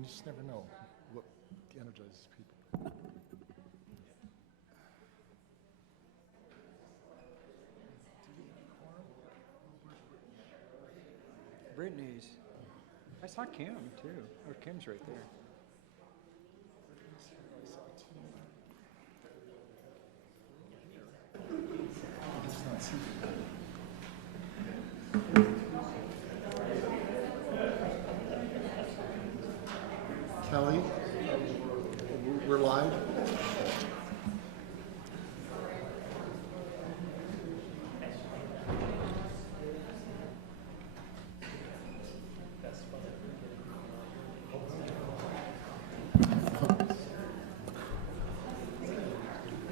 You just never know what energizes people. Brittany's. I saw Kim too. Oh, Kim's right there. Kelly, we're live.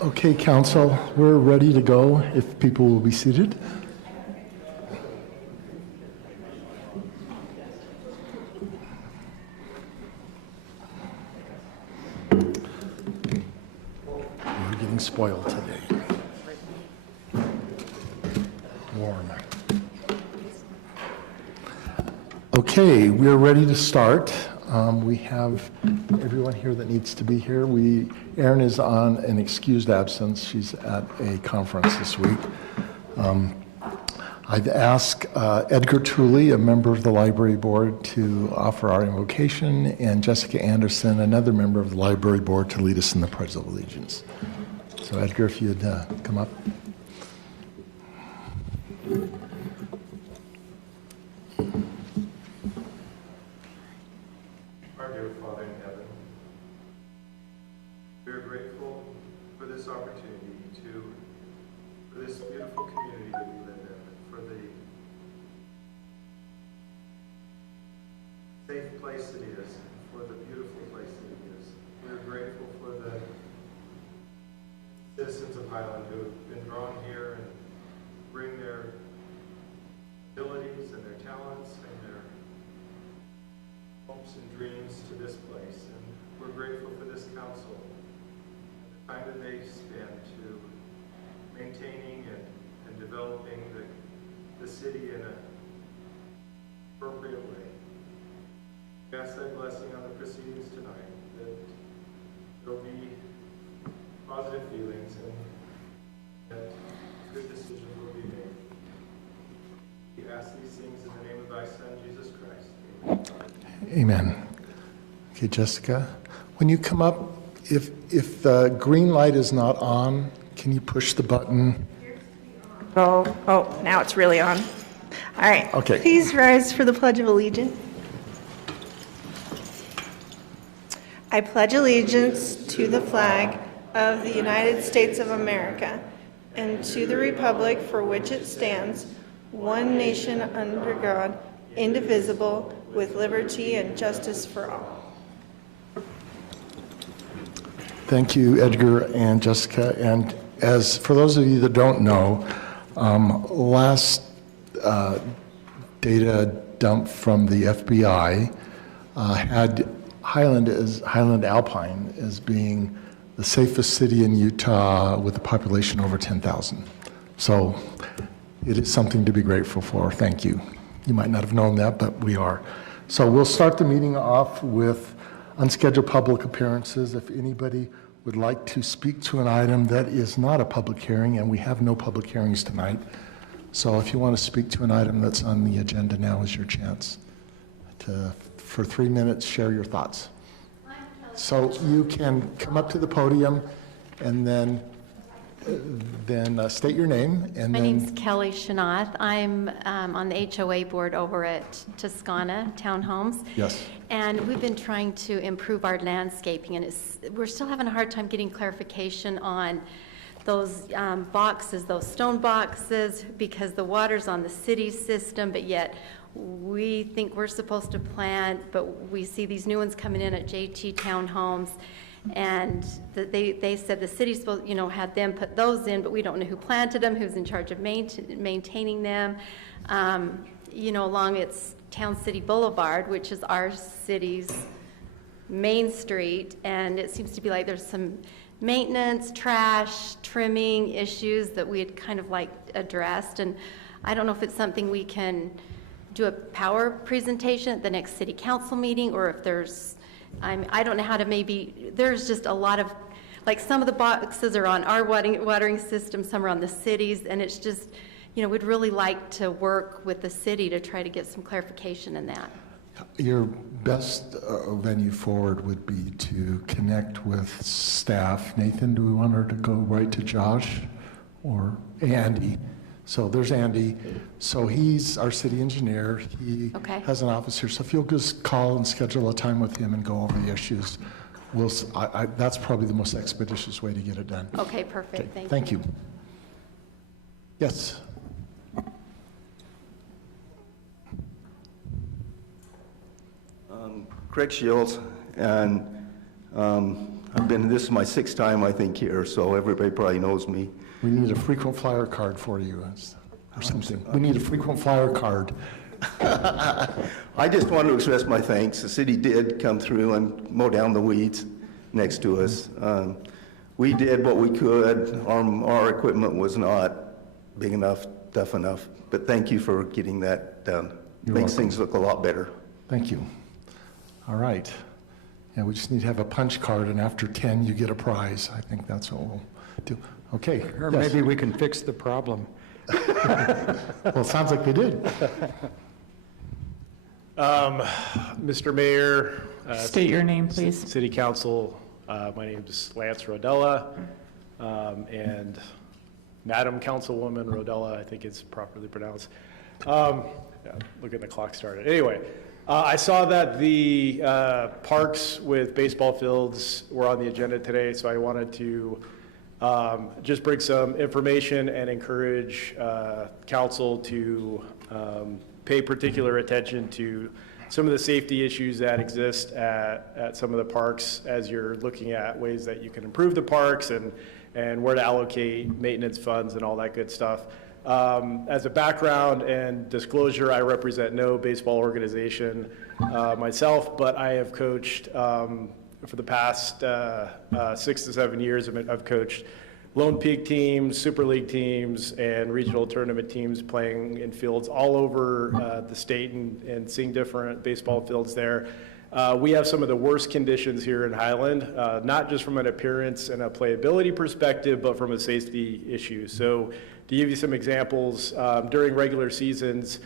Okay, council, we're ready to go if people will be seated. We're getting spoiled today. Warm. Okay, we're ready to start. We have everyone here that needs to be here. Erin is on an excused absence. She's at a conference this week. I'd ask Edgar Tooley, a member of the library board, to offer our invocation, and Jessica Anderson, another member of the library board, to lead us in the Pledge of Allegiance. So Edgar, if you'd come up. Our dear Father in heaven, we are grateful for this opportunity for this beautiful community that we live in, for the safe place it is, for the beautiful place that it is. We are grateful for the citizens of Highland who have been drawn here and bring their abilities and their talents and their hopes and dreams to this place. And we're grateful for this council and the time that they spend to maintaining and developing the city in an appropriate way. We ask that blessing on the proceedings tonight, that there'll be positive feelings and that good decisions will be made. We ask these things in the name of thy Son, Jesus Christ. Amen. Okay, Jessica, when you come up, if the green light is not on, can you push the button? Oh, now it's really on. All right. Okay. Please rise for the Pledge of Allegiance. I pledge allegiance to the flag of the United States of America and to the republic for which it stands, one nation under God, indivisible, with liberty and justice for all. Thank you, Edgar and Jessica. And as for those of you that don't know, last data dump from the FBI had Highland Alpine as being the safest city in Utah with a population over 10,000. So it is something to be grateful for. Thank you. You might not have known that, but we are. So we'll start the meeting off with unscheduled public appearances. If anybody would like to speak to an item that is not a public hearing, and we have no public hearings tonight. So if you want to speak to an item that's on the agenda, now is your chance to, for 3 minutes, share your thoughts. So you can come up to the podium and then state your name. And My name's Kelly Shanath. I'm on the HOA board over at Toscana Townhomes. Yes. And we've been trying to improve our landscaping, and we're still having a hard time getting clarification on those boxes, those stone boxes, because the water's on the city system, but yet we think we're supposed to plant, but we see these new ones coming in at JT Townhomes, and they said the city's supposed, had them put those in, but we don't know who planted them, who's in charge of maintaining them. Along its Town City Boulevard, which is our city's main street, and it seems to be like there's some maintenance, trash, trimming issues that we had kind of like addressed, and I don't know if it's something we can do a power presentation at the next city council meeting, or if there's I don't know how to there's just a lot of, like some of the boxes are on our watering system, some are on the cities, and it's just, we'd really like to work with the city to try to get some clarification in that. Your best venue forward would be to connect with staff. Nathan, do we want her to go right to Josh or Andy? So there's Andy. So he's our city engineer. He has an office here. So if you'll just call and schedule a time with him and go over the issues, that's probably the most expeditious way to get it done. Okay, perfect. Okay, Thank you. Thank you. Yes. Craig Shields, and this is my 6th time, I think, here, so everybody probably knows me. We need a frequent flyer card for you or something. We need a frequent flyer card. I just want to express my thanks. The city did come through and mow down the weeds next to us. We did what we could. Our equipment was not big enough, tough enough, but thank you for getting that done. Makes things look a lot better. Thank you. All right. Yeah, we just need to have a punch card, and after 10, you get a prize. I think that's what we'll do. Okay. Or yes. maybe we can fix the problem. Well, it sounds like we did. Mr. Mayor. State your name, please. City Council, my name is Lance Rodella, and Madam Councilwoman Rodella, I think it's properly pronounced. Look at the clock started. Anyway, I saw that the parks with baseball fields were on the agenda today, so I wanted to just bring some information and encourage council to pay particular attention to some of the safety issues that exist at some of the parks as you're looking at ways that you can improve the parks and where to allocate maintenance funds and all that good stuff. As a background and disclosure, I represent no baseball organization myself, but I have coached for the past 6 to 7 years. I've coached Lone Peak teams, Super League teams, and regional tournament teams playing in fields all over the state and seeing different baseball fields there. We have some of the worst conditions here in Highland, not just from an appearance and a playability perspective, but from a safety issue. So to give you some examples, during regular seasons,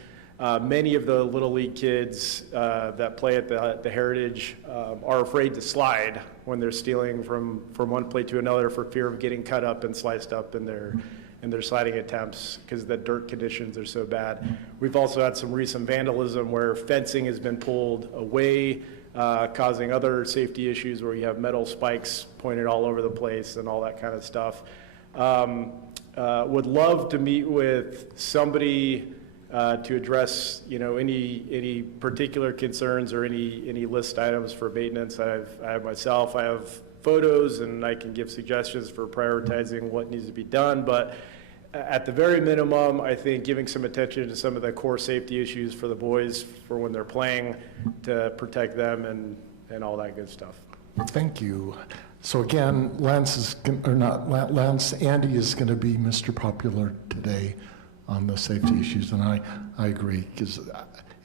many of the Little League kids that play at the Heritage are afraid to slide when they're stealing from one plate to another for fear of getting cut up and sliced up in their sliding attempts because the dirt conditions are so bad. We've also had some recent vandalism where fencing has been pulled away, causing other safety issues where you have metal spikes pointed all over the place and all that kind of stuff. Would love to meet with somebody to address, any particular concerns or any list items for maintenance. I have myself. I have photos, and I can give suggestions for prioritizing what needs to be done. But at the very minimum, I think giving some attention to some of the core safety issues for the boys for when they're playing to protect them and all that good stuff. Thank you. So again, Andy is going to be Mr. Popular today on the safety issues, and I agree, because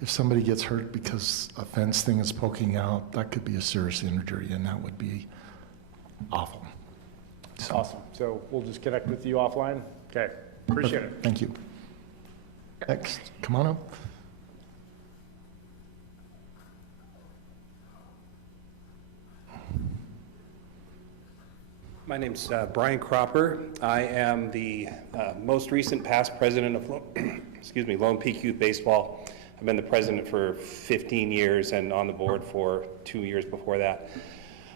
if somebody gets hurt because a fence thing is poking out, that could be a serious injury, and that would be awful. So, Awesome. So we'll just connect with you offline. Okay. Appreciate it. Thank you. Next, come on up. My name's Brian Cropper. I am the most recent past president of Lone Peak Youth Baseball. I've been the president for 15 years and on the board for 2 years before that.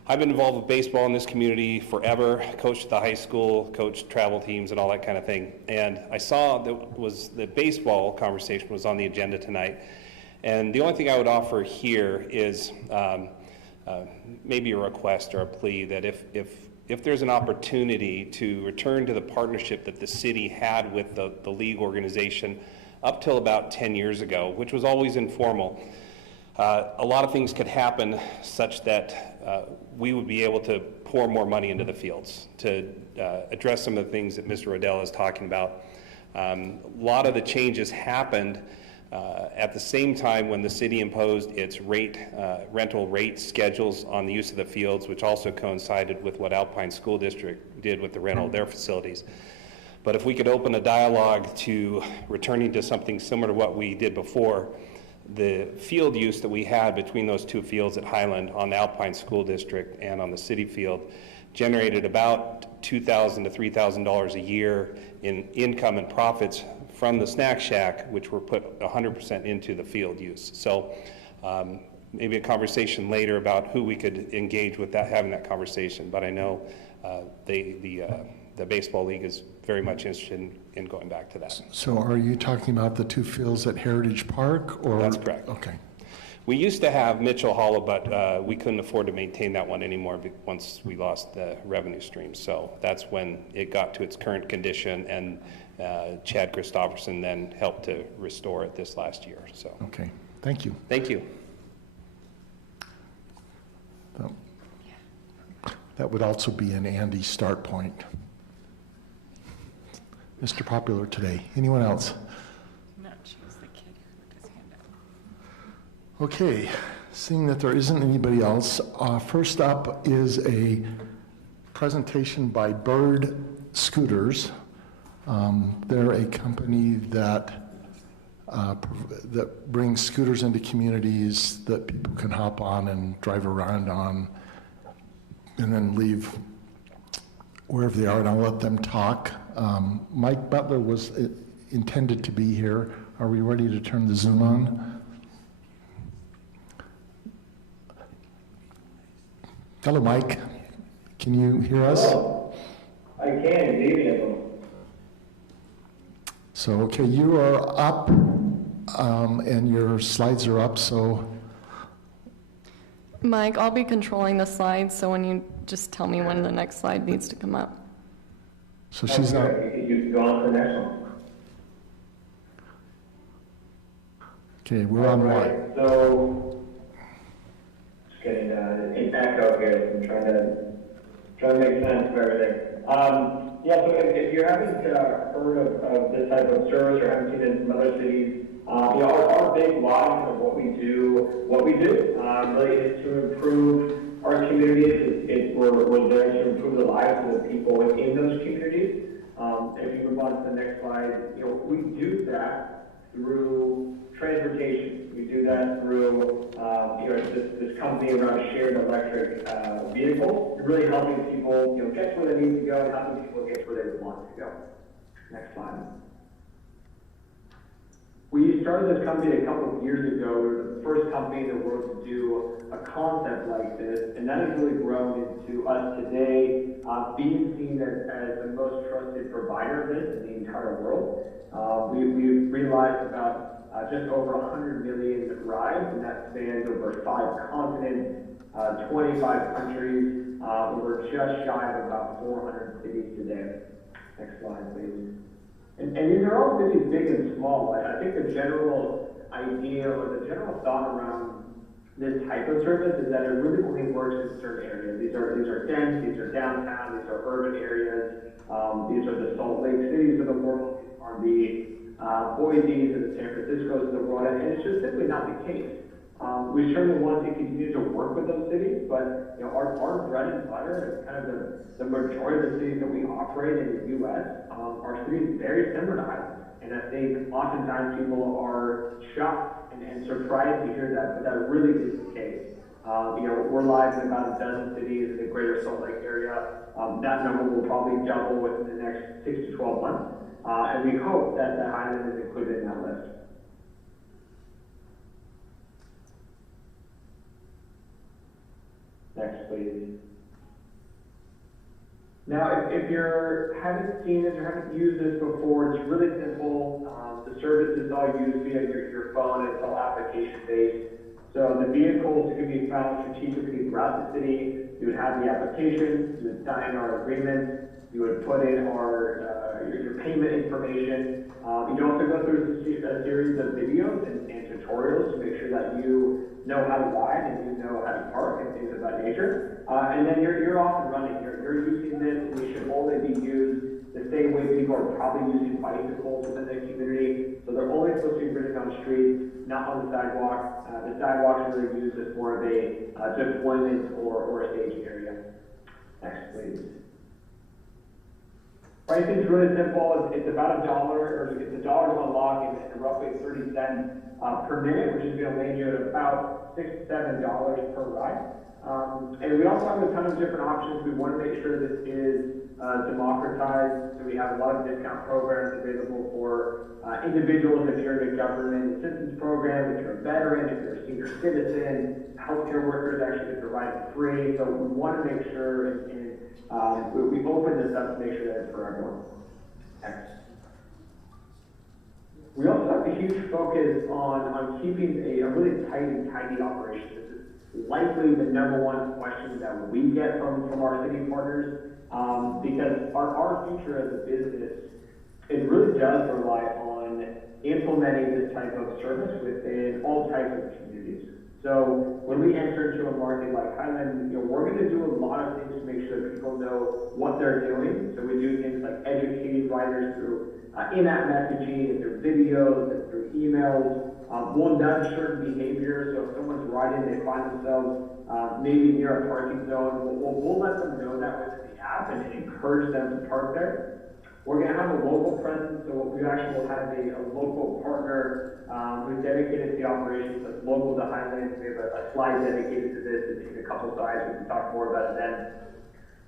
I've been involved with baseball in this community forever, coached at the high school, coached travel teams and all that kind of thing. And I saw the baseball conversation was on the agenda tonight. And the only thing I would offer here is maybe a request or a plea that if there's an opportunity to return to the partnership that the city had with the league organization up till about 10 years ago, which was always informal, a lot of things could happen such that we would be able to pour more money into the fields to address some of the things that Mr. Rodell is talking about. A lot of the changes happened At the same time, when the city imposed its rental rate schedules on the use of the fields, which also coincided with what Alpine School District did with the rental of their facilities. But if we could open a dialogue to returning to something similar to what we did before, the field use that we had between those two fields at Highland on the Alpine School District and on the city field generated about $2,000 to $3,000 a year in income and profits from the snack shack, which were put 100% into the field use. So maybe a conversation later about who we could engage with that, having that conversation. But I know the baseball league is very much interested in going back to that. So are you talking about the two fields at Heritage Park, or? That's correct. Okay. We used to have Mitchell Hollow, but we couldn't afford to maintain that one anymore once we lost the revenue stream. So that's when it got to its current condition, and Chad Christopherson then helped to restore it this last year. So. Okay, thank you. Thank you. That would also be an Andy start point. Mr. Popular today. Anyone else? No, she was the kid who put his hand up. Okay, seeing that there isn't anybody else, first up is a presentation by Bird Scooters. They're a company that brings scooters into communities that people can hop on and drive around on and then leave wherever they are, and I'll let them talk. Mike Butler was intended to be here. Are we ready to turn the Zoom on? Hello, Mike. Can you hear us? Hello. I can. Good evening, everyone. So, okay, you are up, and your slides are up, so. Mike, I'll be controlling the slides, so when you just tell me when the next slide needs to come up. So she's not. You can go on to the next one. Okay, we're on All what? right, so, just getting an echo here. I'm trying to make sense of everything. Yeah, so if you haven't heard of this type of service or haven't seen it in some other cities, our big line of what we do really is to improve our communities. We're there to improve the lives of the people in those communities. If you move on to the next slide, we do that through transportation. We do that through this company around shared electric vehicles, really helping people get to where they need to go and helping people get to where they want to go. Next slide. We started this company a couple of years ago. We were the first company in the world to do a concept like this, and that has really grown into us today being seen as the most trusted provider of this in the entire world. We've realized about just over 100 million rides, and that spans over 5 continents, 25 countries. We're just shy of about 400 cities today. Next slide, please. And these are all cities big and small. I think the general idea or the general thought around this type of service is that it really only works in certain areas. These are dense, these are downtown, these are urban areas, these are the Salt Lake cities of the world, these are the Boise's and the San Francisco's of the world, and it's just simply not the case. We certainly want to continue to work with those cities, but our bread and butter is kind of the majority of the cities that we operate in the U.S. Are cities very similar to Highland, and I think oftentimes people are shocked and surprised to hear that, but that really is the case. We're live in about a dozen cities in the greater Salt Lake area. That number will probably double within the next 6 to 12 months, and we hope that Highland is included in that list. Next, please. Now, if you haven't seen this or haven't used this before, it's really simple. The service is all used via your phone. It's all application-based. So the vehicles can be found strategically throughout the city. You would have the application. You would sign our agreement. You would put in your payment information. You'd also go through a series of videos and tutorials to make sure that you know how to ride and you know how to park and things of that nature. And then you're off and running. You're using this, and it should only be used the same way people are probably using bicycles within the community. So they're only supposed to be ridden on streets on the sidewalk. The sidewalks are really used as more of a deployment or a staging area. Next, please. Pricing's really simple. It's about $1, or it's $1 to unlock and roughly 30 cents per minute, which is going to land you at about $6 to $7 per ride. And we also have a ton of different options. We want to make sure this is democratized, so we have a lot of discount programs available for individuals if you're in a government assistance program, if you're a veteran, if you're a senior citizen, healthcare workers actually get the ride free. So we want to make sure we open this up to make sure that it's for everyone. Next. We also have a huge focus on keeping a really tight and tidy operation. This is likely the #1 question that we get from our city partners, because our future as a business, it really does rely on implementing this type of service within all types of communities. So when we enter into a market like Highland, we're going to do a lot of things to make sure that people know what they're doing. So we do things like educating riders through in-app messaging, and through videos, and through emails. We'll nudge certain behaviors. So if someone's riding, they find themselves maybe near a parking zone, we'll let them know that within the app and encourage them to park there. We're going to have a local presence, so we actually will have a local partner who's dedicated to the operations that's local to Highland. We have a slide dedicated to this in a couple slides. We can talk more about it then.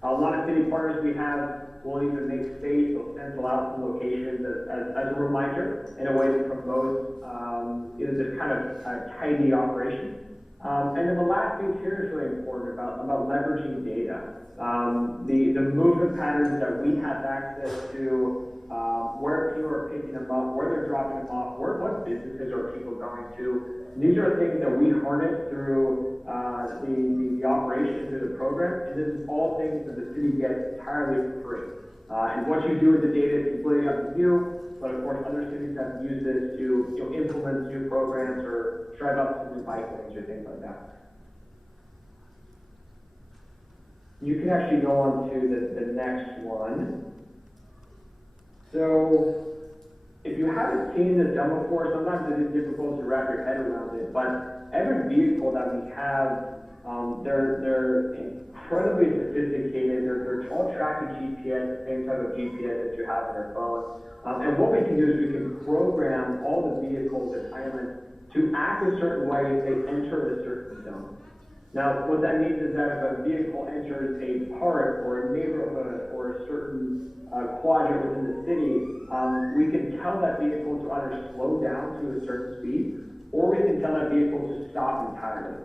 A lot of city partners we have will even make space, they'll stencil out some locations as a reminder in a way to promote this kind of tidy operation. And then the last piece here is really important about leveraging data. The movement patterns that we have access to, where people are picking them up, where they're dropping them off, what businesses are people going to. These are things that we harness through the operation, through the program, and this is all things that the city gets entirely for free. And what you do with the data is completely up to you, but of course other cities have used this to implement new programs or drive up some new bike lanes or things like that. You can actually go on to the next one. So, if you haven't seen this done before, sometimes it is difficult to wrap your head around it, but every vehicle that we have, they're incredibly sophisticated. They're all tracked with GPS, the same type of GPS that you have on your phone. And what we can do is we can program all the vehicles in Highland to act a certain way if they enter a certain zone. Now, what that means is that if a vehicle enters a park or a neighborhood or a certain quadrant within the city, we can tell that vehicle to either slow down to a certain speed, or we can tell that vehicle to stop entirely.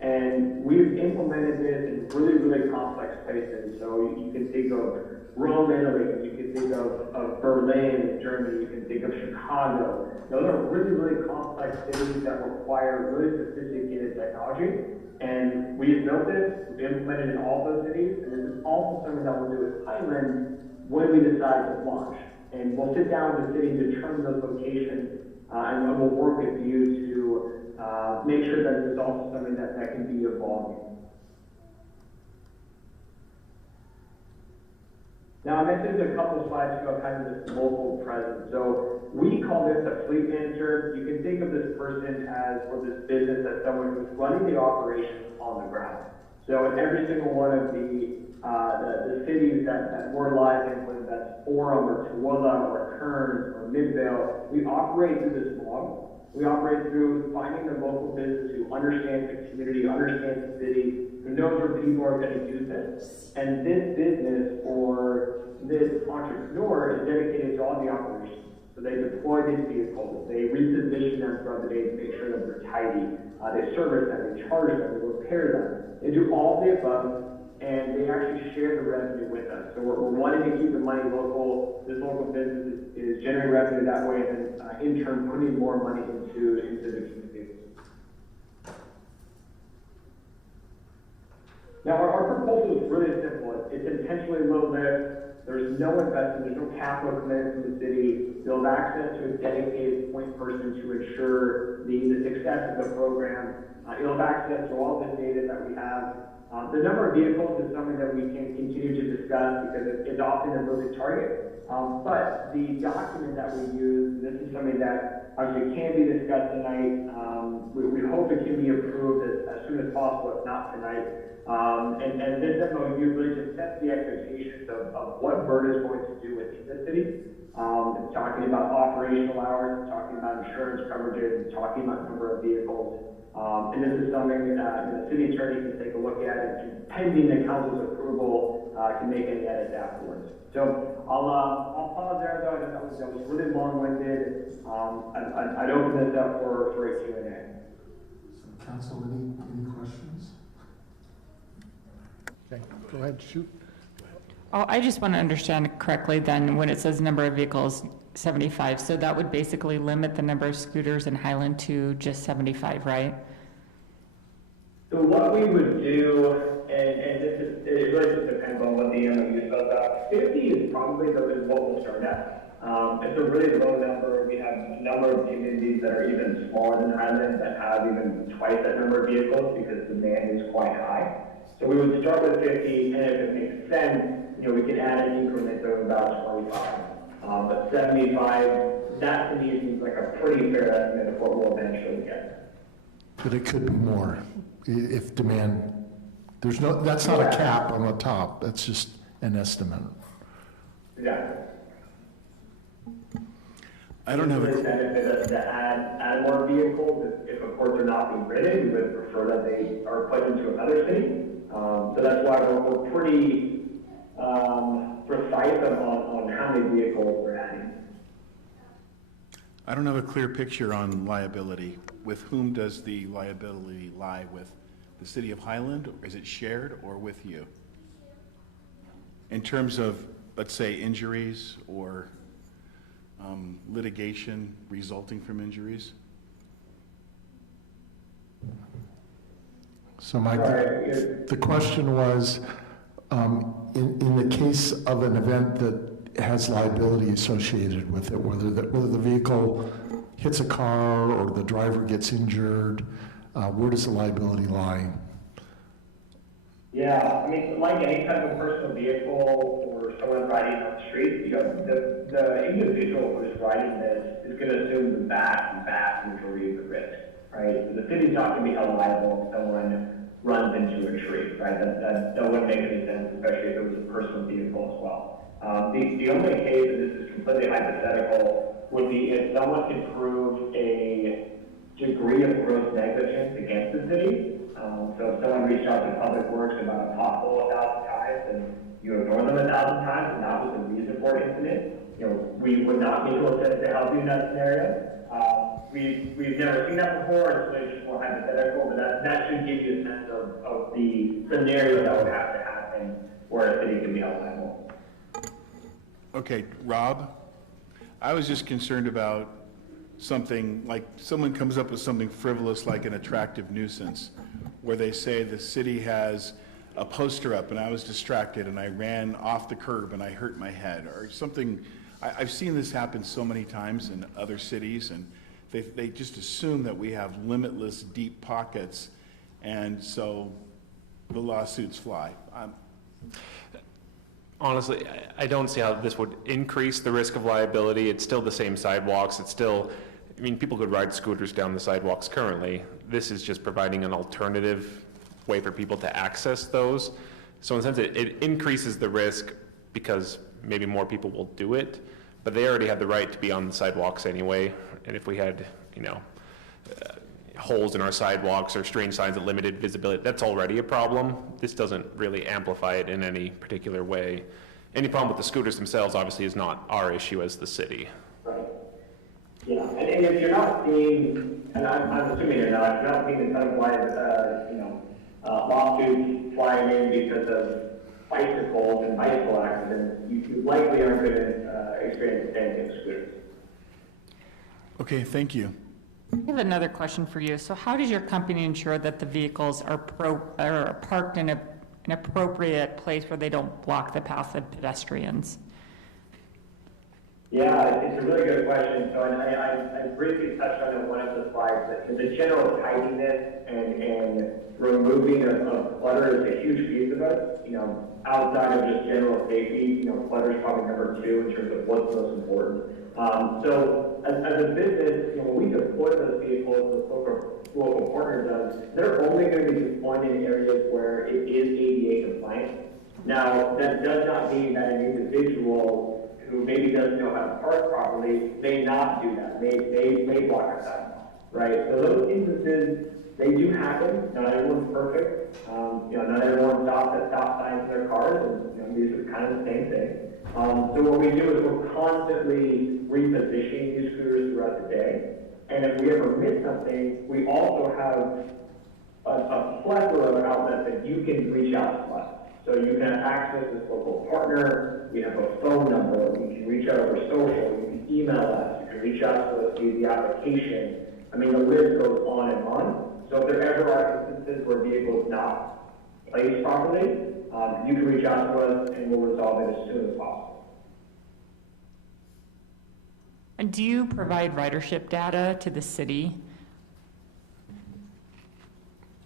And we've implemented this in really, really complex places. So you can think of Rome, Italy, you can think of Berlin, Germany, you can think of Chicago. Those are really, really complex cities that require really sophisticated technology. And we've built this, we've implemented it in all those cities, and this is also something that we'll do with Highland when we decide to launch. And we'll sit down with the city, determine those locations, and we'll work with you to make sure that this is also something that can be evolving. Now, I mentioned a couple slides ago kind of this local presence. So we call this a fleet manager. You can think of this person or this business as someone who's running the operation on the ground. So in every single one of the cities that we're live in, whether that's Orem or Tooele or Kearns or Midvale, we operate through this model. We operate through finding the local business who understands the community, who understands the city, who knows where people are going to use this. And this business or this entrepreneur is dedicated to all the operations. So they deploy these vehicles, they reposition them throughout the day to make sure that they're tidy, they service them, they charge them, they repair them. They do all the above, and they actually share the revenue with us. So we're wanting to keep the money local. This local business is generating revenue that way, and then in turn putting more money into the community. Now our proposal is really simple. It's intentionally low lift. There's no investment, there's no capital commitment from the city. They'll have access to a dedicated point person to ensure the success of the program. You'll have access to all the data that we have. The number of vehicles is something that we can continue to discuss because it's often a moving target. But the document that we use, this is something that Obviously, it can be discussed tonight. We hope it can be approved as soon as possible, if not tonight. And this MOU really just sets the expectations of what Bird is going to do within the city. It's talking about operational hours, it's talking about insurance coverages, it's talking about number of vehicles. And this is something that the city attorney can take a look at and pending the council's approval, can make any edits afterwards. So I'll pause there though. I know that was really long-winded. I'd open this up for a Q&A. So council, any questions? Okay, go ahead, shoot. Oh, I just want to understand correctly then, when it says number of vehicles, 75, so that would basically limit the number of scooters in Highland to just 75, right? So what we would do, and this is, it really just depends on what the MOU spells out. 50 is probably what we'll start at. It's a really low number. We have a number of communities that are even smaller than Highland that have even twice that number of vehicles because demand is quite high. So we would start with 50, and if it makes sense, we can add an increment of about 25. But 75, that to me seems like a pretty fair estimate of what we'll eventually get. But it could be more if demand, that's not a cap on the top, that's just an estimate. Exactly. I don't have a benefit to add more vehicles. If of course they're not being ridden, we would prefer that they are put into another city. So that's why we're pretty precise on how many vehicles we're adding. I don't have a clear picture on liability. With whom does the liability lie? With the city of Highland, or is it shared, or with you? In terms of, let's say, injuries or litigation resulting from injuries? So Mike, the question was, in the case of an event that has liability associated with it, whether the vehicle hits a car or the driver gets injured, where does the liability lie? Yeah, I mean, like any type of personal vehicle or someone riding on the street, the individual who's riding this is going to assume the vast majority of the risk, right? So the city's not going to be held liable if someone runs into a tree, right? That wouldn't make any sense, especially if it was a personal vehicle as well. The only case, and this is completely hypothetical, would be if someone can prove a degree of gross negligence against the city. So if someone reached out to Public Works about a pothole 1,000 times and you ignore them 1,000 times and that was the reason for an incident, we would not be able to help you in that scenario. We've never seen that before, it's really just more hypothetical, but that should give you a sense of the scenario that would have to happen where a city can be held liable. Okay, Rob, I was just concerned about something like someone comes up with something frivolous like an attractive nuisance, where they say the city has a poster up and I was distracted and I ran off the curb and I hurt my head or something. I've seen this happen so many times in other cities, and they just assume that we have limitless deep pockets, and so the lawsuits fly. Honestly, I don't see how this would increase the risk of liability. It's still the same sidewalks. It's still, I mean, people could ride scooters down the sidewalks currently. This is just providing an alternative way for people to access those. So in a sense, it increases the risk because maybe more people will do it, but they already have the right to be on the sidewalks anyway. And if we had, holes in our sidewalks or strange signs that limited visibility, that's already a problem. This doesn't really amplify it in any particular way. Any problem with the scooters themselves obviously is not our issue as the city. Right. Yeah, and if you're not seeing, and I'm assuming you're not seeing a ton of lawsuits flying in because of bicycles and bicycle accidents, you likely aren't going to experience the same thing with scooters. Okay, thank you. I have another question for you. So how does your company ensure that the vehicles are parked in an appropriate place where they don't block the path of pedestrians? Yeah, it's a really good question. So I briefly touched on it in one of the slides, but the general tidiness and removing of clutter is a huge piece of it. You know, outside of just general safety, you know, clutter is probably number 2 in terms of what's most important. So as a business, you know, when we deploy those vehicles, the local partner does, they're only going to be deployed in areas where it is ADA compliant. Now, that does not mean that an individual who maybe doesn't know how to park properly may not do that, may block a sidewalk, right? So those instances, they do happen. Not everyone's perfect. You know, not everyone stops at stop signs in their cars, and you know, these are kind of the same thing. So what we do is we're constantly repositioning these scooters throughout the day. And if we ever miss something, we also have a plethora of outlets that you can reach out to us. So you can access this local partner, we have a phone number, we can reach out over social, you can email us, you can reach out to us via the application. I mean, the list goes on and on. So if there ever are instances where a vehicle is not placed properly, you can reach out to us and we'll resolve it as soon as possible. And do you provide ridership data to the city?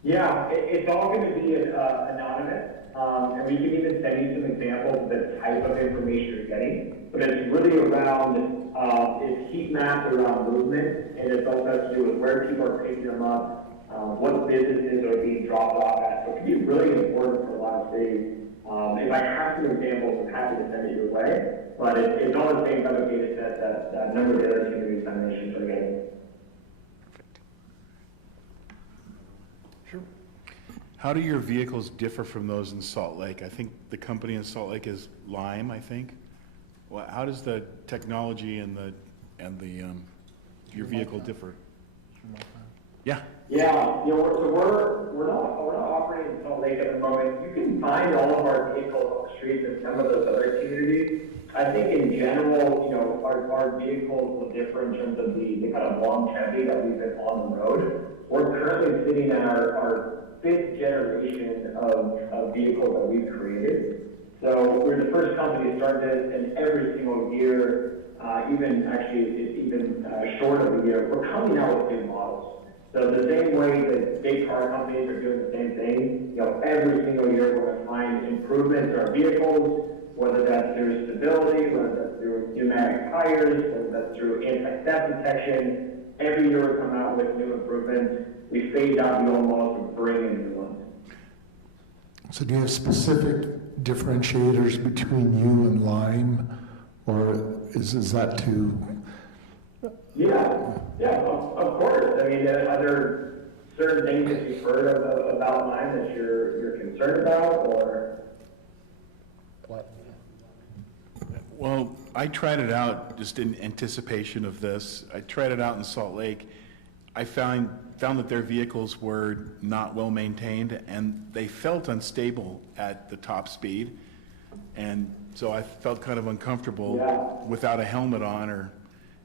Yeah, it's all going to be anonymous. And we can even send you some examples of the type of information you're getting. But it's really around, it's heat maps around movement, and it's also has to do with where people are picking them up, what businesses are being dropped off at. So it can be really important for a lot of cities. If I have some examples, I'm happy to send it your way. But it's all the same type of data set that a number of the other community examinations are getting. How do your vehicles differ from those in Salt Lake? I think the company in Salt Lake is Lime, I think. Well, how does the technology and your vehicle differ? Yeah. Yeah, you know, so we're not operating in Salt Lake at the moment. You can find all of our vehicles on the streets in some of those other communities. I think in general, you know, our vehicles will differ in terms of the kind of longevity that we've been on the road. We're currently sitting in our 5th generation of vehicles that we've created. So we're the first company to start this, and every single year, even short of a year, we're coming out with new models. So the same way that big car companies are doing the same thing, you know, every single year we're going to find improvements in our vehicles, whether that's through stability, whether that's through pneumatic tires, whether that's through anti-theft detection. Every year we come out with new improvements. We phase out the old models and bring in new ones. So do you have specific differentiators between you and Lime, or is that too? Yeah, of course. I mean, are there certain things that you've heard about Lime that you're concerned about, or? Well, I tried it out just in anticipation of this. I tried it out in Salt Lake. I found that their vehicles were not well maintained, and they felt unstable at the top speed. And so I felt kind of uncomfortable without a helmet on, or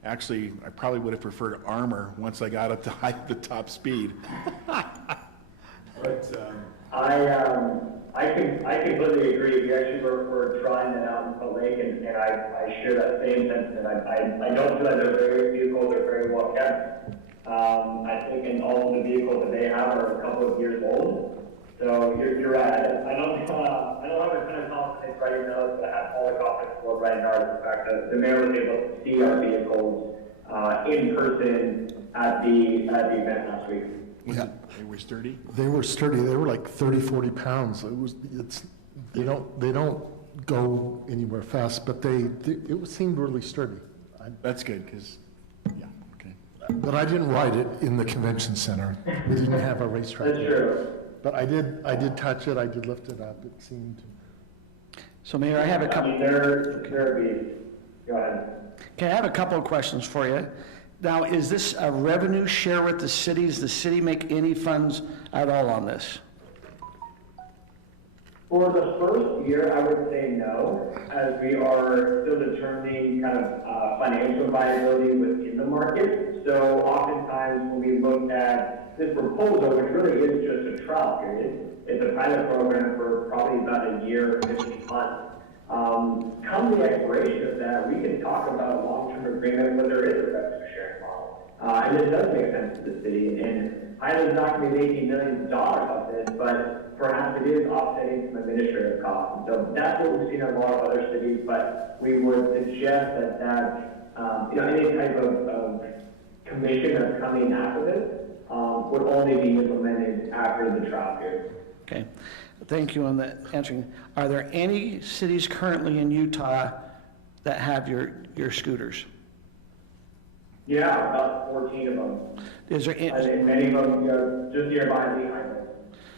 actually, I probably would have preferred armor once I got up to the top speed. But I completely agree. We actually were trying that out in Salt Lake, and I share that same sentiment. I don't feel like their vehicles are very well kept. I think in all of the vehicles that they have are a couple of years old. So you're right. I don't have a ton of confidence right now, but I have all the confidence in the world right now in the fact that the mayor was able to see our vehicles in person at the event last week. Yeah. They were sturdy? They were sturdy. They were like 30, 40 pounds. They don't go anywhere fast, but it seemed really sturdy. That's good, because, yeah, okay. But I didn't ride it in the convention center. We didn't have a racetrack. That's true. But I did touch it. I did lift it up. It seemed. So Mayor, I have a couple. They're beasts. Go ahead. Okay, I have a couple of questions for you. Now, is this a revenue share with the city? Does the city make any funds at all on this? For the first year, I would say no, as we are still determining kind of financial viability within the market. So oftentimes when we look at this proposal, which really is just a trial period, it's a pilot program for probably about a year, 15 months. Come the expiration of that, we can talk about a long-term agreement where there is a revenue sharing model. And it does make sense to the city. And Highland's not going to be making millions of dollars off this, but perhaps it is offsetting some administrative costs. And so that's what we've seen in a lot of other cities, but we would suggest that any type of commission that's coming after this would only be implemented after the trial period. Okay, thank you on that answering. Are there any cities currently in Utah that have your scooters? Yeah, about 14 of them. Is there? I think many of them just nearby the Highland.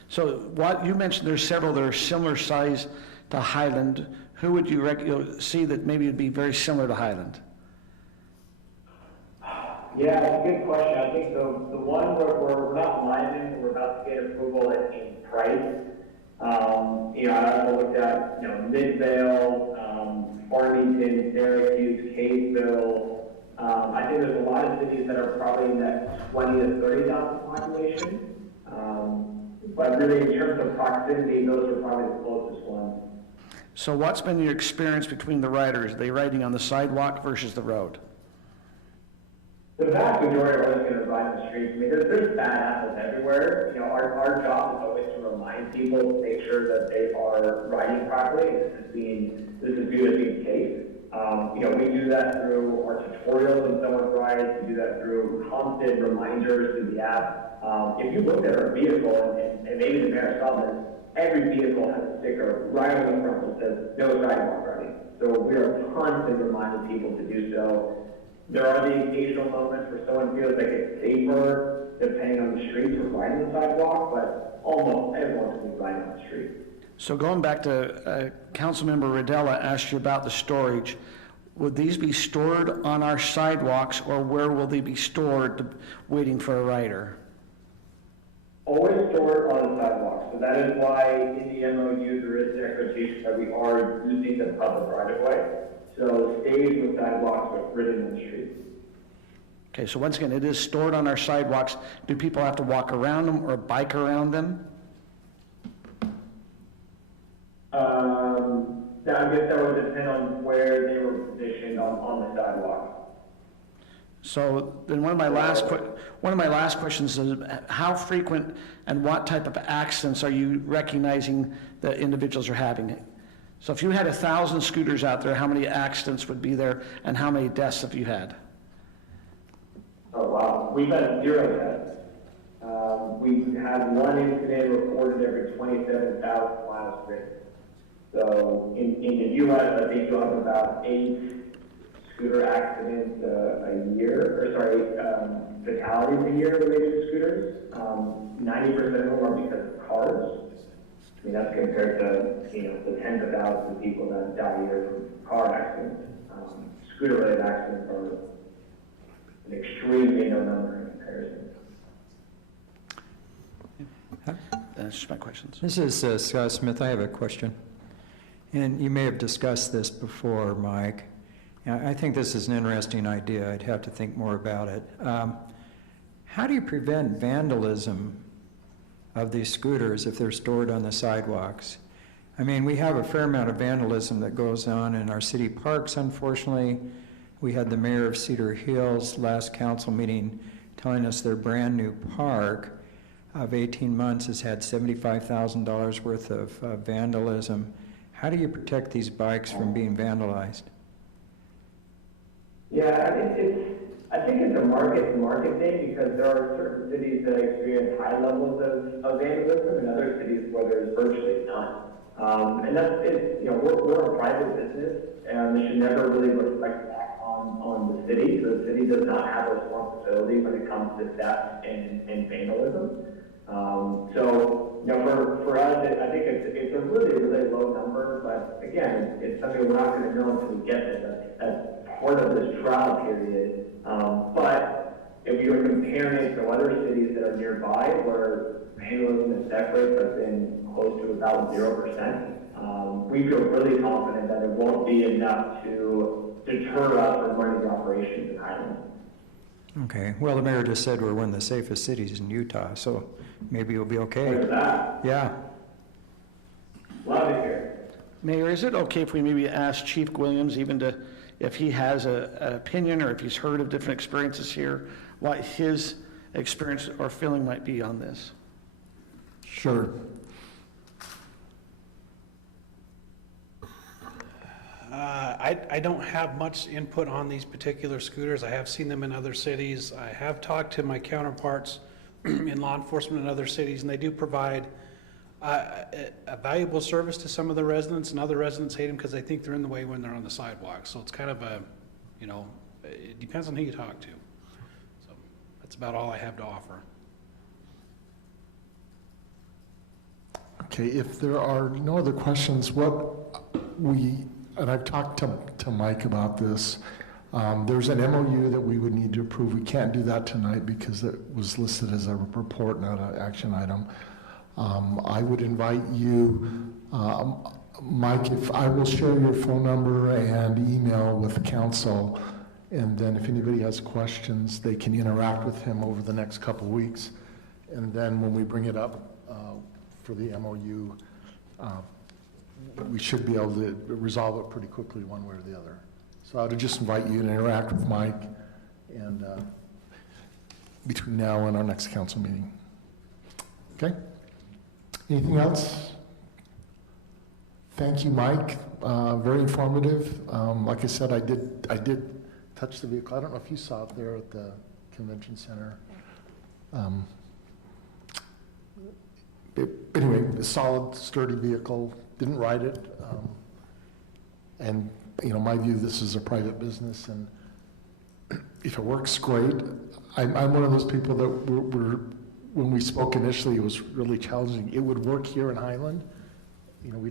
So what you mentioned, there's several that are similar size to Highland. Who would you see that maybe would be very similar to Highland? Yeah, it's a good question. I think the one where we're not live in, we're about to get approval in price. I also looked at, Midvale, Farmington, Syracuse, Kaysville. I think there's a lot of cities that are probably in that 20 to 30,000 population. But really, in terms of proximity, those are probably the closest ones. So what's been your experience between the riders? Are they riding on the sidewalk versus the road? The vast majority are always going to ride the streets. I mean, there's bad apples everywhere. Our job is always to remind people to make sure that they are riding properly. This is viewed as being safe. We do that through our tutorials when someone rides. We do that through constant reminders through the app. If you looked at our vehicle, and maybe the mayor saw this, every vehicle has a sticker right on the front that says no sidewalk riding. So we are constantly reminding people to do so. There are the occasional moments where someone feels like it's safer depending on the streets or riding the sidewalk, but almost everyone's going to be riding on the street. So going back to Councilmember Rodella asked you about the storage. Would these be stored on our sidewalks, or where will they be stored waiting for a rider? Always stored on the sidewalks. So that is why in the MOU there is an expectation that we are using the public right of way. So stays with sidewalks but written in the street. Okay, so once again, it is stored on our sidewalks. Do people have to walk around them or bike around them? I guess that would depend on where they were positioned on the sidewalk. So then one of my last questions is, how frequent and what type of accidents are you recognizing that individuals are having? So if you had 1,000 scooters out there, how many accidents would be there, and how many deaths have you had? Oh, wow. We've had 0 deaths. We've had 1 incident reported every 27,000 miles ridden. So in the U.S., I think you'll have about 8 scooter accidents a year, fatalities a year related to scooters. 90% of them are because of cars. I mean, that's compared to, the tens of thousands of people that die a year from car accidents. Scooter-related accidents are an extremely low number in comparison. That's just my questions. This is Scott Smith. I have a question. And you may have discussed this before, Mike. I think this is an interesting idea. I'd have to think more about it. How do you prevent vandalism of these scooters if they're stored on the sidewalks? I mean, we have a fair amount of vandalism that goes on in our city parks, unfortunately. We had the mayor of Cedar Hills last council meeting telling us their brand new park of 18 months has had $75,000 worth of vandalism. How do you protect these bikes from being vandalized? Yeah, I think it's a market thing, because there are certain cities that experience high levels of vandalism and other cities where there's virtually none. And we're a private business, and it should never really reflect back on the city. So the city does not have a responsibility when it comes to theft and vandalism. For us, I think it's a really, really low number, but again, it's something we're not going to know until we get it. That's part of this trial period. But if you're comparing it to other cities that are nearby where vandalism and theft rates have been close to about 0%, we feel really confident that it won't be enough to deter us from running operations in Highland. Okay. Well, the mayor just said we're one of the safest cities in Utah, so maybe you'll be okay. Look at that. Yeah. Love to hear. Mayor, is it okay if we maybe ask Chief Williams even to, if he has an opinion or if he's heard of different experiences here, what his experience or feeling might be on this? Sure. I don't have much input on these particular scooters. I have seen them in other cities. I have talked to my counterparts in law enforcement in other cities, and they do provide a valuable service to some of the residents, and other residents hate them because they think they're in the way when they're on the sidewalk. So it's kind of a, you know, it depends on who you talk to. So that's about all I have to offer. Okay, if there are no other questions, and I've talked to Mike about this, there's an MOU that we would need to approve. We can't do that tonight because it was listed as a report, not an action item. I would invite you, Mike, if I will share your phone number and email with council, and then if anybody has questions, they can interact with him over the next couple of weeks. And then when we bring it up for the MOU, we should be able to resolve it pretty quickly one way or the other. So I would just invite you to interact with Mike and between now and our next council meeting. Okay? Anything else? Thank you, Mike. Very informative. Like I said, I did touch the vehicle. I don't know if you saw it there at the convention center. Anyway, a solid, sturdy vehicle. Didn't ride it. And, you know, my view, this is a private business, and if it works, great. I'm one of those people that when we spoke initially, it was really challenging. It would work here in Highland. You know, we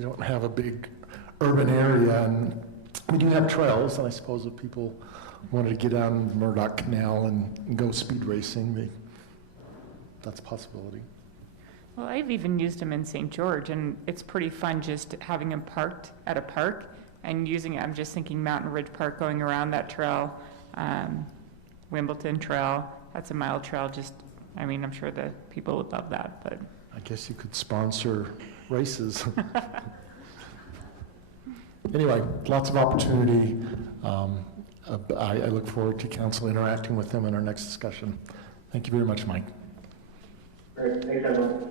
don't have a big urban area, and we do have trails, and I suppose if people wanted to get down the Murdoch Canal and go speed racing, that's a possibility. Well, I've even used them in St. George, and it's pretty fun just having them parked at a park and using it. I'm just thinking Mountain Ridge Park, going around that trail, Wimbledon Trail, that's a mile trail. Just, I mean, I'm sure the people would love that, but. I guess you could sponsor races. Anyway, lots of opportunity. I look forward to council interacting with them in our next discussion. Thank you very much, Mike. Great, thanks everyone.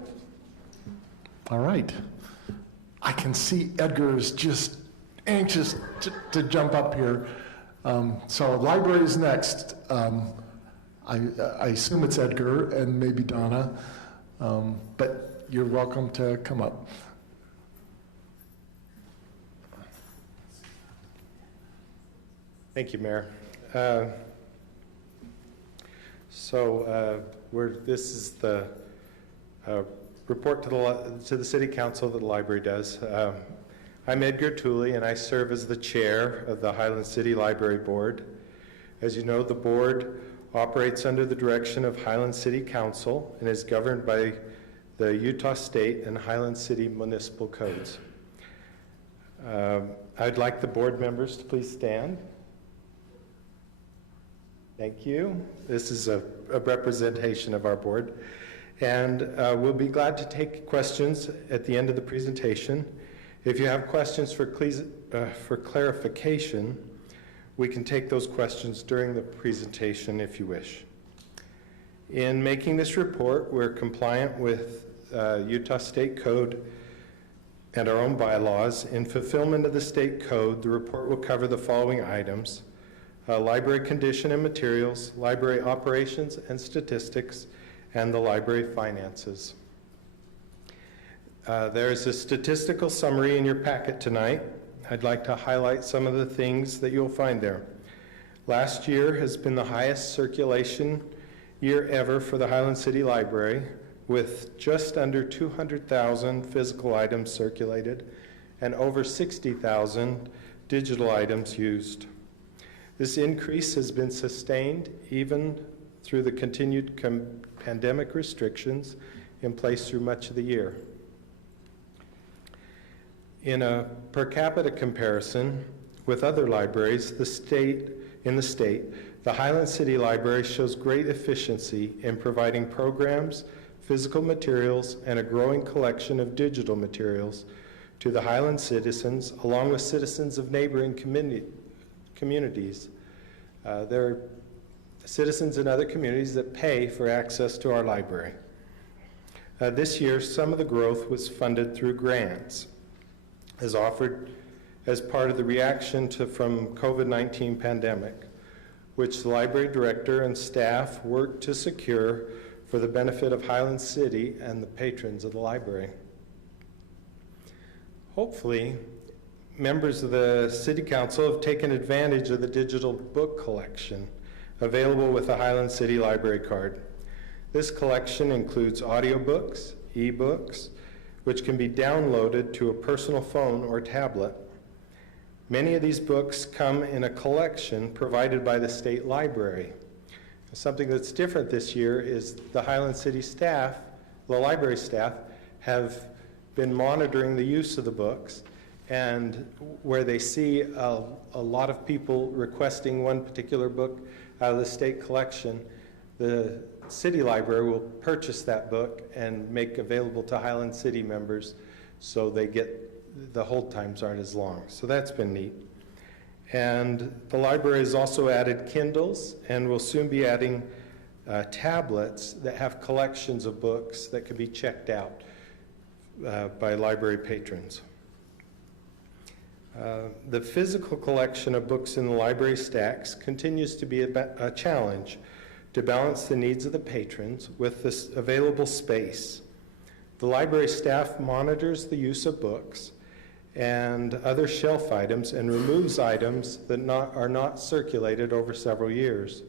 All right. I can see Edgar is just anxious to jump up here. So library is next. I assume it's Edgar and maybe Donna, but you're welcome to come up. Thank you, Mayor. This is the report to the City Council that the library does. I'm Edgar Tooley, and I serve as the chair of the Highland City Library Board. As you know, the board operates under the direction of Highland City Council and is governed by the Utah State and Highland City municipal codes. I'd like the board members to please stand. Thank you. This is a representation of our board. And we'll be glad to take questions at the end of the presentation. If you have questions for clarification, we can take those questions during the presentation if you wish. In making this report, we're compliant with Utah State Code and our own bylaws. In fulfillment of the state code, the report will cover the following items: library condition and materials, library operations and statistics, and the library finances. There's a statistical summary in your packet tonight. I'd like to highlight some of the things that you'll find there. Last year has been the highest circulation year ever for the Highland City Library, with just under 200,000 physical items circulated and over 60,000 digital items used. This increase has been sustained even through the continued pandemic restrictions in place through much of the year. In a per capita comparison with other libraries, the Highland City Library shows great efficiency in providing programs, physical materials, and a growing collection of digital materials to the Highland citizens, along with citizens of neighboring communities. There are citizens in other communities that pay for access to our library. This year, some of the growth was funded through grants, as offered as part of the reaction from COVID-19 pandemic, which the library director and staff worked to secure for the benefit of Highland City and the patrons of the library. Hopefully, members of the City Council have taken advantage of the digital book collection available with the Highland City Library card. This collection includes audiobooks, ebooks, which can be downloaded to a personal phone or tablet. Many of these books come in a collection provided by the state library. Something that's different this year is the Highland City staff, the library staff, have been monitoring the use of the books, and where they see a lot of people requesting one particular book out of the state collection, the city library will purchase that book and make available to Highland City members so they get the hold times aren't as long. So that's been neat. And the library has also added Kindles and will soon be adding tablets that have collections of books that can be checked out by library patrons. The physical collection of books in the library stacks continues to be a challenge to balance the needs of the patrons with this available space. The library staff monitors the use of books and other shelf items and removes items that are not circulated over several years.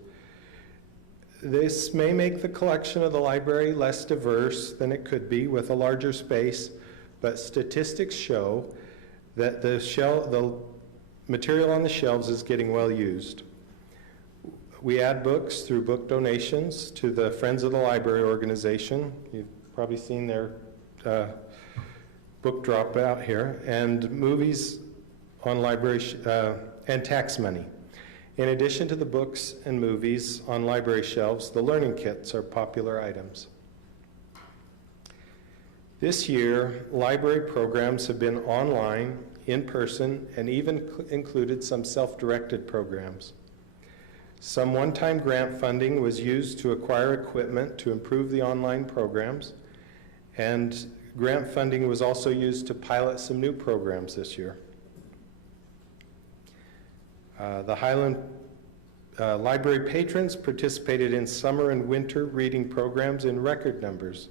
This may make the collection of the library less diverse than it could be with a larger space, but statistics show that the material on the shelves is getting well used. We add books through book donations to the Friends of the Library organization. You've probably seen their book drop out here, and movies on library and tax money. In addition to the books and movies on library shelves, the learning kits are popular items. This year, library programs have been online, in person, and even included some self-directed programs. Some one-time grant funding was used to acquire equipment to improve the online programs, and grant funding was also used to pilot some new programs this year. The Highland Library patrons participated in summer and winter reading programs in record numbers.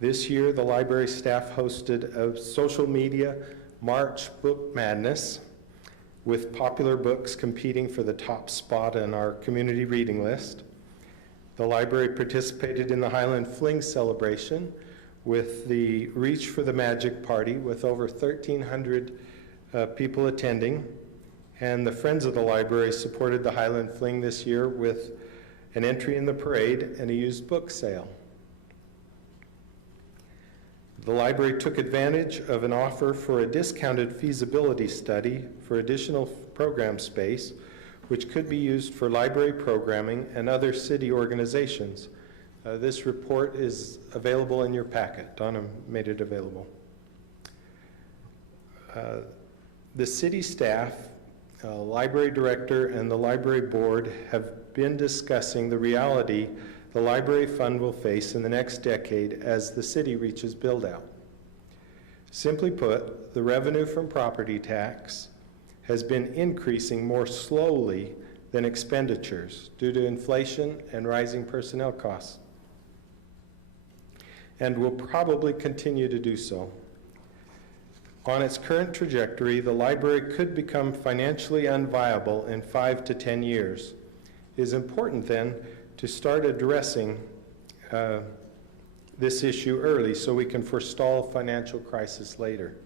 This year, the library staff hosted a social media March Book Madness with popular books competing for the top spot on our community reading list. The library participated in the Highland Fling celebration with the Reach for the Magic Party with over 1,300 people attending. And the Friends of the Library supported the Highland Fling this year with an entry in the parade and a used book sale. The library took advantage of an offer for a discounted feasibility study for additional program space, which could be used for library programming and other city organizations. This report is available in your packet. Donna made it available. The city staff, library director, and the library board have been discussing the reality the library fund will face in the next decade as the city reaches build-out. Simply put, the revenue from property tax has been increasing more slowly than expenditures due to inflation and rising personnel costs, and will probably continue to do so. On its current trajectory, the library could become financially unviable in 5 to 10 years. It is important then to start addressing this issue early so we can forestall a financial crisis later.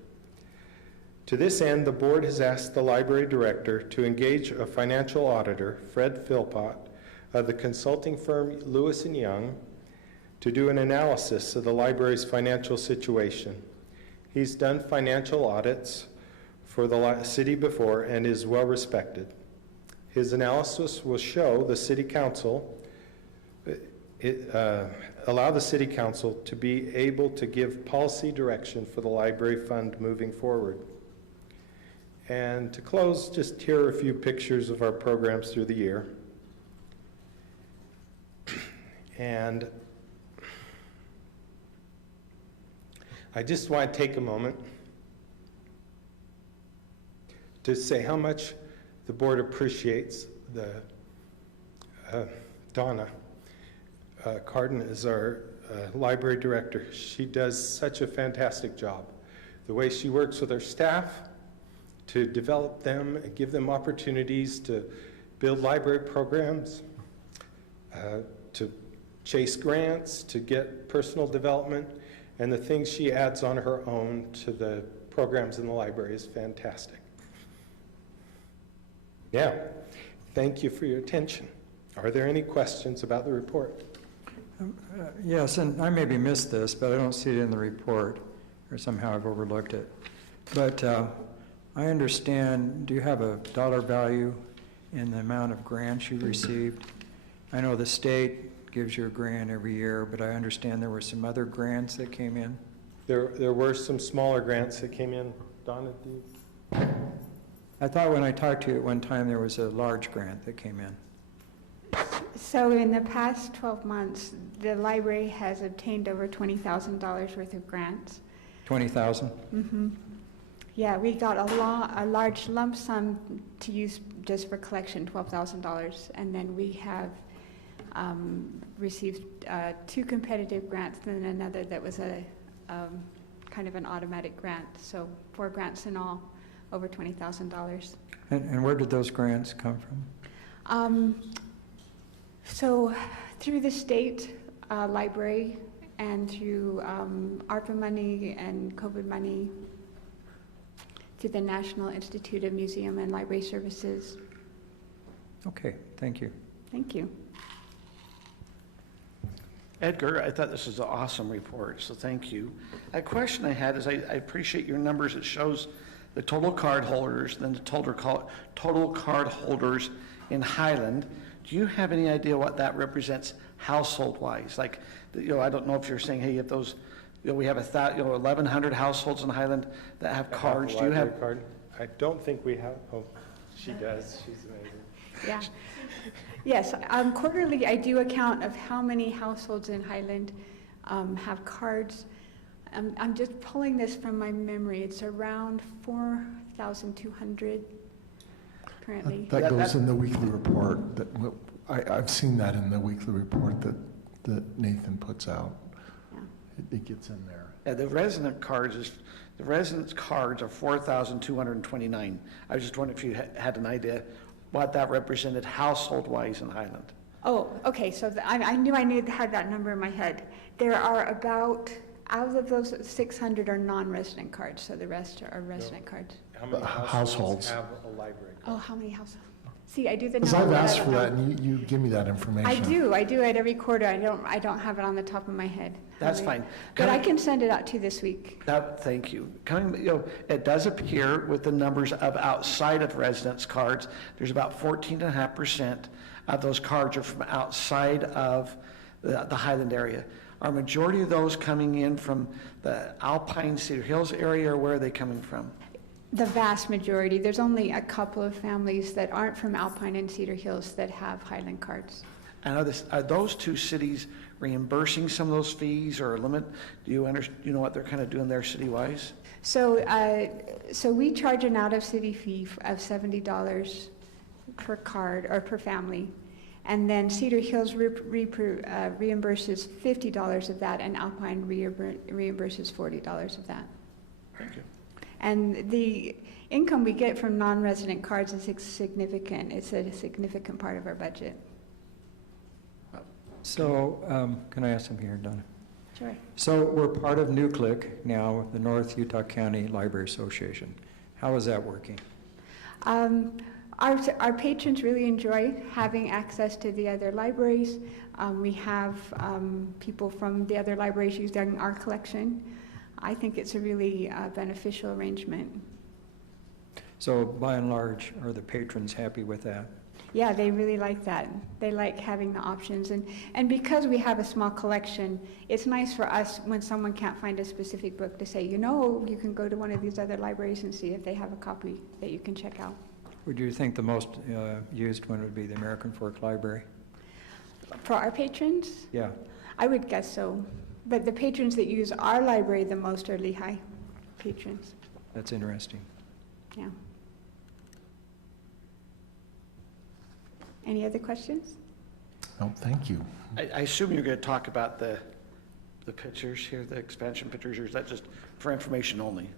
To this end, the board has asked the library director to engage a financial auditor, Fred Philpott, of the consulting firm Lewis & Young, to do an analysis of the library's financial situation. He's done financial audits for the city before and is well respected. His analysis will show the city council allow the city council to be able to give policy direction for the library fund moving forward. And to close, just here are a few pictures of our programs through the year. And I just want to take a moment to say how much the board appreciates Donna Carden is our library director. She does such a fantastic job. The way she works with her staff to develop them and give them opportunities to build library programs, to chase grants, to get personal development, and the things she adds on her own to the programs in the library is fantastic. Yeah, thank you for your attention. Are there any questions about the report? Yes, and I maybe missed this, but I don't see it in the report, or somehow I've overlooked it. But I understand, do you have a dollar value in the amount of grants you received? I know the state gives you a grant every year, but I understand there were some other grants that came in. There were some smaller grants that came in. Donna, do you? I thought when I talked to you at one time, there was a large grant that came in. So in the past 12 months, the library has obtained over $20,000 worth of grants. 20,000? Mm-hmm. Yeah, we got a large lump sum to use just for collection, $12,000, and then we have received 2 competitive grants and another that was a kind of an automatic grant. So 4 grants in all, over $20,000. And where did those grants come from? So through the state library and through ARPA money and COVID money, to the National Institute of Museum and Library Services. Okay, thank you. Thank you. Edgar, I thought this was an awesome report, so thank you. A question I had is I appreciate your numbers. It shows the total card holders, then the total card holders in Highland. Do you have any idea what that represents household-wise? Like, I don't know if you're saying, hey, if those, we have 1,100 households in Highland that have cards. Do you have? Card? I don't think we have. Oh, she does. She's amazing. Yeah. Yes, quarterly I do a count of how many households in Highland have cards. I'm just pulling this from my memory. It's around 4,200 currently. That goes in the weekly report. I've seen that in the weekly report that Nathan puts out. Yeah. It gets in there. Yeah, the residents' cards are 4,229. I was just wondering if you had an idea what that represented household-wise in Highland. Oh, okay. So I knew had that number in my head. There are about, out of those 600 are non-resident cards, so the rest are resident cards. How many households have a library card? Oh, how many households? See, I do the Because number. I've asked for that, and you give me that information. I do it every quarter. I don't have it on the top of my head. That's fine. But I can send it out to you this week. Thank you. It does appear with the numbers of outside of residents' cards, there's about 14.5% of those cards are from outside of the Highland area. Are majority of those coming in from the Alpine Cedar Hills area, or where are they coming from? The vast majority. There's only a couple of families that aren't from Alpine and Cedar Hills that have Highland cards. And are those 2 cities reimbursing some of those fees or a limit? Do you know what they're kind of doing there city-wise? So we charge an out-of-city fee of $70 per card or per family. And then Cedar Hills reimburses $50 of that, and Alpine reimburses $40 of that. Thank you. And the income we get from non-resident cards is significant. It's a significant part of our budget. So, can I ask something here, Donna? Sure. So we're part of NUCLIC now, the North Utah County Library Association. How is that working? Our patrons really enjoy having access to the other libraries. We have people from the other libraries using our collection. I think it's a really beneficial arrangement. So by and large, are the patrons happy with that? Yeah, they really like that. They like having the options. And because we have a small collection, it's nice for us when someone can't find a specific book to say, you know, you can go to one of these other libraries and see if they have a copy that you can check out. Would you think the most used one would be the American Fork Library? For our patrons, Yeah. I would guess so. But the patrons that use our library the most are Lehigh patrons. That's interesting. Yeah. Any other questions? No, thank you. I assume you're going to talk about the pictures here, the expansion pictures, or is that just for information only?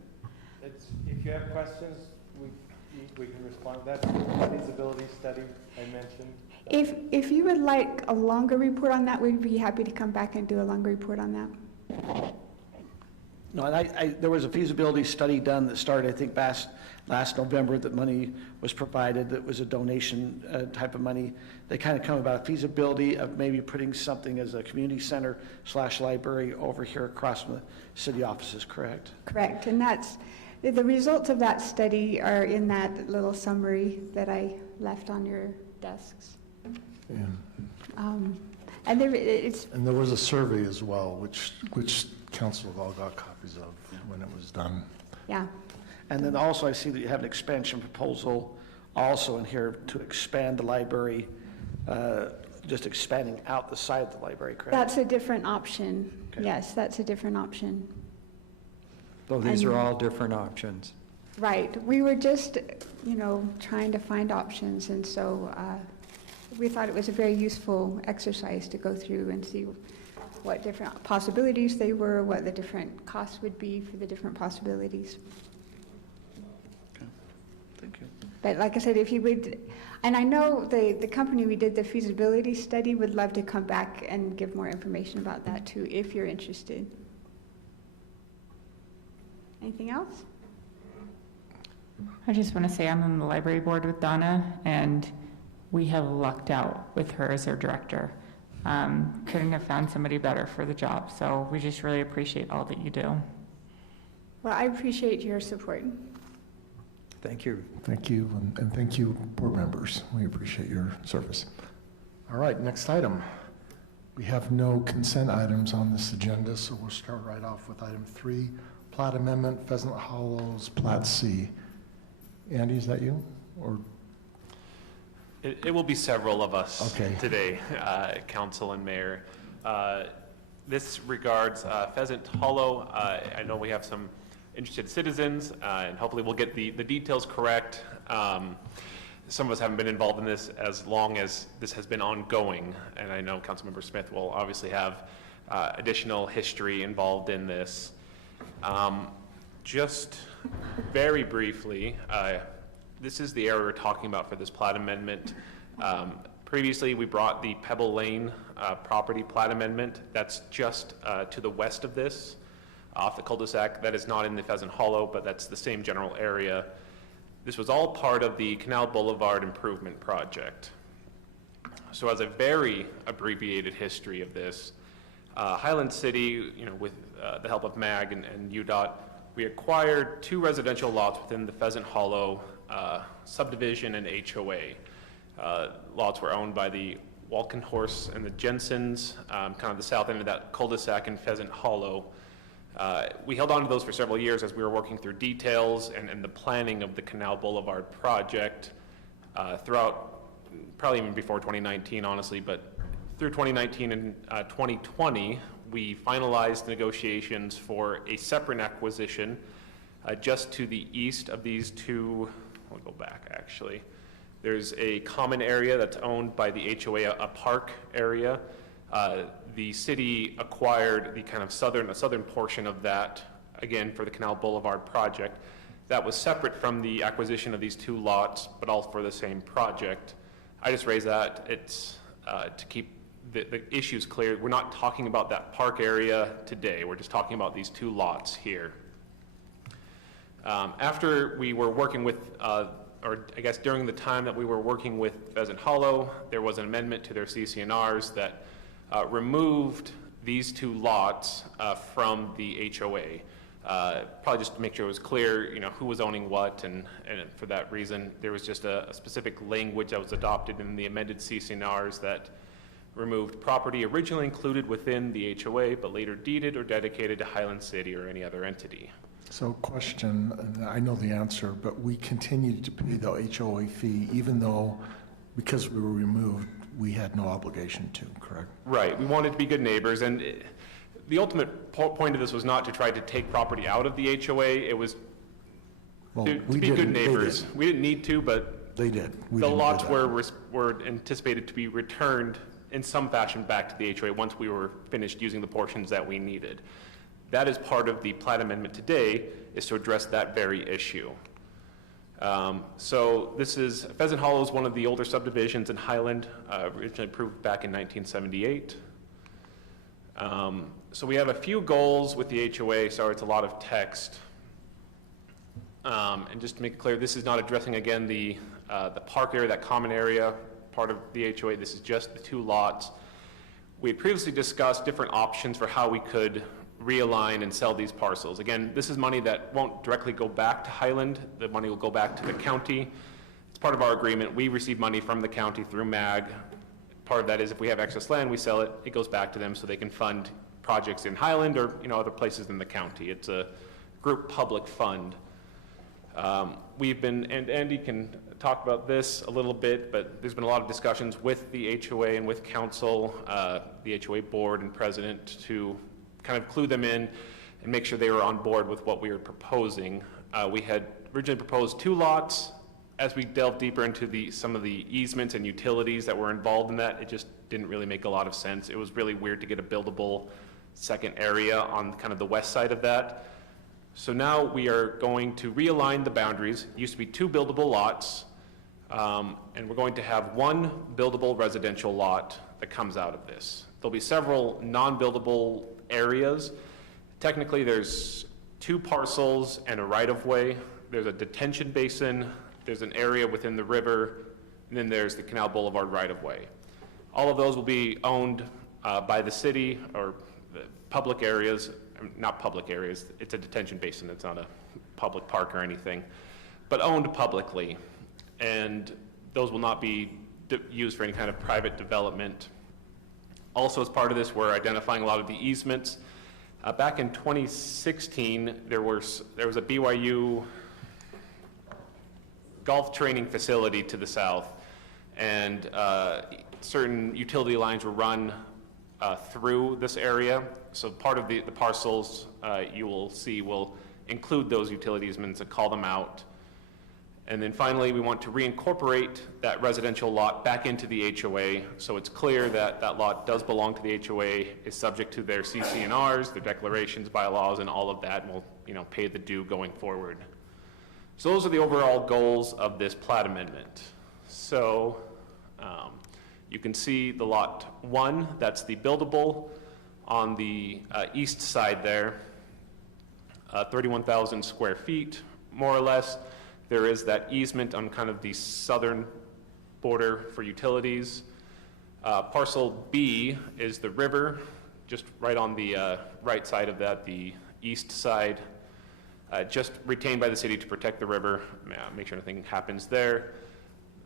If you have questions, we can respond. That's the feasibility study I mentioned. If you would like a longer report on that, we'd be happy to come back and do a longer report on that. No, and there was a feasibility study done that started, I think, last November, that money was provided, that was a donation type of money. They kind of come about a feasibility of maybe putting something as a community center / library over here across from the city offices, correct? Correct, and the results of that study are in that little summary that I left on your desks. And And it's there was a survey as well, which council all got copies of when it was done. yeah. And then also I see that you have an expansion proposal also in here to expand the library, just expanding out the side of the library, correct? That's a different option. Okay. Yes, that's a different option. So these And- are all different options. Right. We were just, trying to find options, and so we thought it was a very useful exercise to go through and see what different possibilities they were, what the different costs would be for the different possibilities. Okay. Thank you. But like I said, if you would, and I know the company we did the feasibility study would love to come back and give more information about that too, if you're interested. Anything else? I just want to say I'm on the library board with Donna, and we have lucked out with her as our director. Couldn't have found somebody better for the job, so we just really appreciate all that you do. Well, I appreciate your support. Thank you. Thank you, and thank you, board members. We appreciate your service. All right, next item. We have no consent items on this agenda, so we'll start right off with item 3, plat amendment, Pheasant Hollows, Plat C. Andy, is that you? Or It will be several of us Okay. today, council and mayor. This regards Pheasant Hollow. I know we have some interested citizens, and hopefully we'll get the details correct. Some of us haven't been involved in this as long as this has been ongoing, and I know Councilmember Smith will obviously have additional history involved in this. Just very briefly, this is the area we're talking about for this plat amendment. Previously, we brought the Pebble Lane property plat amendment. That's just to the west of this, off the cul-de-sac. That is not in the Pheasant Hollow, but that's the same general area. This was all part of the Canal Boulevard Improvement Project. So as a very abbreviated history of this, Highland City, with the help of MAG and UDOT, we acquired 2 residential lots within the Pheasant Hollow subdivision and HOA. Lots were owned by the Walkenhorst and the Jensens, kind of the south end of that cul-de-sac in Pheasant Hollow. We held on to those for several years as we were working through details and the planning of the Canal Boulevard project throughout, probably even before 2019, honestly, but through 2019 and 2020, we finalized negotiations for a separate acquisition just to the east of these 2. I'll go back actually. There's a common area that's owned by the HOA, a park area. The city acquired the kind of southern portion of that, again, for the Canal Boulevard project. That was separate from the acquisition of these 2 lots, but all for the same project. I just raise that. It's to keep the issues clear. We're not talking about that park area today. We're just talking about these 2 lots here. After we were working with, or I guess during the time that we were working with Pheasant Hollow, there was an amendment to their CC&Rs that removed these 2 lots from the HOA. Probably just to make sure it was clear, who was owning what, and for that reason, there was just a specific language that was adopted in the amended CCNRs that removed property originally included within the HOA, but later deeded or dedicated to Highland City or any other entity. So question, and I know the answer, but we continued to pay the HOA fee even though, because we were removed, we had no obligation to, correct? Right, we wanted to be good neighbors, and the ultimate point of this was not to try to take property out of the HOA, it was to be good neighbors. We didn't need to, but they did. The lots were anticipated to be returned in some fashion back to the HOA once we were finished using the portions that we needed. That is part of the plat amendment today, is to address that very issue. So this is, Pheasant Hollow is one of the older subdivisions in Highland, originally approved back in 1978. So we have a few goals with the HOA, sorry, it's a lot of text. And just to make it clear, this is not addressing, again, the park area, that common area, part of the HOA. This is just the 2 lots. We had previously discussed different options for how we could realign and sell these parcels. Again, this is money that won't directly go back to Highland. The money will go back to the county. It's part of our agreement. We receive money from the county through MAG. Part of that is if we have excess land, we sell it. It goes back to them so they can fund projects in Highland or other places in the county. It's a group public fund. We've been, and Andy can talk about this a little bit, but there's been a lot of discussions with the HOA and with council, the HOA board and president, to kind of clue them in and make sure they were on board with what we were proposing. We had originally proposed 2 lots. As we delved deeper into some of the easements and utilities that were involved in that, it just didn't really make a lot of sense. It was really weird to get a buildable second area on kind of the west side of that. So now we are going to realign the boundaries. It used to be 2 buildable lots, and we're going to have 1 buildable residential lot that comes out of this. There'll be several non-buildable areas. Technically, there's 2 parcels and a right-of-way. There's a detention basin, there's an area within the river, and then there's the Canal Boulevard right-of-way. All of those will be owned by the city or the public areas. Not public areas, it's a detention basin, it's not a public park or anything, but owned publicly. And those will not be used for any kind of private development. Also, as part of this, we're identifying a lot of the easements. Back in 2016, there was a BYU golf training facility to the south, and certain utility lines were run through this area. So part of the parcels you will see will include those utility easements and call them out. And then finally, we want to reincorporate that residential lot back into the HOA, so it's clear that that lot does belong to the HOA, is subject to their CCNRs, their declarations, bylaws, and all of that, and will pay the due going forward. So those are the overall goals of this plat amendment. So you can see the lot 1, that's the buildable on the east side there, 31,000 square feet, more or less. There is that easement on kind of the southern border for utilities. Parcel B is the river, just right on the right side of that, the east side, just retained by the city to protect the river, make sure nothing happens there.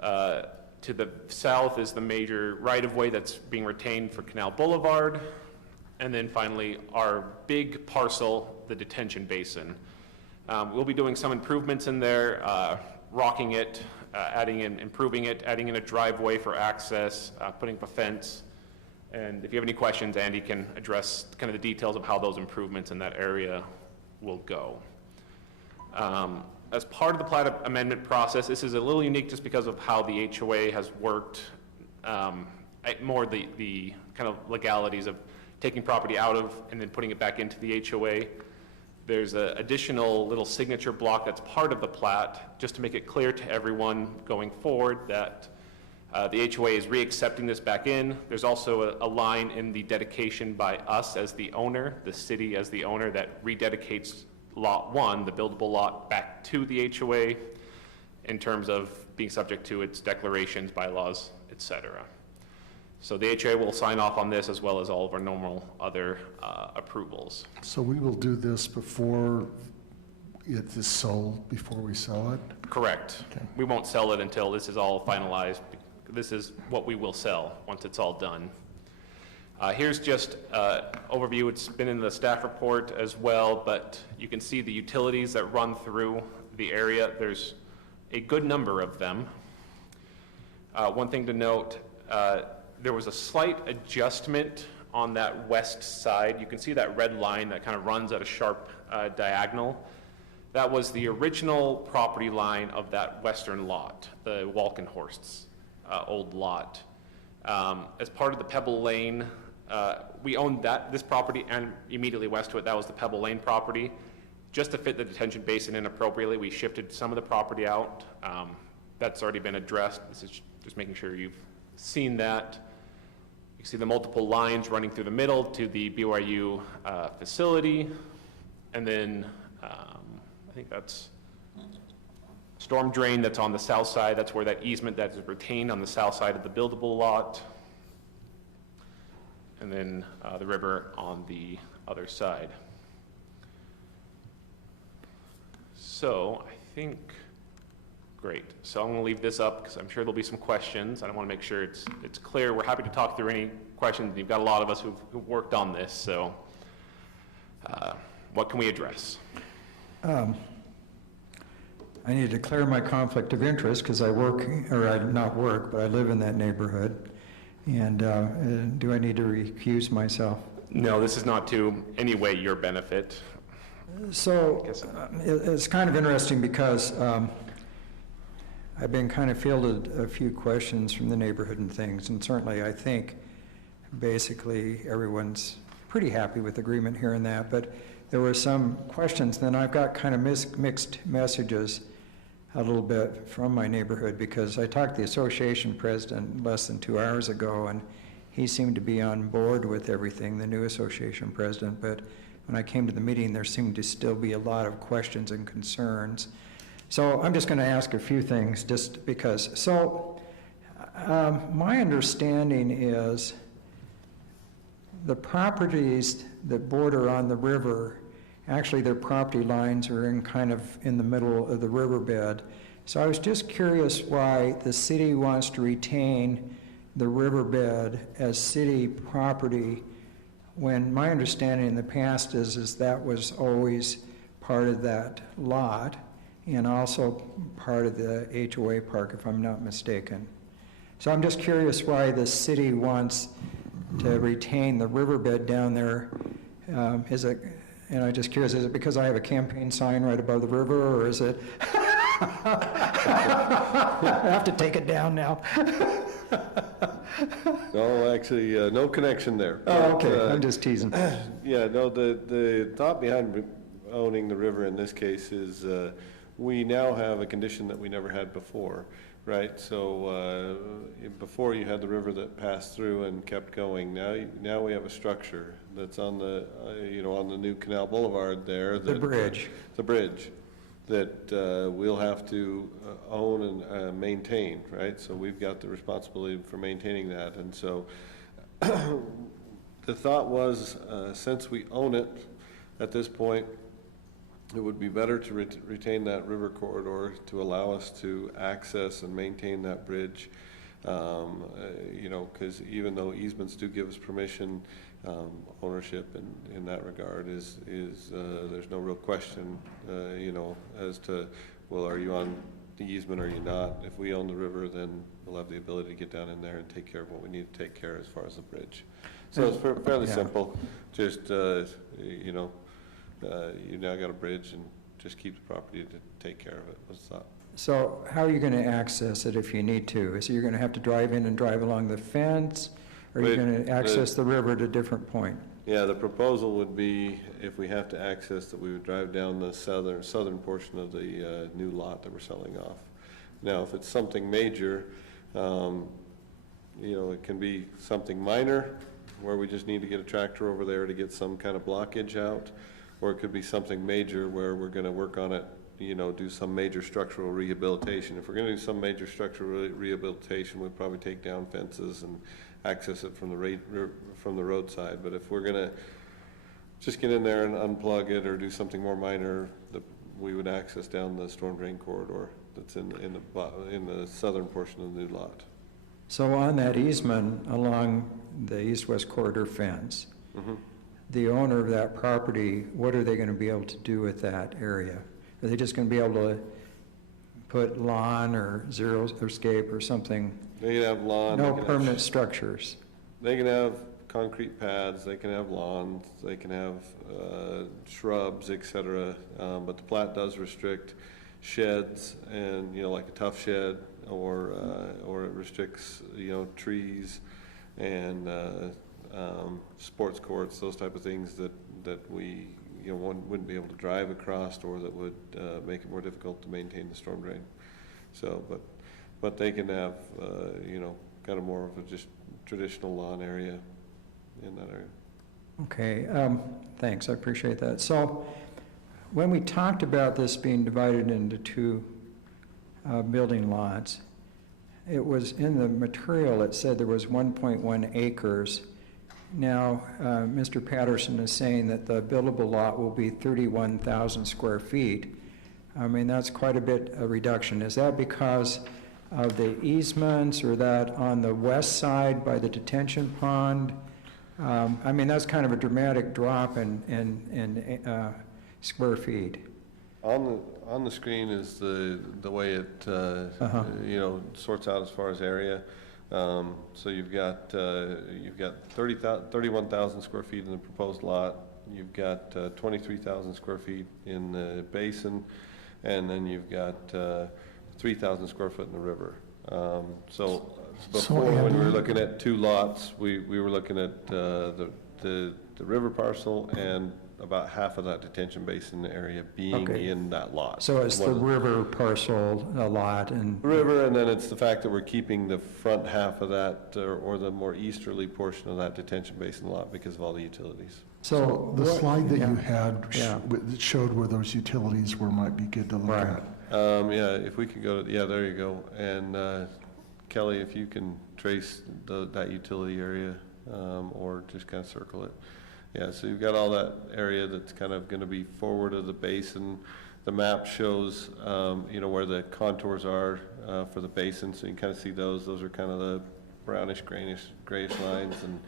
To the south is the major right-of-way that's being retained for Canal Boulevard. And then finally, our big parcel, the detention basin. We'll be doing some improvements in there, rocking it, improving it, adding in a driveway for access, putting up a fence. And if you have any questions, Andy can address kind of the details of how those improvements in that area will go. As part of the plat amendment process, this is a little unique just because of how the HOA has worked, more the kind of legalities of taking property out of and then putting it back into the HOA. There's an additional little signature block that's part of the plat, just to make it clear to everyone going forward that the HOA is re-accepting this back in. There's also a line in the dedication by us as the owner, the city as the owner, that rededicates Lot 1, the buildable lot, back to the HOA in terms of being subject to its declarations, bylaws, etc. So the HOA will sign off on this as well as all of our normal other approvals. So we will do this before it is sold, before we sell it? Correct. Okay. We won't sell it until this is all finalized. This is what we will sell once it's all done. Here's just overview. It's been in the staff report as well, but you can see the utilities that run through the area. There's a good number of them. One thing to note, there was a slight adjustment on that west side. You can see that red line that kind of runs at a sharp diagonal. That was the original property line of that western lot, the Walkenhorst's old lot. As part of the Pebble Lane, we owned this property, and immediately west to it, that was the Pebble Lane property. Just to fit the detention basin in appropriately, we shifted some of the property out. That's already been addressed. This is just making sure you've seen that. You can see the multiple lines running through the middle to the BYU facility. And then I think that's storm drain that's on the south side. That's where that easement that is retained on the south side of the buildable lot. And then the river on the other side. So I think, great. So I'm going to leave this up because I'm sure there'll be some questions. I want to make sure it's clear. We're happy to talk through any questions. You've got a lot of us who've worked on this. So what can we address? I need to clear my conflict of interest because I work, or I not work, but I live in that neighborhood. And do I need to recuse myself? No, this is not to any way your benefit. So it's kind of interesting because I've been kind of fielded a few questions from the neighborhood and things, and certainly I think basically everyone's pretty happy with agreement here and that, but there were some questions. Then I've got kind of mixed messages a little bit from my neighborhood because I talked to the association president less than 2 hours ago, and he seemed to be on board with everything, the new association president, but when I came to the meeting, there seemed to still be a lot of questions and concerns. So I'm just going to ask a few things just because. So my understanding is the properties that border on the river, actually their property lines are in the middle of the riverbed. So I was just curious why the city wants to retain the riverbed as city property when my understanding in the past is that was always part of that lot and also part of the HOA park, if I'm not mistaken. So I'm just curious why the city wants to retain the riverbed down there. And I'm just curious, is it because I have a campaign sign right above the river, or is it? I have to take it down now. No, actually, no connection there. Oh, okay, I'm just teasing. Yeah, no, the thought behind owning the river in this case is we now have a condition that we never had before, right? So before you had the river that passed through and kept going. Now we have a structure that's on the on the new Canal Boulevard there. The bridge. The bridge that we'll have to own and maintain, right? So we've got the responsibility for maintaining that. And so the thought was, since we own it at this point, it would be better to retain that river corridor to allow us to access and maintain that bridge. Because even though easements do give us permission, ownership in that regard is there's no real question, as to, well, are you on the easement or are you not? If we own the river, then we'll have the ability to get down in there and take care of what we need to take care of as far as the bridge. So it's fairly simple. Just, you now got a bridge and just keep the property to take care of it. What's that? So how are you going to access it if you need to? Is it you're going to have to drive in and drive along the fence? Or are you going to access the river at a different point? Yeah, the proposal would be, if we have to access that, we would drive down the southern portion of the new lot that we're selling off. Now, if it's something major, it can be something minor, where we just need to get a tractor over there to get some kind of blockage out, or it could be something major where we're going to work on it, do some major structural rehabilitation. If we're going to do some major structural rehabilitation, we'd probably take down fences access it from from the roadside. But if we're gonna just get in there and unplug it or do something more minor, we would access down the storm drain corridor that's in the southern portion of the new lot. So on that easement along the east-west corridor fence, the owner of that property, what are they going to be able to do with that area? Are they just going to be able to put lawn or zero escape or something? They can have lawn. No permanent structures? They can have concrete pads, they can have lawns, they can have shrubs, etc. But the plat does restrict sheds, and like a tough shed, or it restricts trees and sports courts, those type of things that we one wouldn't be able to drive across, or that would make it more difficult to maintain the storm drain. So, but they can have kind of more of a just traditional lawn area in that area. Okay, thanks, I appreciate that. So when we talked about this being divided into two building lots, it was in the material, it said there was 1.1 acres. Now, Mr. Patterson is saying that the buildable lot will be 31,000 square feet. I mean, that's quite a bit of reduction. Is that because of the easements, or that on the west side by the detention pond? I mean, that's kind of a dramatic drop in square feet. On the screen is the way it sorts out as far as area. So you've got 31,000 square feet in the proposed lot. You've got 23,000 square feet in the basin, and then you've got 3,000 square foot in the river. So before, when we were looking at two lots, we were looking at the river parcel and about half of that detention basin area being in that lot. So it's the river parcel lot and... River, and then it's the fact that we're keeping the front half of that, or the more easterly portion of that detention basin lot because of all the utilities. So the slide that you had that showed where those utilities were might be good to look at. If we could go to, there you go. And Kelly, if you can trace that utility area, or just kind of circle it. Yeah, so you've got all that area that's kind of going to be forward of the basin. The map shows, where the contours are for the basin, so you can kind of see those. Those are kind of the brownish, grayish lines. And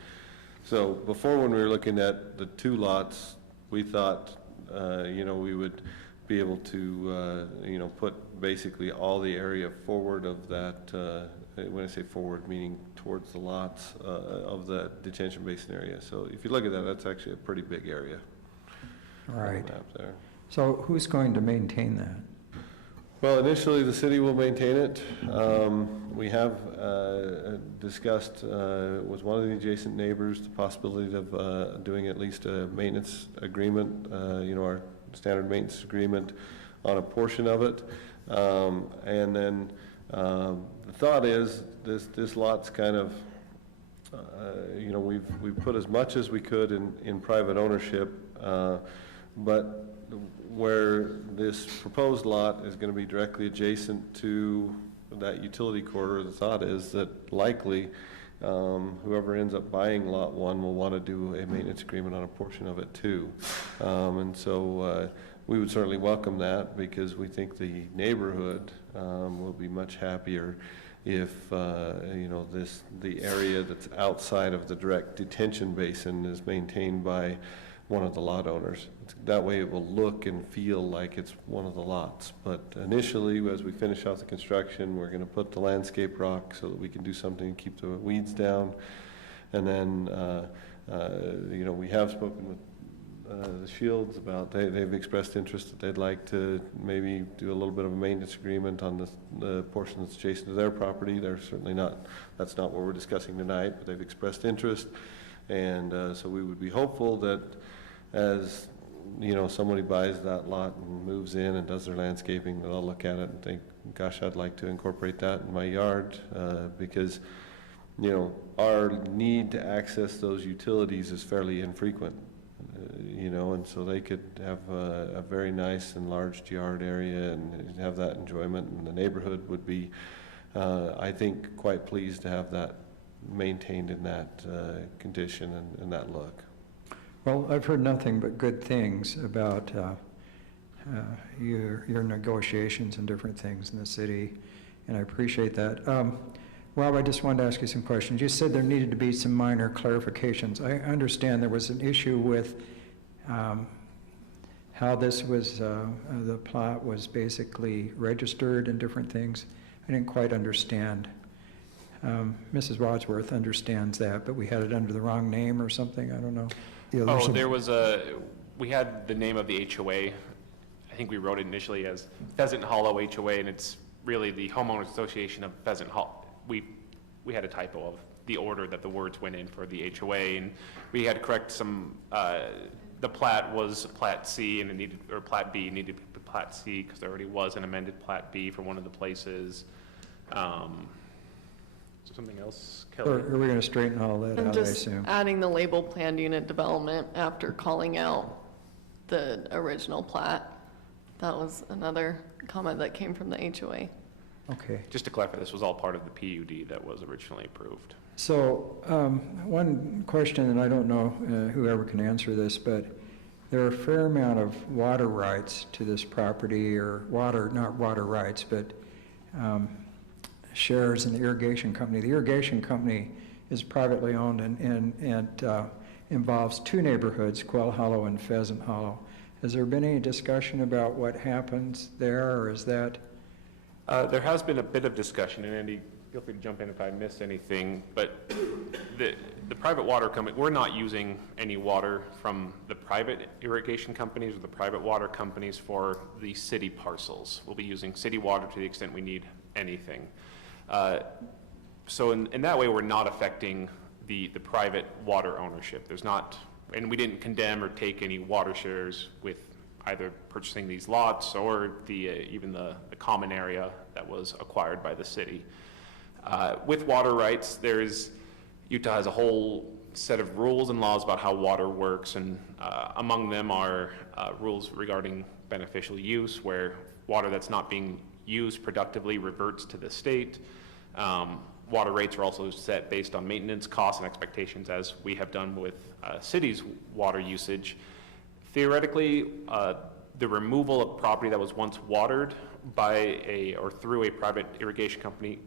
so before, when we were looking at the two lots, we thought, we would be able to, put basically all the area forward of that. When I say forward, meaning towards the lots of the detention basin area. So if you look at that, that's actually a pretty big area. Right. Map there. So who's going to maintain that? Well, initially the city will maintain it. We have discussed with one of the adjacent neighbors the possibility of doing at least a maintenance agreement, our standard maintenance agreement on a portion of it. And then the thought is this lot's kind of, we've put as much as we could in private ownership, but where this proposed lot is going to be directly adjacent to that utility corridor, the thought is that likely whoever ends up buying lot one will want to do a maintenance agreement on a portion of it too. And so we would certainly welcome that, because we think the neighborhood will be much happier if the area that's outside of the direct detention basin is maintained by one of the lot owners. That way it will look and feel like it's one of the lots. But initially, as we finish out the construction, we're going to put the landscape rock so that we can do something to keep the weeds down. And then, we have spoken with the Shields about, they've expressed interest that they'd like to maybe do a little bit of a maintenance agreement on the portion that's adjacent to their property. They're certainly not, that's not what we're discussing tonight, but they've expressed interest. And so we would be hopeful that as somebody buys that lot and moves in and does their landscaping, that I'll look at it and think, gosh, I'd like to incorporate that in my yard, because our need to access those utilities is fairly infrequent. And so they could have a very nice enlarged yard area and have that enjoyment, and the neighborhood would be, I think, quite pleased to have that maintained in that condition and that look. Well, I've heard nothing but good things about your negotiations and different things in the city, and I appreciate that. Rob, I just wanted to ask you some questions. You said there needed to be some minor clarifications. I understand there was an issue with how this was, the plot was basically registered and different things. I didn't quite understand. Mrs. Wadsworth understands that, but we had it under the wrong name or something, I don't know. Oh, there was we had the name of the HOA. I think we wrote it initially as Pheasant Hollow HOA, and it's really the Homeowners Association of Pheasant Hollow. We had a typo of the order that the words went in for the HOA, and we had to correct some, the plat was Plat C, and it needed, or Plat B needed to be Plat C, because there already was an amended Plat B for one of the places. Something else, Kelly? Or are we going to straighten all that And out, I just assume? adding the label planned unit development after calling out the original plat. That was another comment that came from the HOA. Okay. Just to clarify, this was all part of the PUD that was originally approved. So, one question, and I don't know whoever can answer this, but there are a fair amount of water rights to this property, or water, not water rights, but shares in the irrigation company. The irrigation company is privately owned and involves two neighborhoods, Quail Hollow and Pheasant Hollow. Has there been any discussion about what happens there, or is that? There has been a bit of discussion, and Andy, feel free to jump in if I missed anything, but the private water company, we're not using any water from the private irrigation companies or the private water companies for the city parcels. We'll be using city water to the extent we need anything. So in that way, we're not affecting the private water ownership. There's not, and we didn't condemn or take any water shares with either purchasing these lots or even the common area that was acquired by the city. With water rights, Utah has a whole set of rules and laws about how water works, and among them are rules regarding beneficial use, where water that's not being used productively reverts to the state. Water rates are also set based on maintenance costs and expectations, as we have done with cities' water usage. Theoretically, the removal of property that was once watered by or through a private irrigation company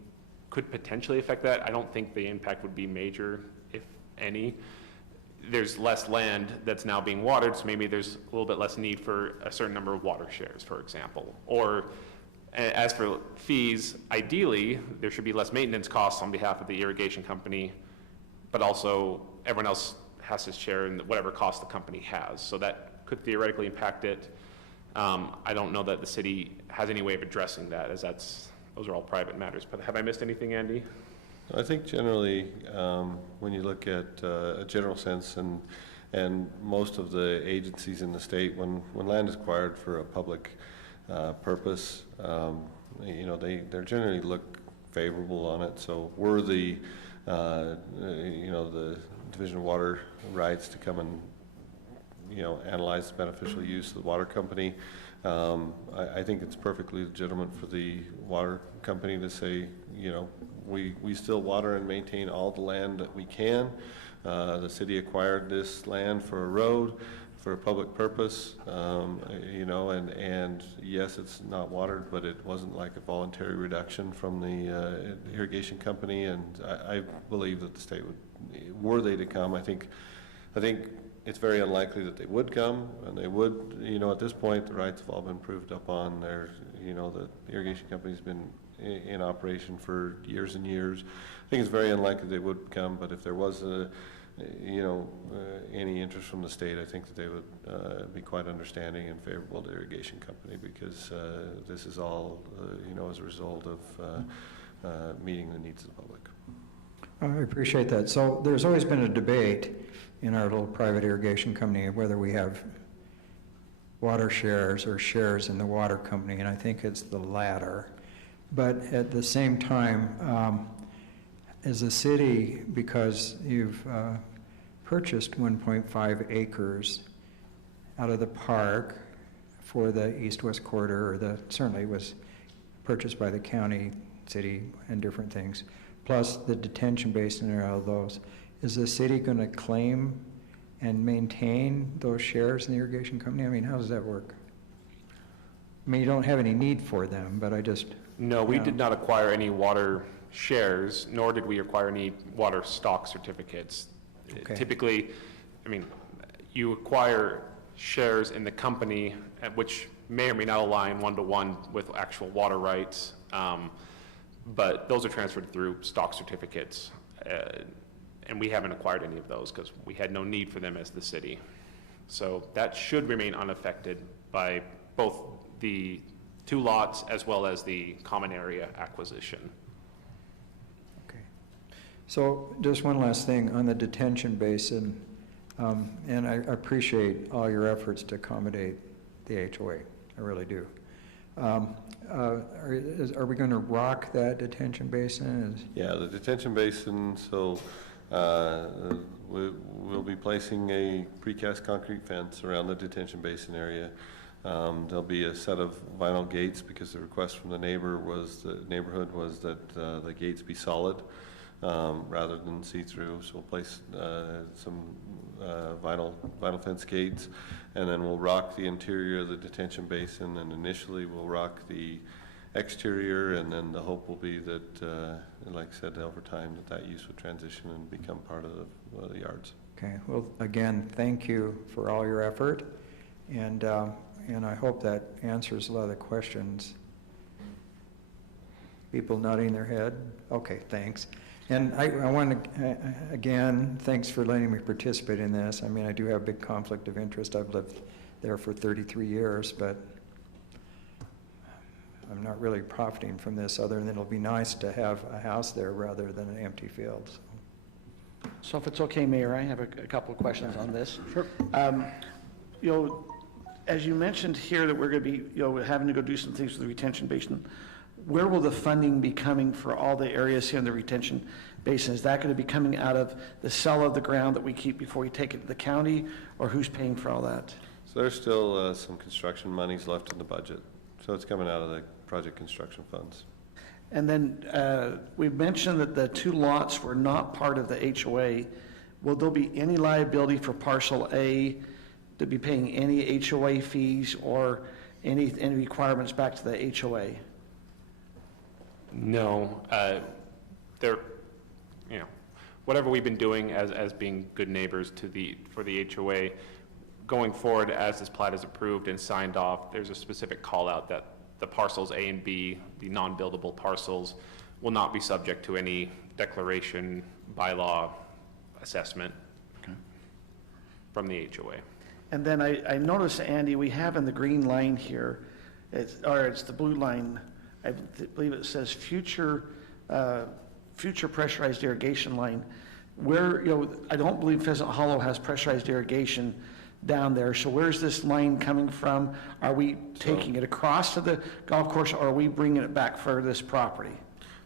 could potentially affect that. I don't think the impact would be major, if any. There's less land that's now being watered, so maybe there's a little bit less need for a certain number of water shares, for example. Or as for fees, ideally, there should be less maintenance costs on behalf of the irrigation company, but also everyone else has to share in whatever cost the company has. So that could theoretically impact it. I don't know that the city has any way of addressing that, as those are all private matters. But have I missed anything, Andy? I think generally, when you look at a general sense, and most of the agencies in the state, when land is acquired for a public purpose, they generally look favorable on it. So we're the Division of Water rights to come and analyze the beneficial use of the water company. I think it's perfectly legitimate for the water company to say, we still water and maintain all the land that we can. The city acquired this land for a road, for a public purpose, and yes, it's not watered, but it wasn't like a voluntary reduction from the irrigation company, and I believe that the state would, were they to come, I think it's very unlikely that they would come, and they would, at this point, the rights have all been proved up on. The irrigation company's been in operation for years and years. I think it's very unlikely they would come, but if there was any interest from the state, I think that they would be quite understanding and favorable to the irrigation company, because this is all, as a result of meeting the needs of the public. I appreciate that. So there's always been a debate in our little private irrigation company of whether we have water shares or shares in the water company, and I think it's the latter. But at the same time, as a city, because you've purchased 1.5 acres out of the park for the east-west corridor, certainly was purchased by the county, city, and different things plus the detention basin and all those, is the city going to claim and maintain those shares in the irrigation company? I mean, how does that work? I mean, you don't have any need for them, but I just... No, we did not acquire any water shares, nor did we acquire any water stock certificates. Okay. Typically, I mean, you acquire shares in the company, which may or may not align one-to-one with actual water rights, but those are transferred through stock certificates, and we haven't acquired any of those because we had no need for them as the city. So that should remain unaffected by both the 2 lots as well as the common area acquisition. Okay. So just one last thing on the detention basin, and I appreciate all your efforts to accommodate the HOA. I really do. Are we going to rock that detention basin? Yeah, the detention basin, so we'll be placing a precast concrete fence around the detention basin area. There'll be a set of vinyl gates because the request from the neighborhood was that the gates be solid rather than see-through. So we'll place some vinyl fence gates, and then we'll rock the interior of the detention basin, and initially we'll rock the exterior, and then the hope will be that, like I said, over time that use would transition and become part of the yards. Okay. Well, again, thank you for all your effort, and I hope that answers a lot of the questions. People nodding their head. Okay, thanks. And I want to, again, thanks for letting me participate in this. I mean, I do have a big conflict of interest. I've lived there for 33 years, but I'm not really profiting from this other than it'll be nice to have a house there rather than an empty field. So if it's okay, Mayor, I have a couple of questions on this. Sure. You know, as you mentioned here that we're going to be, having to go do some things with the retention basin, where will the funding be coming for all the areas here in the retention basin? Is that going to be coming out of the sale of the ground that we keep before we take it to the county, or who's paying for all that? So there's still some construction monies left in the budget. So it's coming out of the project construction funds. And then we've mentioned that the 2 lots were not part of the HOA. Will there be any liability for parcel A to be paying any HOA fees or any requirements back to the HOA? No, whatever we've been doing as being good neighbors for the HOA, going forward as this plat is approved and signed off, there's a specific call out that the parcels A and B, the non-buildable parcels, will not be subject to any declaration, bylaw, assessment from the HOA. And then I noticed, Andy, we have in the green line here, it's the blue line, I believe it says future pressurized irrigation line. Where, I don't believe Pheasant Hollow has pressurized irrigation down there. So where's this line coming from? Are we taking it across to the golf course, or are we bringing it back for this property?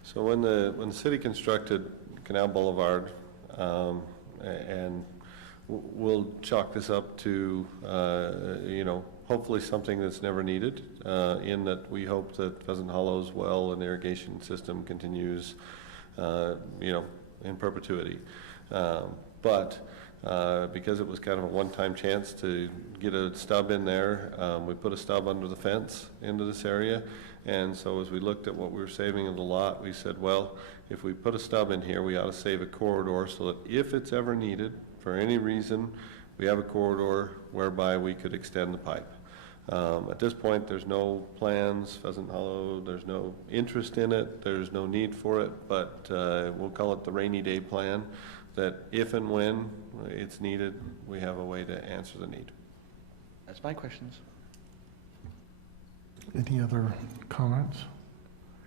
So when the city constructed Canal Boulevard, and we'll chalk this up to, hopefully something that's never needed, in that we hope that Pheasant Hollow's well and irrigation system continues, in perpetuity. But because it was kind of a one-time chance to get a stub in there, we put a stub under the fence into this area. And so as we looked at what we were saving in the lot, we said, well, if we put a stub in here, we ought to save a corridor so that if it's ever needed, for any reason, we have a corridor whereby we could extend the pipe. At this point, there's no plans, Pheasant Hollow, there's no interest in it, there's no need for it, but we'll call it the rainy day plan, that if and when it's needed, we have a way to answer the need. That's my questions. Any other comments,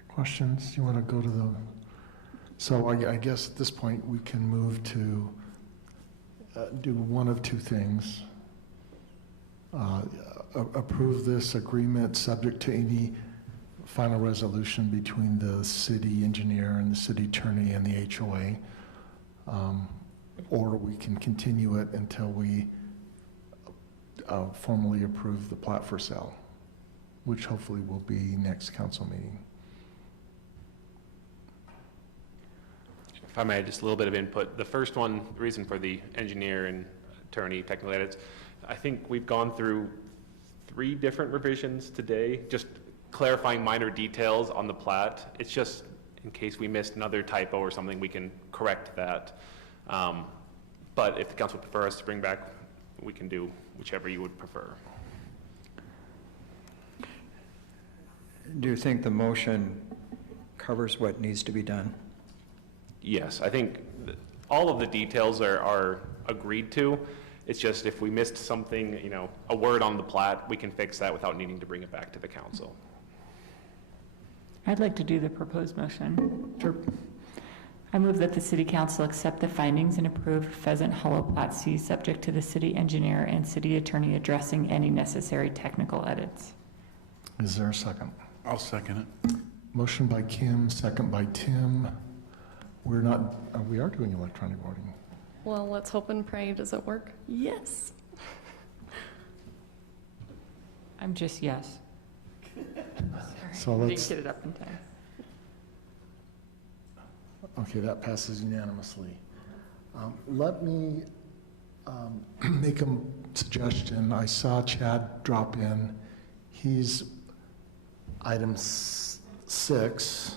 questions? You want to go to the... So I guess at this point, we can move to do one of 2 things. Approve this agreement subject to any final resolution between the city engineer and the city attorney and the HOA. Or we can continue it until we formally approve the plat for sale, which hopefully will be next council meeting. if I may, just a little bit of input. The first one, the reason for the engineer and attorney technical edits, I think we've gone through 3 different revisions today, just clarifying minor details on the plat. It's just in case we missed another typo or something, we can correct that. But if the council would prefer us to bring back, we can do whichever you would prefer. Do you think the motion covers what needs to be done? Yes, I think all of the details are agreed to. It's just if we missed something, you know, a word on the plat, we can fix that without needing to bring it back to the council. I'd like to do the proposed motion. Sure. I move that the city council accept the findings and approve Pheasant Hollow Plat C, subject to the city engineer and city attorney addressing any necessary technical edits. Is there a second? I'll second it. Motion by Kim, second by Tim. We are doing electronic voting. Well, let's hope and pray. Does it work? Yes. I'm just yes. So Sorry, let's, didn't get it up in time. okay, that passes unanimously. Let me make a suggestion. I saw Chad drop in. He's item 6.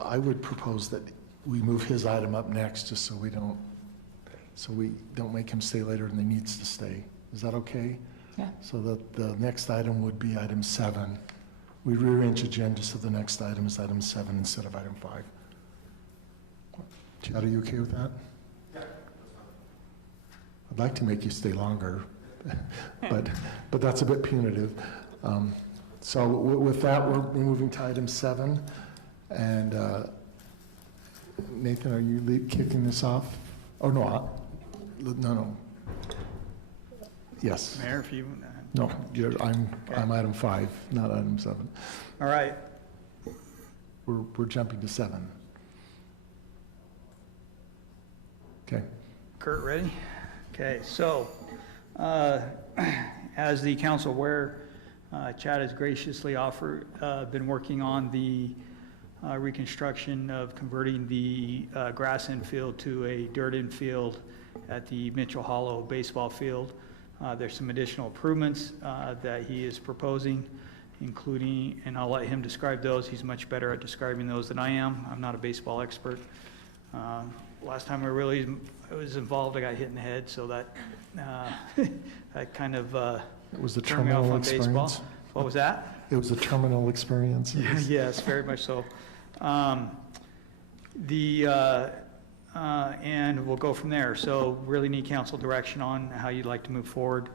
I would propose that we move his item up next, just so we don't make him stay later than he needs to stay. Is that okay? Yeah. So that the next item would be item 7. We rearrange the agenda so the next item is item 7 instead of item 5. Chad, are you okay with that? Yeah, that's fine. I'd like to make you stay longer, but that's a bit punitive. So with that, we're moving to item 7. And Nathan, are you kicking this off? Oh, no. No. Yes. Mayor, if you... No, I'm item 5, not item 7. All right. We're jumping to 7. Okay. Kurt, ready? Okay, so as the council aware, Chad has graciously been working on the reconstruction of converting the grass infield to a dirt infield at the Mitchell Hollow baseball field. There's some additional improvements that he is proposing, including, and I'll let him describe those. He's much better at describing those than I am. I'm not a baseball expert. Last time I was involved, I got hit in the head, so that that kind of it was a turned me off terminal on baseball. experience. What was that? It was a terminal experience. Yes, very much so. And we'll go from there. So really need council direction on how you'd like to move forward.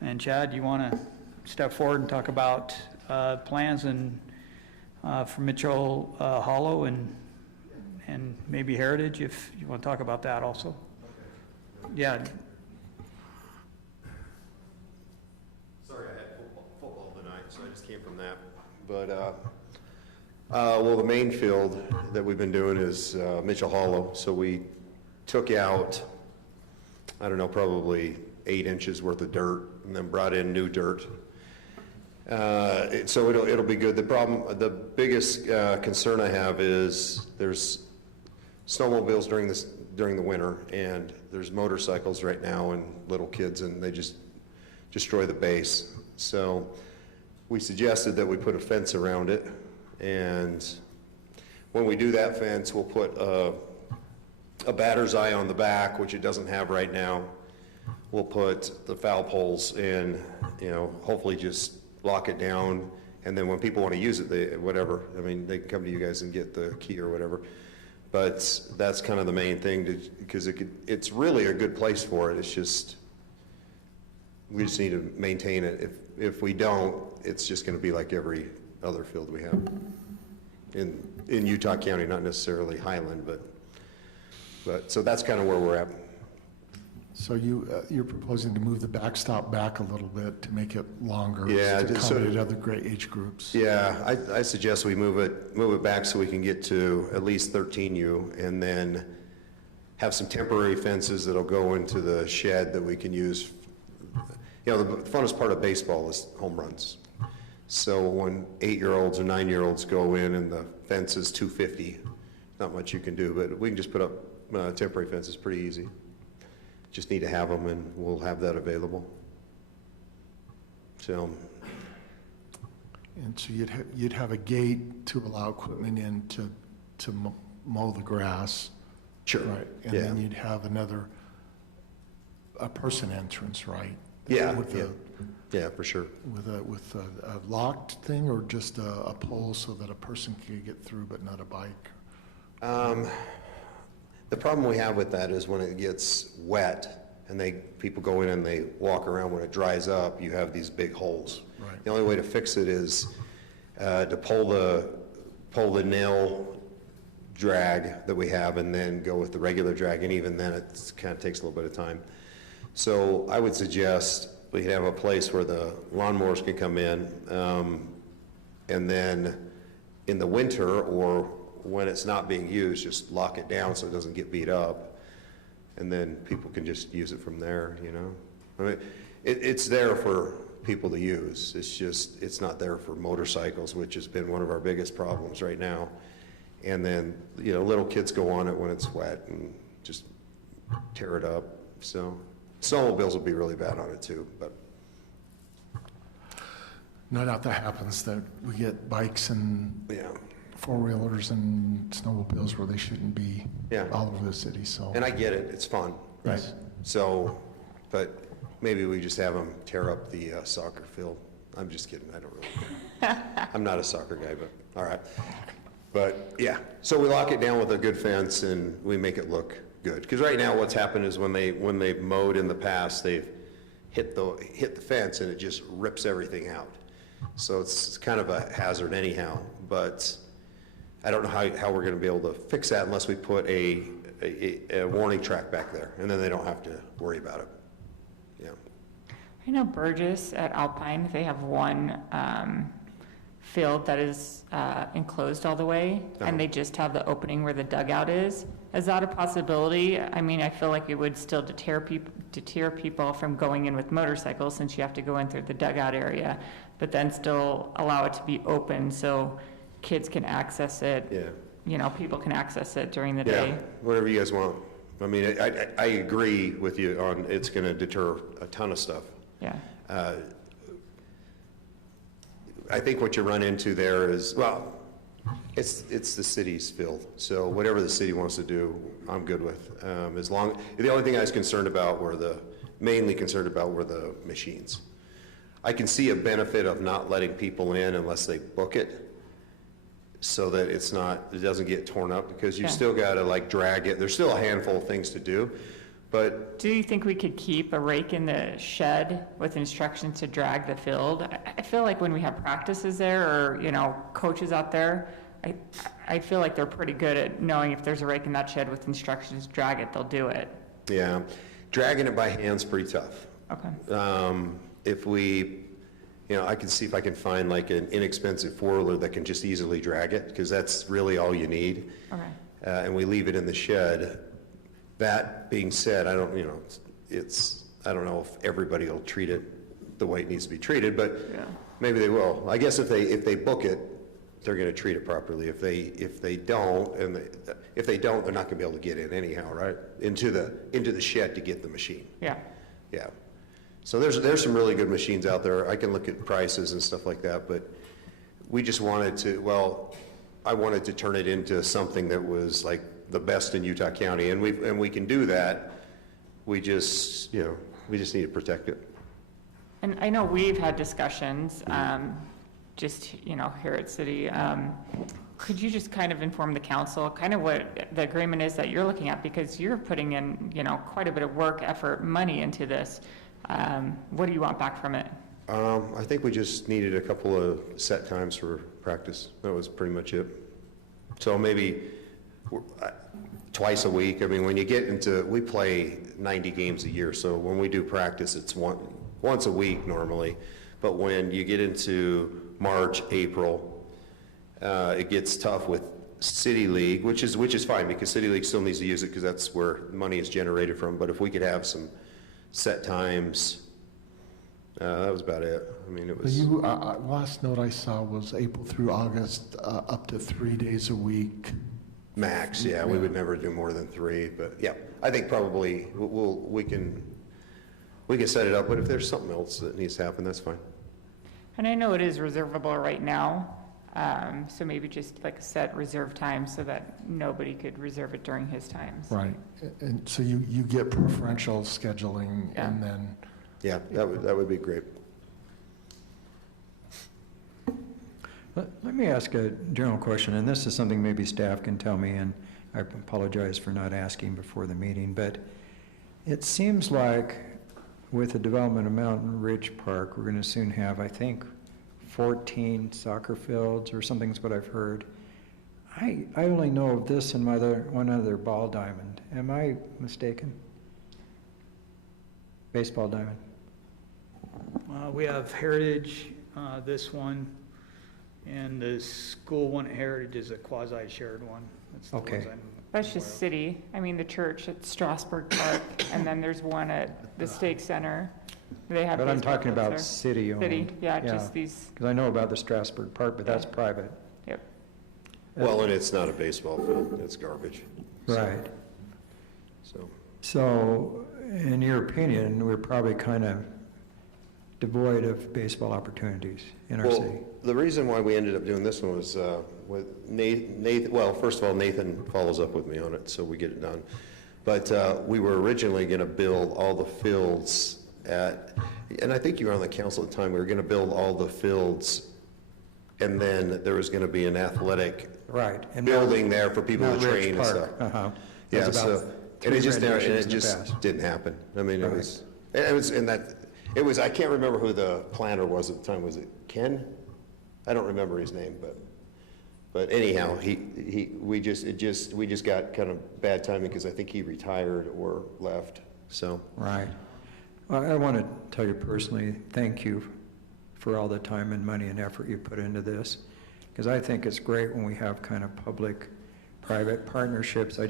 And Chad, you want to step forward and talk about plans and for Mitchell Hollow and maybe Heritage, if you want to talk about that also. Yeah. Sorry, I had football tonight, so I just came from that. But well, the main field that we've been doing is Mitchell Hollow. So we took out, I don't know, probably 8 inches worth of dirt and then brought in new dirt. So it'll be good. The biggest concern I have is there's snowmobiles during the winter, and there's motorcycles right now and little kids, and they just destroy the base. So we suggested that we put a fence around it. And when we do that fence, we'll put a batter's eye on the back, which it doesn't have right now. We'll put the foul poles in, hopefully just lock it down. And then when people want to use it, they can come to you guys and get the key or whatever. But that's kind of the main thing, because it's really a good place for it. It's just, we just need to maintain it. If we don't, it's just going to be like every other field we have in Utah County, not necessarily Highland, but so that's kind of where we're at. So you're proposing to move the backstop back a little bit to make it longer, Yeah, to accommodate other great age groups. Yeah, I suggest we move it back so we can get to at least 13U, and then have some temporary fences that'll go into the shed that we can use. The funnest part of baseball is home runs. So when 8-year-olds or 9-year-olds go in and the fence is $250, not much you can do, but we can just put up temporary fences pretty easy. Just need to have them, and we'll have that available. So, And so you'd have a gate to allow equipment in to mow the grass. Sure. Right, and Yeah. then you'd have a person entrance, right? Yeah, With yeah. Yeah, for sure. With a locked thing, or just a pole so that a person could get through but not a bike? The problem we have with that is when it gets wet and people go in and they walk around, when it dries up, you have these big holes. Right. The only way to fix it is to pull the nail drag that we have and then go with the regular drag, and even then it kind of takes a little bit of time. So I would suggest we can have a place where the lawnmowers can come in, and then in the winter or when it's not being used, just lock it down so it doesn't get beat up, and then people can just use it from there, you know? I mean, it's there for people to use. It's just, it's not there for motorcycles, which has been one of our biggest problems right now. And then, you know, little kids go on it when it's wet and just tear it up. So snowmobiles will be really bad on it too, but. No doubt that happens, that we get bikes and yeah, four-wheelers and snowmobiles where they shouldn't be, yeah, all over the city, so. And I get it, it's fun, right? Yes. So, but maybe we just have them tear up the soccer field. I'm just kidding, I don't really care. I'm not a soccer guy, but all right. But yeah, so we lock it down with a good fence and we make it look good. Because right now what's happened is when they've mowed in the past, they've hit the fence and it just rips everything out. So it's kind of a hazard anyhow, but I don't know how we're going to be able to fix that unless we put a warning track back there, and then they don't have to worry about it. Yeah. I know Burgess at Alpine, they have one field that is enclosed all the way, and they just have the opening where the dugout is. Is that a possibility? I mean, I feel like it would still deter people from going in with motorcycles, since you have to go in through the dugout area, but then still allow it to be open so kids can access it. Yeah. You know, people can access it during the Yeah, day. whatever you guys want. I mean, I agree with you on it's going to deter a ton of stuff. Yeah. I think what you run into there is, well, it's the city's field. So whatever the city wants to do, I'm good with. The only thing I was mainly concerned about were the machines. I can see a benefit of not letting people in unless they book it, so that it doesn't get torn up, because you still got to like drag it. There's still a handful of things to do, but. Do you think we could keep a rake in the shed with instructions to drag the field? I feel like when we have practices there, or, you know, coaches out there, I feel like they're pretty good at knowing if there's a rake in that shed with instructions to drag it, they'll do it. Yeah, dragging it by hand's pretty tough. Okay. If we, you know, I can see if I can find like an inexpensive four-wheeler that can just easily drag it, because that's really all you need. Okay. And we leave it in the shed. That being said, I don't know if everybody will treat it the way it needs to be treated, but maybe they will. I guess if they book it, they're going to treat it properly. If they don't, they're not going to be able to get in anyhow, right? Into the shed to get the machine. Yeah. Yeah. So there's some really good machines out there. I can look at prices and stuff like that, but we just wanted to, I wanted to turn it into something that was like the best in Utah County, and we can do that. We just need to protect it. And I know we've had discussions, just, you know, here at City. Could you just kind of inform the council kind of what the agreement is that you're looking at? Because you're putting in, you know, quite a bit of work, effort, money into this. What do you want back from it? I think we just needed a couple of set times for practice. That was pretty much it. So maybe twice a week. I mean, when you get we play 90 games a year, so when we do practice, it's once a week normally. But when you get into March, April, it gets tough with City League, which is fine, because City League still needs to use it because that's where money is generated from. But if we could have some set times, That was about it. I mean, it So was, you, last note I saw was April through August, up to 3 days a week. max, yeah, we would never do more than 3, but yeah, I think probably we can set it up, but if there's something else that needs to happen, that's fine. And I know it is reservable right now, so maybe just like a set reserve time so that nobody could reserve it during his times. Right, and so you get preferential scheduling and then. Yeah, that would be great. Let me ask a general question, and this is something maybe staff can tell me, and I apologize for not asking before the meeting, but it seems like with the development of Mountain Ridge Park, we're going to soon have, I think, 14 soccer fields or something's what I've heard. I only know of this and one other ball diamond. Am I mistaken? Baseball diamond. We have Heritage, this one, and the school one at Heritage is a quasi-shared one. That's the Okay. ones I'm That's just city. I mean, the church at Strasburg Park, and then there's one at the Stake Center. They have. But I'm baseball talking fields about there. city-owned. City, yeah, just these. Because I know about the Strasburg Park, but that's private. Yep. Well, and it's not a baseball field, it's garbage. Right. So, So, in your opinion, we're probably kind of devoid of baseball opportunities in our city. well, the reason why we ended up doing this one was with Nathan, well, first of all, Nathan follows up with me on it, so we get it done. But we were originally going to build all the fields and I think you were on the council at the time, we were going to build all the fields, and then there was going to be an athletic building there for people to train and stuff. Yeah, so, and it just didn't happen. I mean, it was, I can't remember who the planner was at the time. Was it Ken? I don't remember his name, but anyhow, we just got kind of bad timing because I think he retired or left, so. Right. Well, I want to tell you personally, thank you for all the time and money and effort you put into this, because I think it's great when we have kind of public-private partnerships. I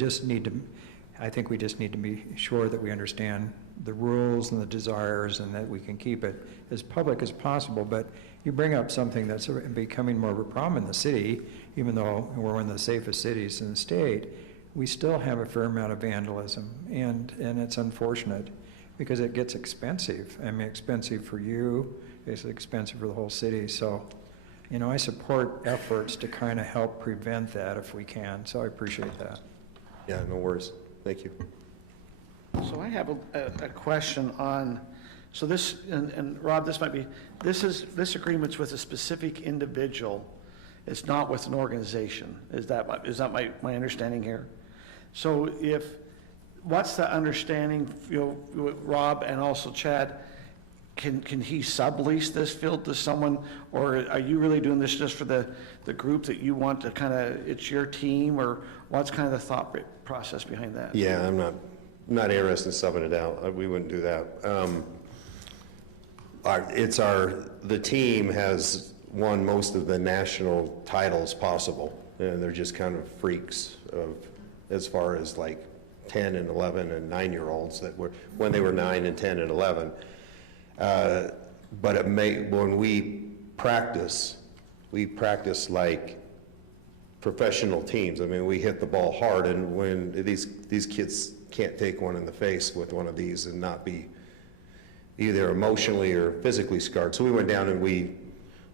think we just need to be sure that we understand the rules and the desires and that we can keep it as public as possible. But you bring up something that's becoming more of a problem in the city, even though we're one of the safest cities in the state, we still have a fair amount of vandalism, and it's unfortunate because it gets expensive. I mean, expensive for you, it's expensive for the whole city. So, you know, I support efforts to kind of help prevent that if we can, so I appreciate that. Yeah, no worries. Thank you. So I have a question on, so this, and Rob, this might be, this agreement's with a specific individual. It's not with an organization. Is that my understanding here? So what's the understanding, with Rob and also Chad, can he sublease this field to someone, or are you really doing this just for the group that you want to kind of, it's your team, or what's kind of the thought process behind that? Yeah, I'm not interested in subbing it out. We wouldn't do that. The team has won most of the national titles possible, and they're just kind of freaks as far as like 10 and 11 and 9-year-olds that were, when they were 9 and 10 and 11. But when we practice like professional teams. I mean, we hit the ball hard, and when these kids can't take one in the face with one of these and not be either emotionally or physically scarred. So we went down and we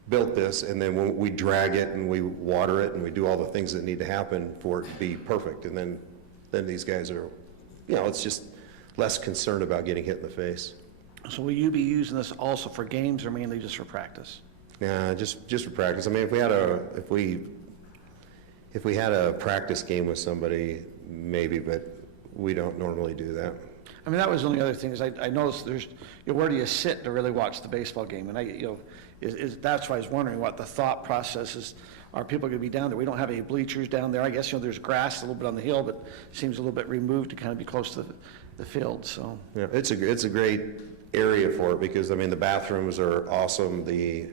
built this, and then we drag it and we water it and we do all the things that need to happen for it to be perfect. And then these guys are, it's just less concerned about getting hit in the face. So will you be using this also for games or mainly just for practice? Yeah, just for practice. I mean, if we had a practice game with somebody, maybe, but we don't normally do that. I mean, that was the only other thing is I noticed there's, where do you sit to really watch the baseball game? And that's why I was wondering what the thought process is. Are people going to be down there? We don't have any bleachers down there. I guess, there's grass a little bit on the hill, but it seems a little bit removed to kind of be close to the field, so. Yeah, it's a great area for it because, I mean, the bathrooms are awesome, the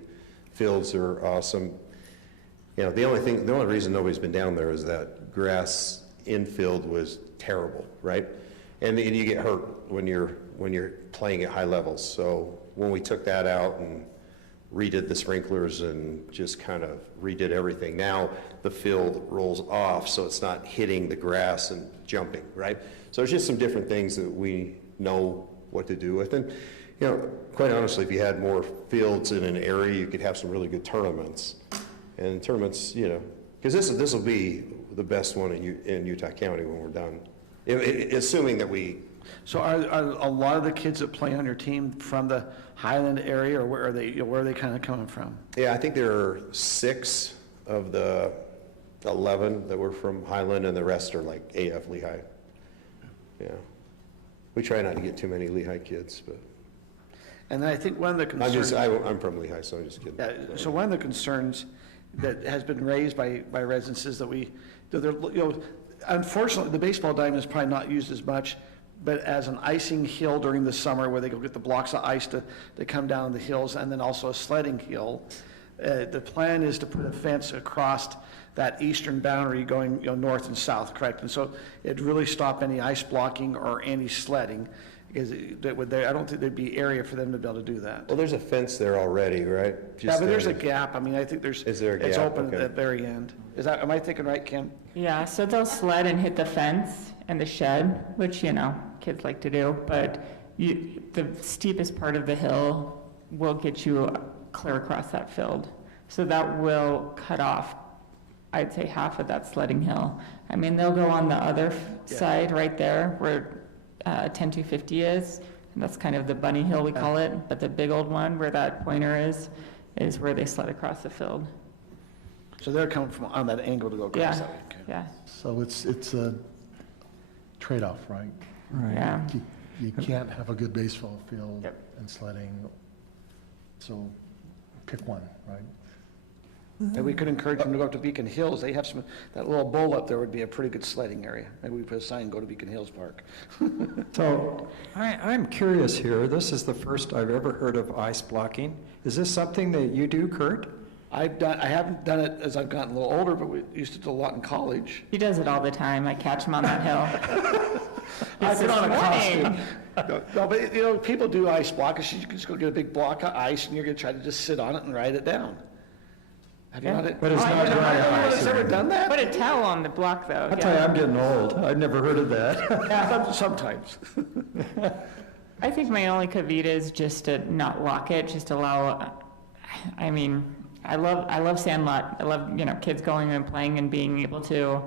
fields are awesome. The only reason nobody's been down there is that grass infield was terrible, right? And you get hurt when you're playing at high levels. So when we took that out and redid the sprinklers and just kind of redid everything, now the field rolls off, so it's not hitting the grass and jumping, right? So there's just some different things that we know what to do with. And, you know, quite honestly, if you had more fields in an area, you could have some really good tournaments. And tournaments, you know, because this will be the best one in Utah County when we're done, assuming that we. So are a lot of the kids that play on your team from the Highland area, or where are they, where are they kind of coming from? Yeah, I think there are 6 of the 11 that were from Highland, and the rest are like AF Lehigh. Yeah. We try not to get too many Lehigh kids, but. And then I think one of the concerns. I'm from Lehigh, so I'm just kidding. Yeah, so one of the concerns that has been raised by residents is that unfortunately, the baseball diamond is probably not used as much, but as an icing hill during the summer where they go get the blocks of ice to come down the hills, and then also a sledding hill. The plan is to put a fence across that eastern boundary going north and south, correct? And so it'd really stop any ice blocking or any sledding, because I don't think there'd be area for them to be able to do that. Well, there's a fence there already, right? Yeah, but there's a gap. I mean, I think Is there a it's gap? open Okay. at the very end. Am I thinking right, Kim? Yeah, so they'll sled and hit the fence and the shed, which, kids like to do, but the steepest part of the hill will get you clear across that field. So that will cut off, I'd say, half of that sledding hill. I mean, they'll go on the other side right there where 10250 is, and that's kind of the bunny hill we call it, but the big old one where that pointer is where they sled across the field. So they're coming from on that angle to go across that way. Okay. Yeah. So it's a trade-off, right? Right. Yeah. You can't have a good baseball field and sledding, so pick one, right? And we could encourage them to go up to Beacon Hills. They have that little bowl up there would be a pretty good sledding area. Maybe we put a sign, go to Beacon Hills Park. So I'm curious here. This is the first I've ever heard of ice blocking. Is this something that you do, Kurt? I haven't done it as I've gotten a little older, but we used to do a lot in college. He does it all the time. I catch him on that hill. I put on a morning. costume. No, but people do ice block. You can just go get a big block of ice, and you're going to try to just sit on it and ride it down. Have you not? But it's not dry ice. Has ever done that? Put a towel on the block, though. I tell you, I'm getting old. I've never heard of that. Sometimes. I think my only kavita is just to not lock it, just allow, I mean, I love Sandlot. I love, kids going and playing and being able to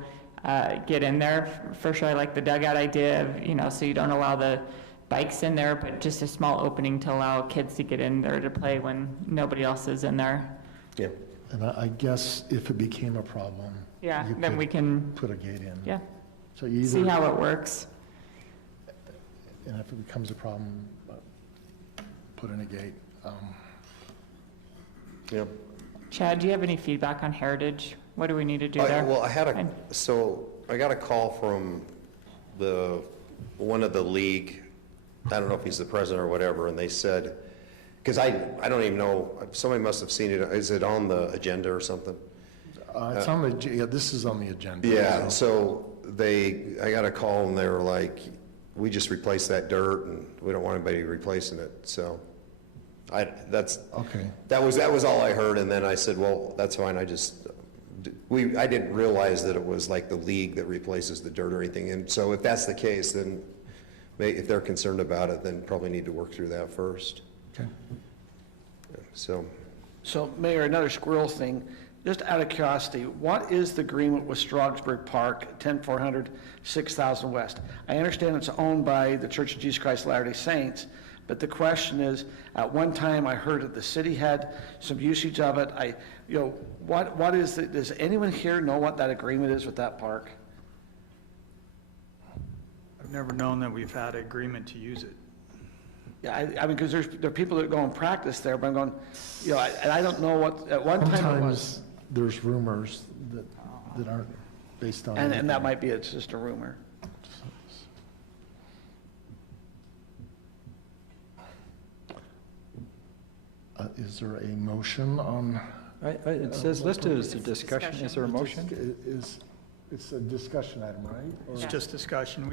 get in there. For sure, I like the dugout idea of, so you don't allow the bikes in there, but just a small opening to allow kids to get in there to play when nobody else is in there. Yeah. And I guess if it became a problem, Yeah, you then could we can, put a gate in. yeah, So you see either, how it works. and if it becomes a problem, put in a gate. Yeah. Chad, do you have any feedback on Heritage? What do we need to do there? Well, I got a call from one of the league, I don't know if he's the president or whatever, and they said, because I don't even know, somebody must have seen it. Is it on the agenda or something? It's on this is on the agenda. Yeah, so I got a call and they were like, we just replaced that dirt and we don't want anybody replacing it, so. Okay. That was all I heard, and then I said, well, that's fine, I didn't realize that it was like the league that replaces the dirt or anything, and so if that's the case, then if they're concerned about it, then probably need to work through that first. Okay. So, Mayor, another squirrel thing, just out of curiosity, what is the agreement with Stroudsburg Park, 10400 6000 West? I understand it's owned by the Church of Jesus Christ of Latter-day Saints, but the question is, at one time I heard that the city had some usage of it. What is it? Does anyone here know what that agreement is with that park? I've never known that we've had an agreement to use it. Yeah, I mean, because there are people that go and practice there, but I'm going, I don't know what, at one time it was. Sometimes there's rumors that aren't based on. And that might be, it's just a rumor. Is there a motion on? It says listed as a discussion. Is there a motion? It's a discussion item, right? It's just discussion.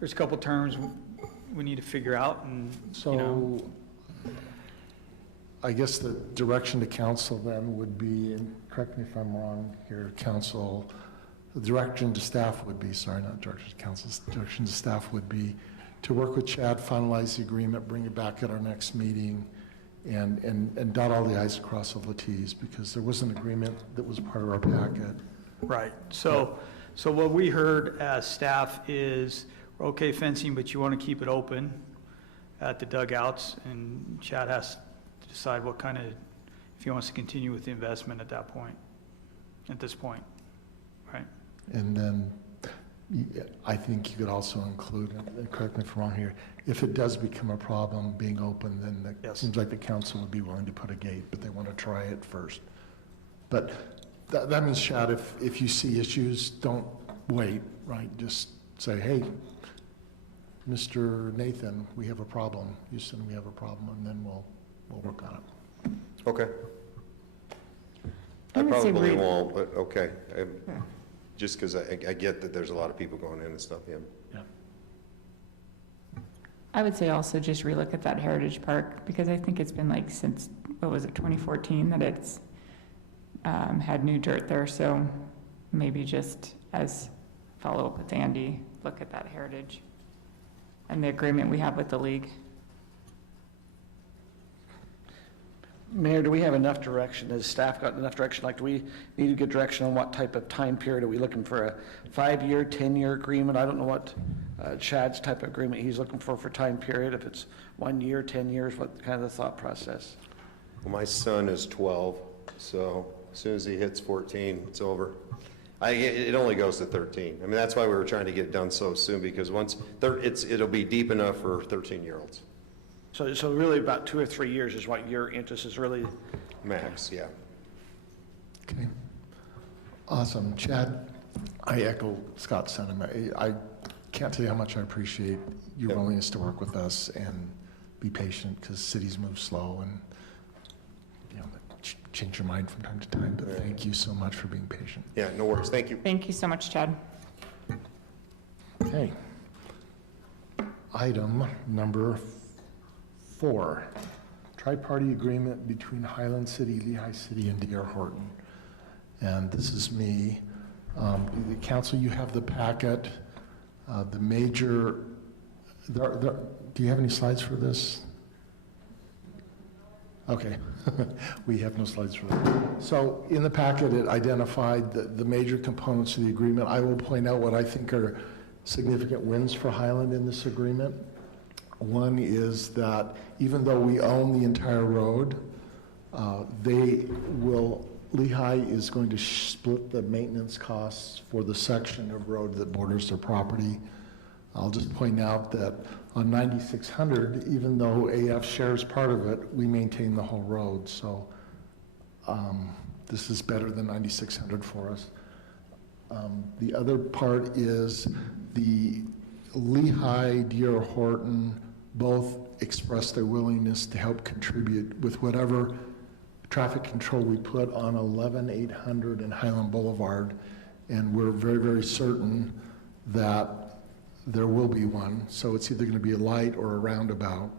There's a couple terms we need to figure out, and, So I guess the direction to council then would be, and correct me if I'm wrong here, council, the direction to staff would be, sorry, not direction to council, direction to staff would be to work with Chad, finalize the agreement, bring it back at our next meeting, and dot all the i's, cross all the t's, because there was an agreement that was part of our packet. Right, so what we heard as staff is, okay fencing, but you want to keep it open at the dugouts, and Chad has to decide what kind of, if he wants to continue with the investment at that point, at this point, right? And then I think you could also include, and correct me if I'm wrong here, if it does become a problem being open, then it seems like the council would be willing to put a gate, but they want to try it first. But that means, Chad, if you see issues, don't wait, right? Just say, hey, Mr. Nathan, we have a problem. Houston, we have a problem, and then we'll work on it. Okay. I I would say probably we- won't, but okay. Just because I get that there's a lot of people going in and stuff, yeah. I would say also just relook at that Heritage Park, because I think it's been like since, what was it, 2014, that it's had new dirt there, so maybe just as follow-up with Andy, look at that heritage and the agreement we have with the league. Mayor, do we have enough direction? Has staff got enough direction? Like, do we need to get direction on what type of time period? Are we looking for a 5-year, 10-year agreement? I don't know what Chad's type of agreement he's looking for time period, if it's 1 year, 10 years, what kind of the thought process? Well, my son is 12, so as soon as he hits 14, it's over. It only goes to 13. I mean, that's why we were trying to get it done so soon, because once, it'll be deep enough for 13-year-olds. So really about 2 or 3 years is what your interest is really? Max, yeah. Okay. Awesome. Chad, I echo Scott's sentiment. I can't tell you how much I appreciate your willingness to work with us and be patient, because cities move slow and, you know, change your mind from time to time. But thank you so much for being patient. Yeah, no worries. Thank you. Thank you so much, Chad. Okay. Item number 4, tri-party agreement between Highland City, Lehigh City, and D.R. Horton. And this is me. The council, you have the packet. The major, do you have any slides for this? Okay, we have no slides for that. So in the packet, it identified the major components of the agreement. I will point out what I think are significant wins for Highland in this agreement. One is that even though we own the entire road, Lehigh is going to split the maintenance costs for the section of road that borders their property. I'll just point out that on 9600, even though AF shares part of it, we maintain the whole road. So this is better than 9600 for us. The other part is the Lehigh, D.R. Horton both expressed their willingness to help contribute with whatever traffic control we put on 11800 and Highland Boulevard, and we're very, very certain that there will be one. So it's either going to be a light or a roundabout.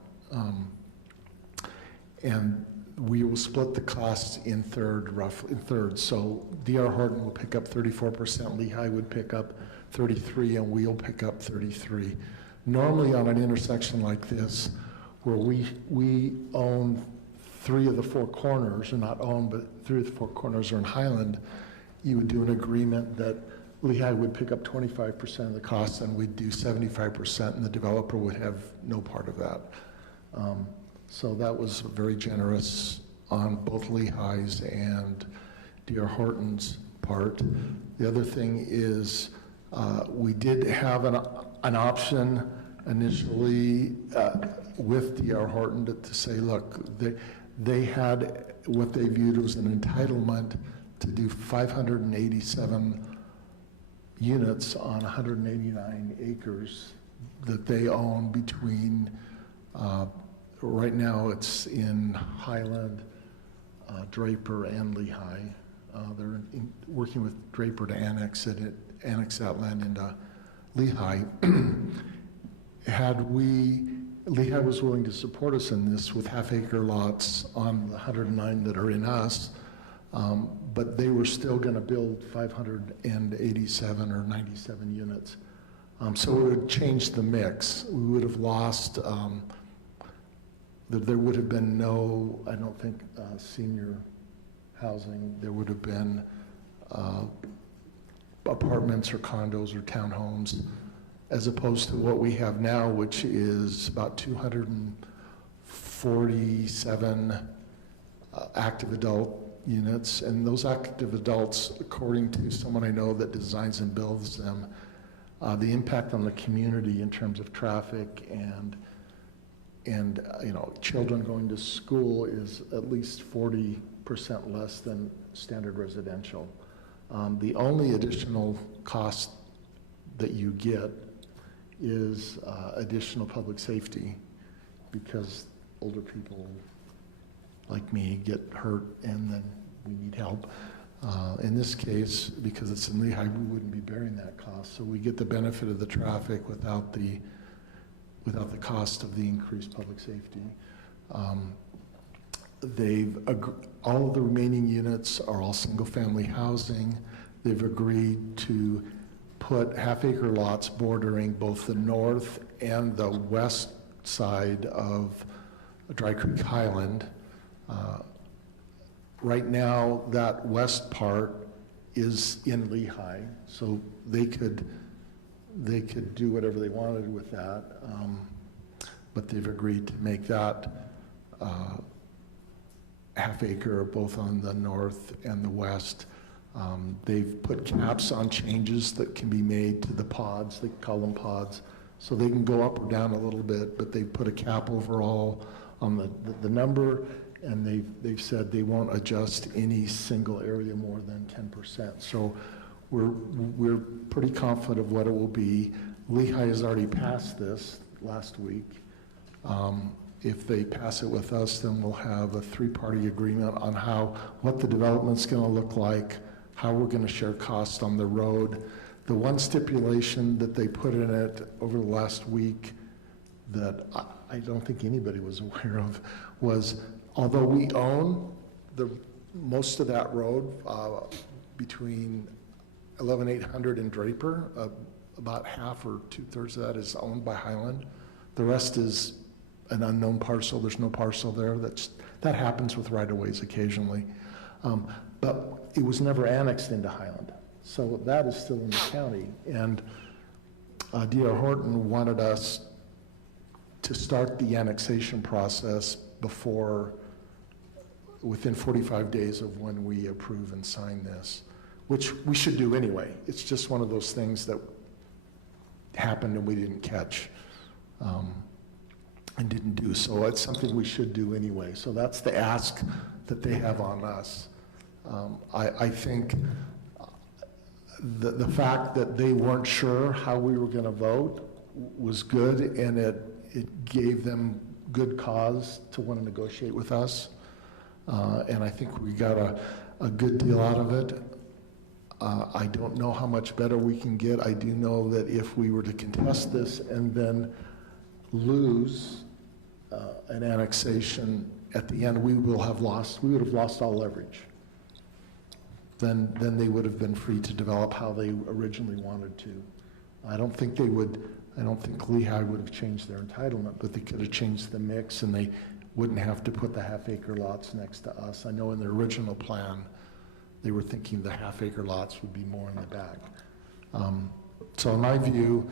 And we will split the costs in thirds. So D.R. Horton will pick up 34%, Lehigh would pick up 33%, and we'll pick up 33%. Normally on an intersection like this, where we own 3 of the 4 corners, or not own, but 3 of the 4 corners are in Highland, you would do an agreement that Lehigh would pick up 25% of the costs and we'd do 75%, and the developer would have no part of that. So that was very generous on both Lehigh's and D.R. Horton's part. The other thing is we did have an option initially with D.R. Horton to say, look, they had what they viewed as an entitlement to do 587 units on 189 acres that they own between, right now it's in Highland, Draper, and Lehigh. They're working with Draper to annex that land into Lehigh. Had we Lehigh was willing to support us in this with half-acre lots on the 109 that are in us, but they were still going to build 587 or 97 units. So it would change the mix. We would have lost, there would have been no, I don't think, senior housing. There would have been apartments or condos or townhomes, as opposed to what we have now, which is about 247 active adult units. And those active adults, according to someone I know that designs and builds them, the impact on the community in terms of traffic and children going to school is at least 40% less than standard residential. The only additional cost that you get is additional public safety, because older people like me get hurt and then we need help. In this case, because it's in Lehigh, we wouldn't be bearing that cost. So we get the benefit of the traffic without the cost of the increased public safety. All of the remaining units are all single-family housing. They've agreed to put half-acre lots bordering both the north and the west side of Dry Creek Highland. Right now, that west part is in Lehigh, so they could do whatever they wanted with that, but they've agreed to make that half-acre both on the north and the west. They've put caps on changes that can be made to the pods, they call them pods, so they can go up or down a little bit, but they've put a cap overall on the number, and they've said they won't adjust any single area more than 10%. So we're pretty confident of what it will be. Lehigh has already passed this last week. If they pass it with us, then we'll have a three-party agreement on what the development's going to look like, how we're going to share costs on the road. The one stipulation that they put in it over the last week that I don't think anybody was aware of was, although we own most of that road between 11800 and Draper, about half or two-thirds of that is owned by Highland. The rest is an unknown parcel. There's no parcel there. That happens with right-of-ways occasionally. But it was never annexed into Highland. So that is still in the county. And D.R. Horton wanted us to start the annexation process within 45 days of when we approve and sign this, which we should do anyway. It's just one of those things that happened and we didn't catch and didn't do. So it's something we should do anyway. So that's the ask that they have on us. I think the fact that they weren't sure how we were going to vote was good, and it gave them good cause to want to negotiate with us. And I think we got a good deal out of it. I don't know how much better we can get. I do know that if we were to contest this and then lose an annexation at the end, we would have lost all leverage. Then they would have been free to develop how they originally wanted to. I don't think Lehigh would have changed their entitlement, but they could have changed the mix, and they wouldn't have to put the half-acre lots next to us. I know in their original plan, they were thinking the half-acre lots would be more in the back. So in my view,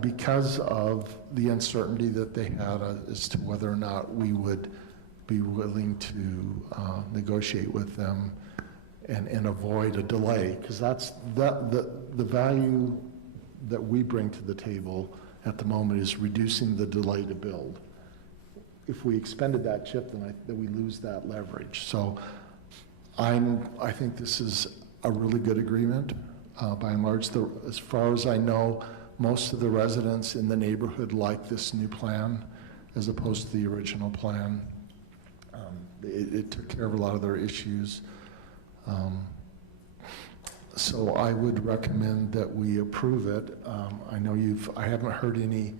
because of the uncertainty that they had as to whether or not we would be willing to negotiate with them and avoid a delay, because that's the value that we bring to the table at the moment is reducing the delay to build. If we expended that chip, then we lose that leverage. So I think this is a really good agreement. By and large, as far as I know, most of the residents in the neighborhood like this new plan as opposed to the original plan. It took care of a lot of their issues. So I would recommend that we approve it. I know I haven't heard any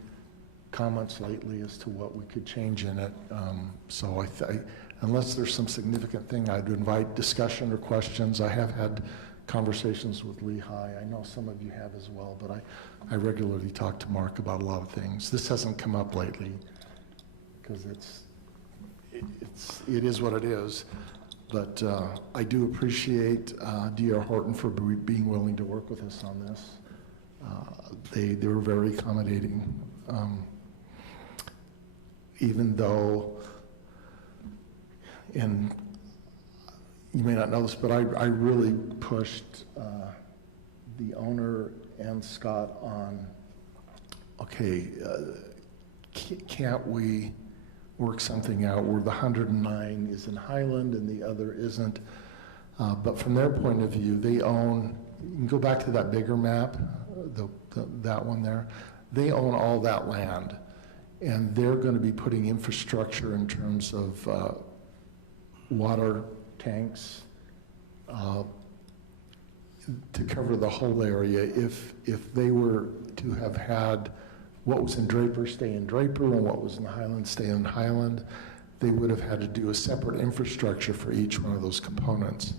comments lately as to what we could change in it. So unless there's some significant thing, I'd invite discussion or questions. I have had conversations with Lehigh. I know some of you have as well, but I regularly talk to Mark about a lot of things. This hasn't come up lately because it is what it is. But I do appreciate D.R. Horton for being willing to work with us on this. They were very accommodating, even though, and you may not know this, but I really pushed the owner and Scott on, okay, can't we work something out where the 109 is in Highland and the other isn't? But from their point of view, they own, you can go back to that bigger map, that one there, they own all that land. And they're going to be putting infrastructure in terms of water tanks to cover the whole area. If they were to have had what was in Draper stay in Draper and what was in Highland stay in Highland, they would have had to do a separate infrastructure for each one of those components.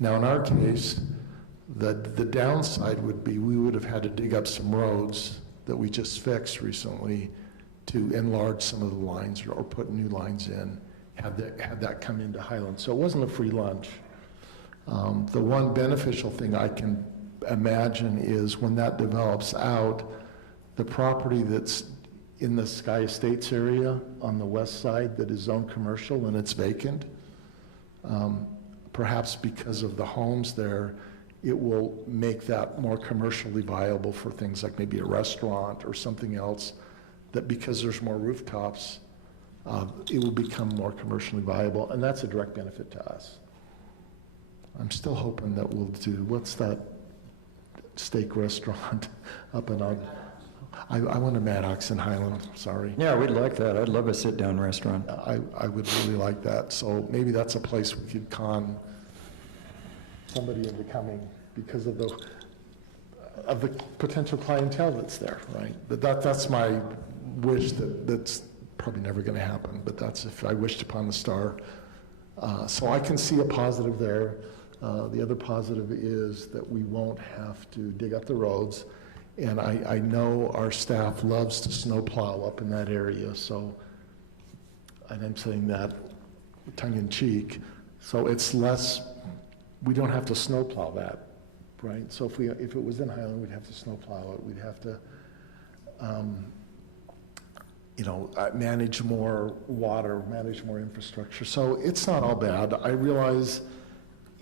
Now in our case, the downside would be we would have had to dig up some roads that we just fixed recently to enlarge some of the lines or put new lines in, have that come into Highland. So it wasn't a free lunch. The one beneficial thing I can imagine is when that develops out, the property that's in the Sky Estates area on the west side that is zoned commercial and it's vacant, perhaps because of the homes there, it will make that more commercially viable for things like maybe a restaurant or something else, that because there's more rooftops, it will become more commercially viable, and that's a direct benefit to us. I'm still hoping that we'll do, what's that steak restaurant up in I went to Maddox in Highland, sorry. Yeah, we'd like that. I'd love a sit-down restaurant. I would really like that. So maybe that's a place we could con somebody into coming because of the potential clientele that's there, right? But that's my wish that's probably never going to happen, but that's if I wished upon the star. So I can see a positive there. The other positive is that we won't have to dig up the roads. And I know our staff loves to snow plow up in that area, so, and I'm saying that tongue in cheek, so it's less, we don't have to snow plow that, right? So if it was in Highland, we'd have to snow plow it, we'd have to, manage more water, manage more infrastructure. So it's not all bad. I realize,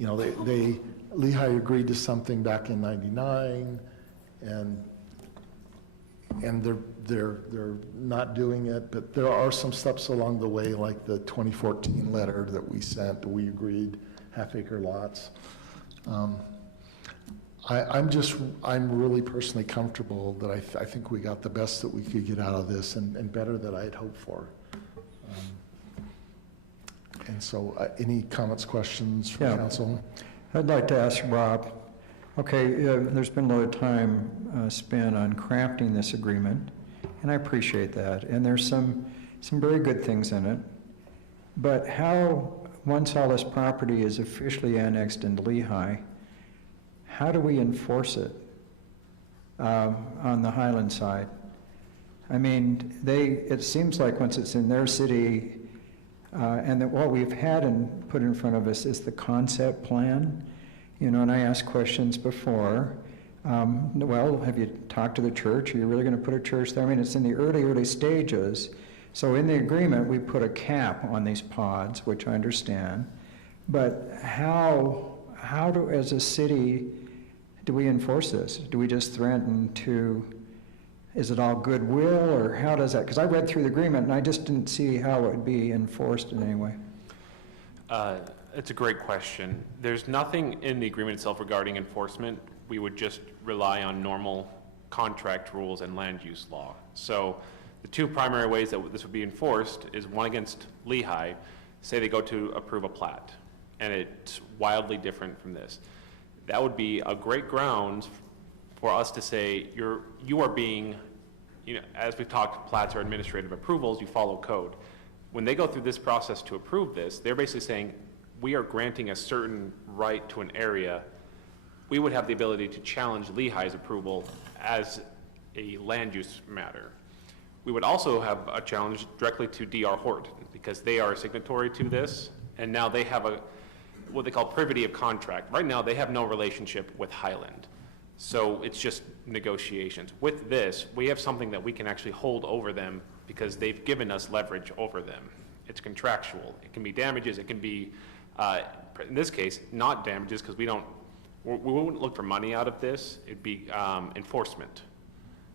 Lehigh agreed to something back in '99, and they're not doing it, but there are some steps along the way, like the 2014 letter that we sent. We agreed half-acre lots. I'm really personally comfortable that I think we got the best that we could get out of this, and better than I had hoped for. And so, any comments, questions from council? I'd like to ask Rob. Okay, there's been a lot of time spent on crafting this agreement, and I appreciate that. And there's some very good things in it. But how, once all this property is officially annexed into Lehigh, how do we enforce it on the Highland side? I mean, it seems like once it's in their city, and that what we've had put in front of us is the concept plan. And I asked questions before. Well, have you talked to the church? Are you really going to put a church there? I mean, it's in the early stages. So in the agreement, we put a cap on these pods, which I understand. But how do, as a city, do we enforce this? Do we just threaten to, is it all goodwill, or how does that? Because I read through the agreement, and I just didn't see how it would be enforced in any way. It's a great question. There's nothing in the agreement itself regarding enforcement. We would just rely on normal contract rules and land use law. So the two primary ways that this would be enforced is one against Lehigh. Say they go to approve a plat, and it's wildly different from this. That would be a great ground for us to say you are being as we've talked, plats are administrative approvals, you follow code. When they go through this process to approve this, they're basically saying, we are granting a certain right to an area. We would have the ability to challenge Lehigh's approval as a land use matter. We would also have a challenge directly to D.R. Horton, because they are a signatory to this, and now they have what they call privity of contract. Right now, they have no relationship with Highland. So it's just negotiations. With this, we have something that we can actually hold over them because they've given us leverage over them. It's contractual. It can be damages. It can be, in this case, not damages, because we wouldn't look for money out of this. It'd be enforcement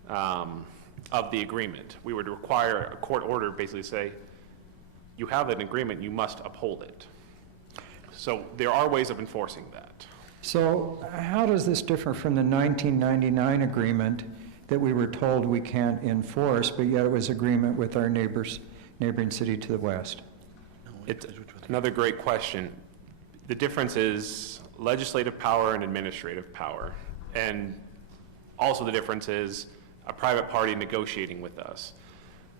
of the agreement. We would require a court order, basically say, you have an agreement, you must uphold it. So there are ways of enforcing that. So how does this differ from the 1999 agreement that we were told we can't enforce, but yet it was agreement with our neighboring city to the west? It's another great question. The difference is legislative power and administrative power. And also the difference is a private party negotiating with us.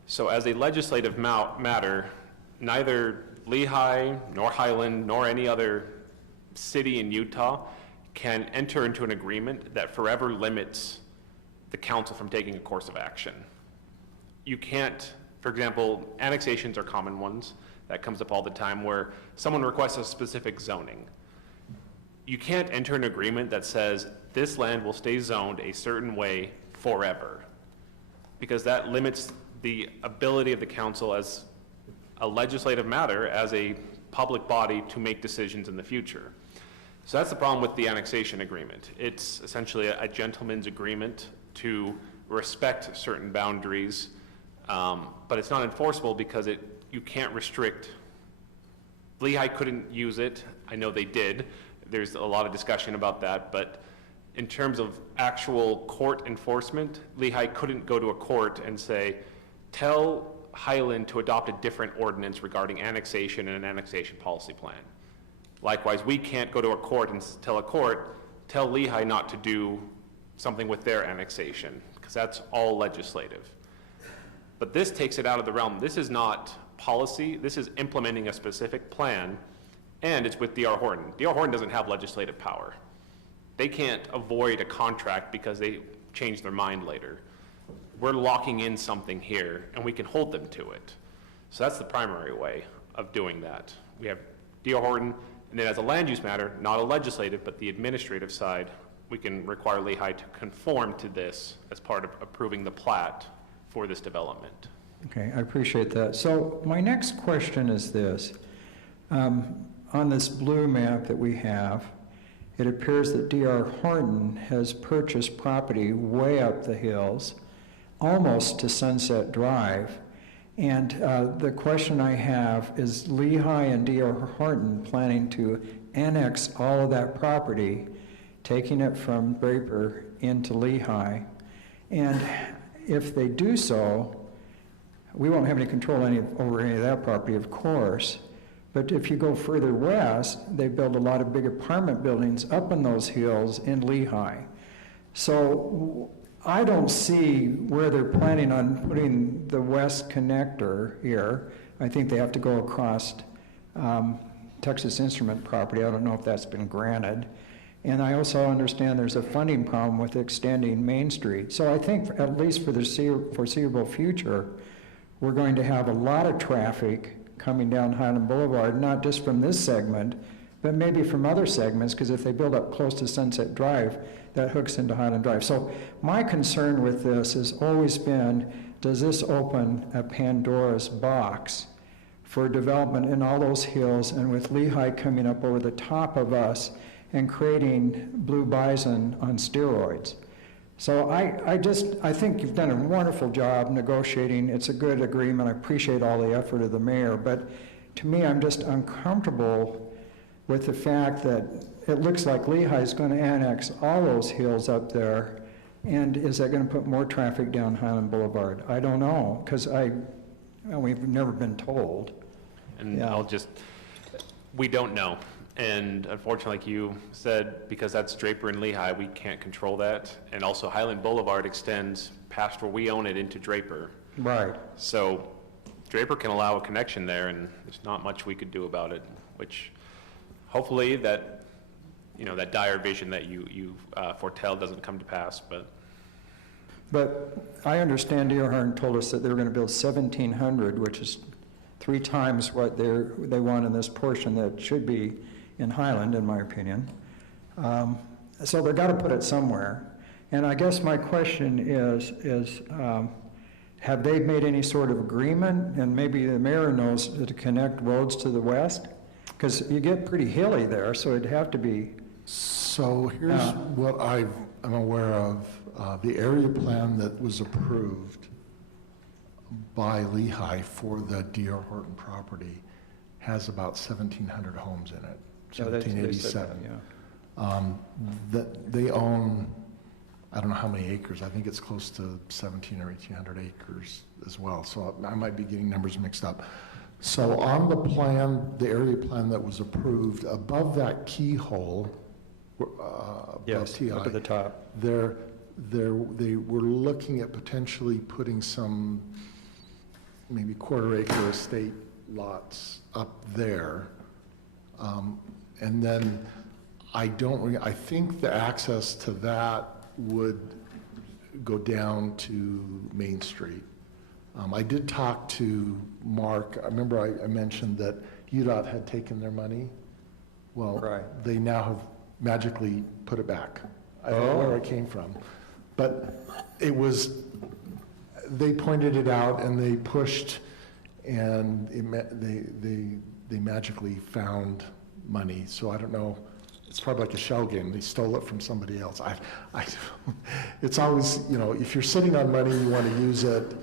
So as a legislative matter, neither Lehigh, nor Highland, nor any other city in Utah can enter into an agreement that forever limits the council from taking a course of action. You can't, for example, annexations are common ones. That comes up all the time where someone requests a specific zoning. You can't enter an agreement that says this land will stay zoned a certain way forever, because that limits the ability of the council as a legislative matter, as a public body, to make decisions in the future. So that's the problem with the annexation agreement. It's essentially a gentleman's agreement to respect certain boundaries, but it's not enforceable because you can't restrict. Lehigh couldn't use it. I know they did. There's a lot of discussion about that, but in terms of actual court enforcement, Lehigh couldn't go to a court and say, tell Highland to adopt a different ordinance regarding annexation and an annexation policy plan. Likewise, we can't go to a court and tell Lehigh not to do something with their annexation, because that's all legislative. But this takes it out of the realm. This is not policy. This is implementing a specific plan, and it's with D.R. Horton. D.R. Horton doesn't have legislative power. They can't avoid a contract because they change their mind later. We're locking in something here, and we can hold them to it. So that's the primary way of doing that. We have D.R. Horton, and then as a land use matter, not a legislative, but the administrative side, we can require Lehigh to conform to this as part of approving the plat for this development. Okay, I appreciate that. So my next question is this. On this blue map that we have, it appears that D.R. Horton has purchased property way up the hills, almost to Sunset Drive. And the question I have is, Lehigh and D.R. Horton planning to annex all of that property, taking it from Draper into Lehigh? And if they do so, we won't have any control over any of that property, of course. But if you go further west, they build a lot of big apartment buildings up in those hills in Lehigh. So I don't see where they're planning on putting the west connector here. I think they have to go across Texas Instrument property. I don't know if that's been granted. And I also understand there's a funding problem with extending Main Street. So I think at least for the foreseeable future, we're going to have a lot of traffic coming down Highland Boulevard, not just from this segment, but maybe from other segments, because if they build up close to Sunset Drive, that hooks into Highland Drive. So my concern with this has always been, does this open a Pandora's box for development in all those hills, and with Lehigh coming up over the top of us and creating blue bison on steroids? So I think you've done a wonderful job negotiating. It's a good agreement. I appreciate all the effort of the mayor, but to me, I'm just uncomfortable with the fact that it looks like Lehigh is going to annex all those hills up there, and is that going to put more traffic down Highland Boulevard? I don't know, because we've never been told. And yeah. We don't know. And unfortunately, like you said, because that's Draper and Lehigh, we can't control that. And also Highland Boulevard extends past where we own it into Draper. Right. So Draper can allow a connection there, and there's not much we could do about it, which hopefully that, that dire vision that you foretell doesn't come to pass, But I understand Deerhorn told us that they were going to build 1,700, which is 3 times what they want in this portion that should be in Highland, in my opinion. So they've got to put it somewhere. And I guess my question is have they made any sort of agreement, and maybe the mayor knows, to connect roads to the west? Because you get pretty hilly there, so it'd have to be. So here's what I'm aware of. The area plan that was approved by Lehigh for the D.R. Horton property has about 1,700 homes in it, 1,787. That they own, I don't know how many acres. I think it's close to 1,700 or 1,800 acres as well. So I might be getting numbers mixed up. So on the plan, the area plan that was approved, above that keyhole, Yes, TI, up at the top. they were looking at potentially putting some maybe quarter-acre estate lots up there. And then I think the access to that would go down to Main Street. I did talk to Mark. I remember I mentioned that UDOT had taken their money. Well, they now have magically put it back. I don't know where it came from. But it was, they pointed it out and they pushed, and they magically found money. So I don't know, it's probably like a shell game. They stole it from somebody else. It's always, if you're sitting on money, you want to use it.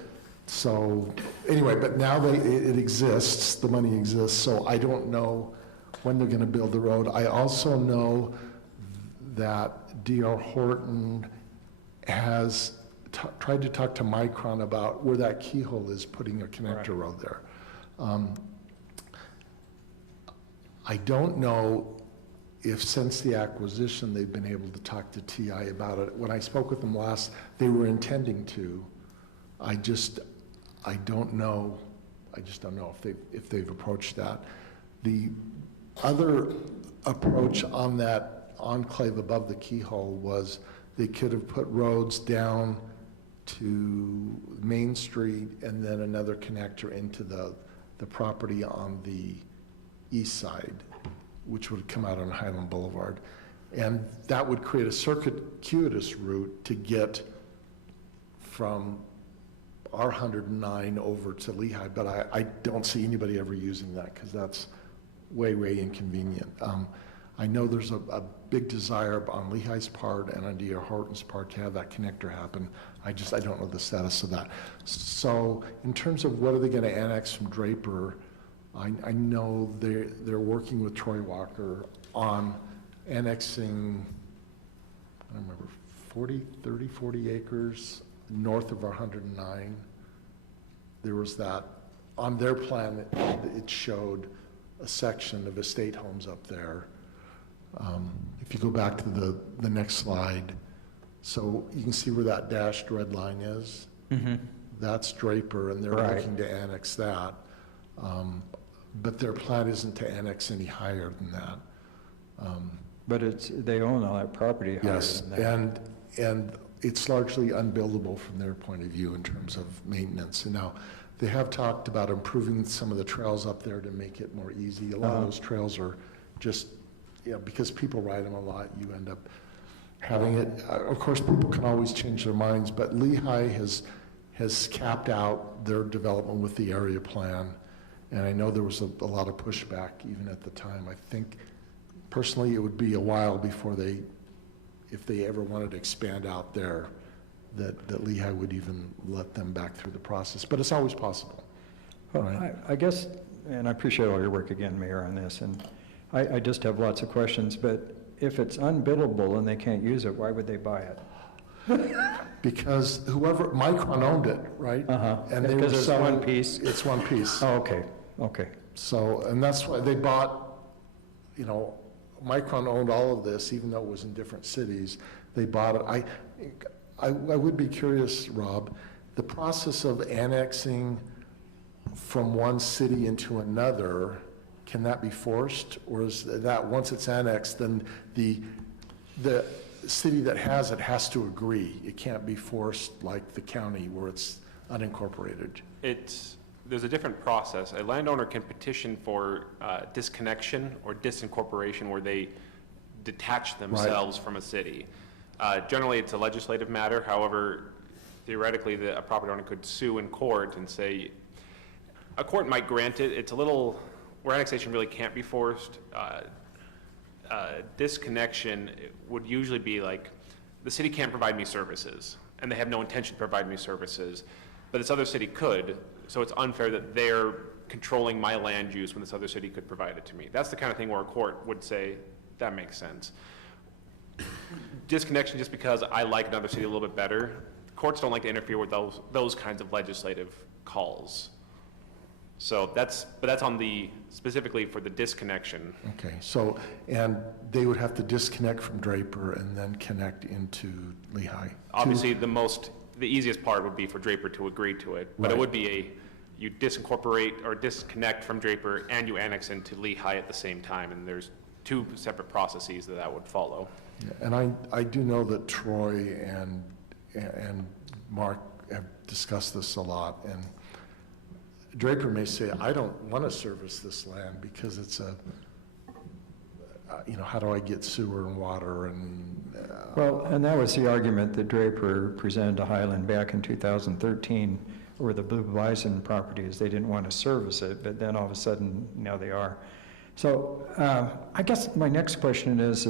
So anyway, but now it exists, the money exists, so I don't know when they're going to build the road. I also know that D.R. Horton has tried to talk to Micron about where that keyhole is, putting a connector road there. I don't know if since the acquisition they've been able to talk to TI about it. When I spoke with them last, they were intending to. I don't know. I just don't know if they've approached that. The other approach on that enclave above the keyhole was they could have put roads down to Main Street and then another connector into the property on the east side, which would come out on Highland Boulevard. And that would create a circuitous route to get from R109 over to Lehigh, but I don't see anybody ever using that because that's way, way inconvenient. I know there's a big desire on Lehigh's part and on D.R. Horton's part to have that connector happen. I don't know the status of that. So in terms of what are they going to annex from Draper, I know they're working with Troy Walker on annexing, I don't remember, 40 acres north of 109. There was that, on their plan, it showed a section of estate homes up there. If you go back to the next slide, so you can see where that dashed red line is. Mm-hmm. That's Draper, and they're looking to annex that. But their plan isn't to annex any higher than that. But they own all that property higher than that. And it's largely unbuildable from their point of view in terms of maintenance. And now, they have talked about improving some of the trails up there to make it more easy. A lot of those trails are just, because people ride them a lot, you end up having it. Of course, people can always change their minds, but Lehigh has capped out their development with the area plan. And I know there was a lot of pushback even at the time. I think, personally, it would be a while before if they ever wanted to expand out there, that Lehigh would even let them back through the process. But it's always possible. Well, right? I guess, and I appreciate all your work again, Mayor, on this, and I just have lots of questions, but if it's unbuildable and they can't use it, why would they buy it? Because Micron owned it, right? And they because were it's selling, one piece? It's one piece. Oh, okay. So, and that's why they bought, Micron owned all of this, even though it was in different cities. They bought it. I would be curious, Rob, the process of annexing from one city into another, can that be forced? Or is that once it's annexed, then the city that has it has to agree? It can't be forced like the county where it's unincorporated. There's a different process. A landowner can petition for disconnection or disincorporation where they detach themselves from a city. Generally, it's a legislative matter. However, theoretically, a property owner could sue in court and say, a court might grant it. It's a little, where annexation really can't be forced. Disconnection would usually be like, the city can't provide me services, and they have no intention to provide me services, but this other city could, so it's unfair that they're controlling my land use when this other city could provide it to me. That's the kind of thing where a court would say, that makes sense. Disconnection just because I like another city a little bit better, courts don't like to interfere with those kinds of legislative calls. So that's on specifically for the disconnection. Okay, so, and they would have to disconnect from Draper and then connect into Lehigh? Obviously, the easiest part would be for Draper to agree to it, but it would be you disincorporate or disconnect from Draper and you annex into Lehigh at the same time, and there's two separate processes that would follow. Yeah, and I do know that Troy and Mark have discussed this a lot, and Draper may say, I don't want to service this land because it's how do I get sewer and water and... Well, and that was the argument that Draper presented to Highland back in 2013 over the Blue Bison properties. They didn't want to service it, but then all of a sudden, now they are. So I guess my next question is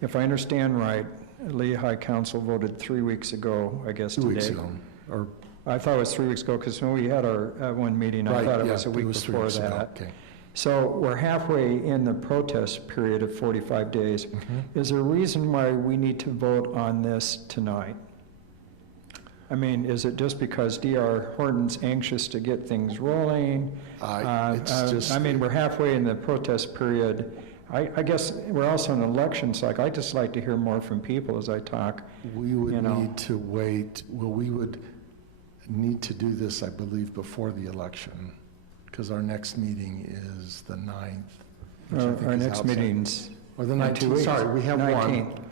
if I understand right, Lehigh Council voted 3 weeks ago, I guess today. 2 weeks ago, or... I thought it was 3 weeks ago, because when we had our one meeting, I thought it was a week before that. Okay. So we're halfway in the protest period of 45 days. Is there a reason why we need to vote on this tonight? I mean, is it just because D.R. Horton's anxious to get things rolling? I mean, we're halfway in the protest period. I guess we're also in an election cycle. I'd just like to hear more from people as I talk. We would need to wait. Well, we would need to do this, I believe, before the election, because our next meeting is the 9th. Our next meeting's... Or the 19th, sorry, we have 19th. one.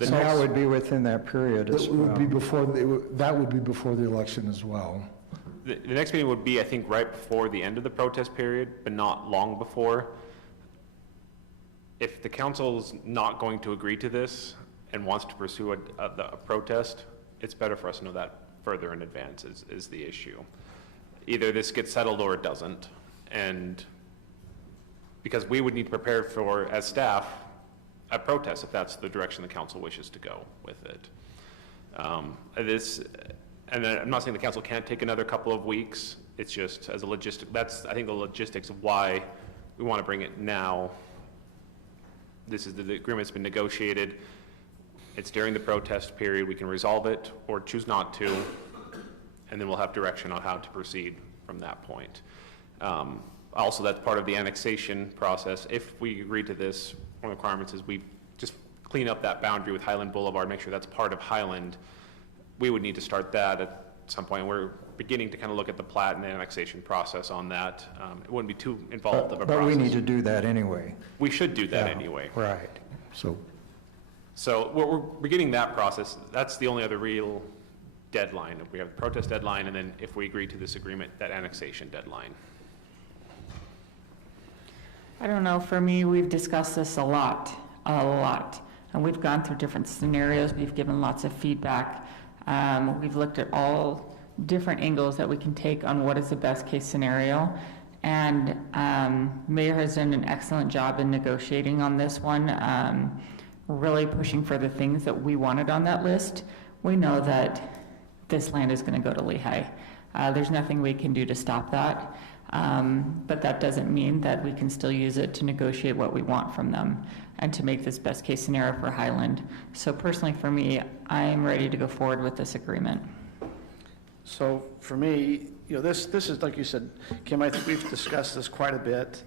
So that would be within that period as well. That would be before the election as well. The next meeting would be, I think, right before the end of the protest period, but not long before. If the council's not going to agree to this and wants to pursue a protest, it's better for us to know that further in advance is the issue. Either this gets settled or it doesn't. And because we would need to prepare for, as staff, a protest if that's the direction the council wishes to go with it. And I'm not saying the council can't take another couple of weeks. It's just as a logistic, that's I think the logistics of why we want to bring it now. This is the agreement's been negotiated. It's during the protest period. We can resolve it or choose not to, and then we'll have direction on how to proceed from that point. Also, that's part of the annexation process. If we agree to this, one of the requirements is we just clean up that boundary with Highland Boulevard, make sure that's part of Highland. We would need to start that at some point. We're beginning to kind of look at the plat and the annexation process on that. It wouldn't be too involved of a process. But we need to do that anyway. We should do that anyway. Right. So we're beginning that process. That's the only other real deadline. We have the protest deadline, and then if we agree to this agreement, that annexation deadline. I don't know, for me, we've discussed this a lot, and we've gone through different scenarios. We've given lots of feedback. We've looked at all different angles that we can take on what is the best case scenario. And Mayor has done an excellent job in negotiating on this one, really pushing for the things that we wanted on that list. We know that this land is going to go to Lehigh. There's nothing we can do to stop that. But that doesn't mean that we can still use it to negotiate what we want from them and to make this best case scenario for Highland. So personally for me, I'm ready to go forward with this agreement. So for me, this is, like you said, Kim, I think we've discussed this quite a bit.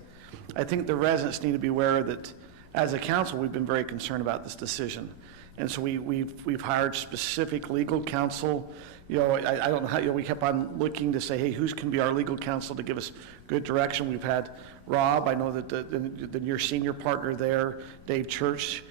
I think the residents need to be aware that as a council, we've been very concerned about this decision. And so we've hired specific legal counsel. You know, I don't know how, you know, we kept on looking to say, hey, who's can be our legal counsel to give us good direction? We've had Rob, I know that your senior partner there, Dave Church,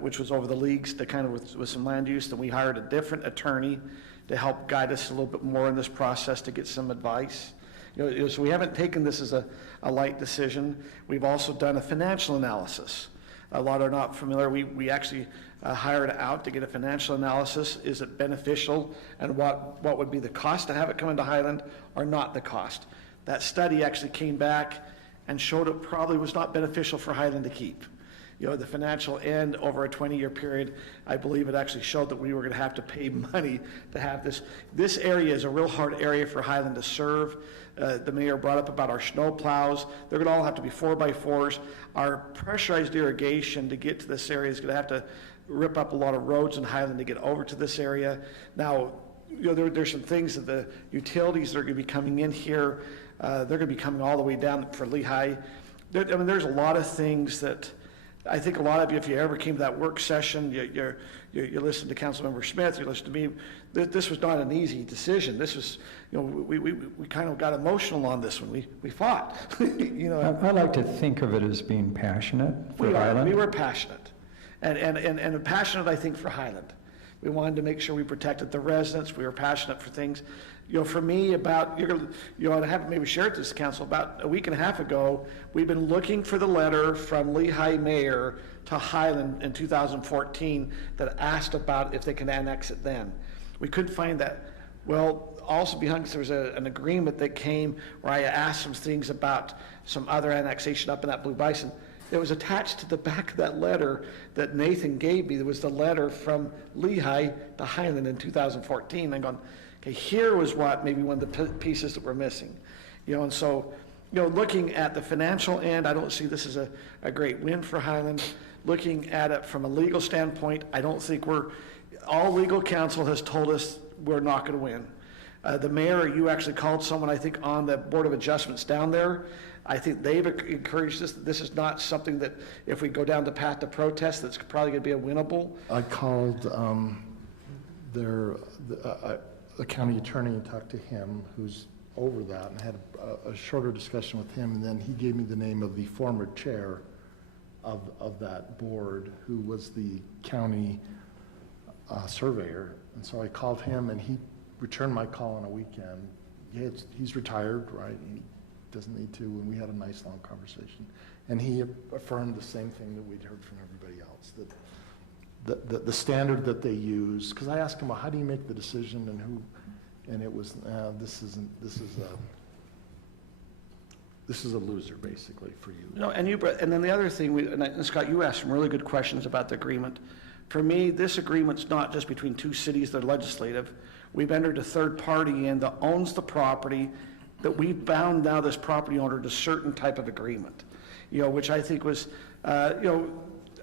which was over the leagues, to kind of with some land use. Then we hired a different attorney to help guide us a little bit more in this process to get some advice. You know, so we haven't taken this as a light decision. We've also done a financial analysis. A lot are not familiar. We actually hired out to get a financial analysis. Is it beneficial, and what would be the cost to have it come into Highland, or not the cost? That study actually came back and showed it probably was not beneficial for Highland to keep. You know, the financial end over a 20-year period, I believe it actually showed that we were going to have to pay money to have this. This area is a real hard area for Highland to serve. The mayor brought up about our snow plows. They're going to all have to be 4x4s. Our pressurized irrigation to get to this area is going to have to rip up a lot of roads in Highland to get over to this area. Now, you know, there's some things that the utilities that are going to be coming in here. They're going to be coming all the way down for Lehigh. I mean, there's a lot of things that I think a lot of you, if you ever came to that work session, you listened to Councilmember Smith, you listened to me. This was not an easy decision. This was, you know, we kind of got emotional on this one. We fought. You know, I like to think of it as being passionate for Highland. We were passionate, and passionate, I think, for Highland. We wanted to make sure we protected the residents. We were passionate for things. You know, for me, about, you know, I haven't maybe shared this, council, about a week and a half ago, we've been looking for the letter from Lehigh Mayor to Highland in 2014 that asked about if they can annex it then. We couldn't find that. Well, also behind us, there was an agreement that came where I asked some things about some other annexation up in that Blue Bison. It was attached to the back of that letter that Nathan gave me. There was the letter from Lehigh to Highland in 2014. I'm going, okay, here was what maybe one of the pieces that we're missing. You know, and so, you know, looking at the financial end, I don't see this as a great win for Highland. Looking at it from a legal standpoint, I don't think all legal counsel has told us we're not going to win. The mayor, you actually called someone, I think, on the Board of Adjustments down there. I think they've encouraged us that this is not something that if we go down the path to protest, that's probably going to be a winnable. I called the county attorney and talked to him, who's over that, and had a shorter discussion with him, and then he gave me the name of the former chair of that board, who was the county surveyor. And so I called him, and he returned my call on a weekend. He's retired, right? He doesn't need to, and we had a nice long conversation. And he affirmed the same thing that we'd heard from everybody else, that the standard that they use, because I asked him, well, how do you make the decision, and who, and it was, this is a loser, basically, for you. No, and then the other thing, and Scott, you asked some really good questions about the agreement. For me, this agreement's not just between two cities that are legislative. We've entered a third party in that owns the property, that we've bound now this property owner to certain type of agreement, you know, which I think was, you know,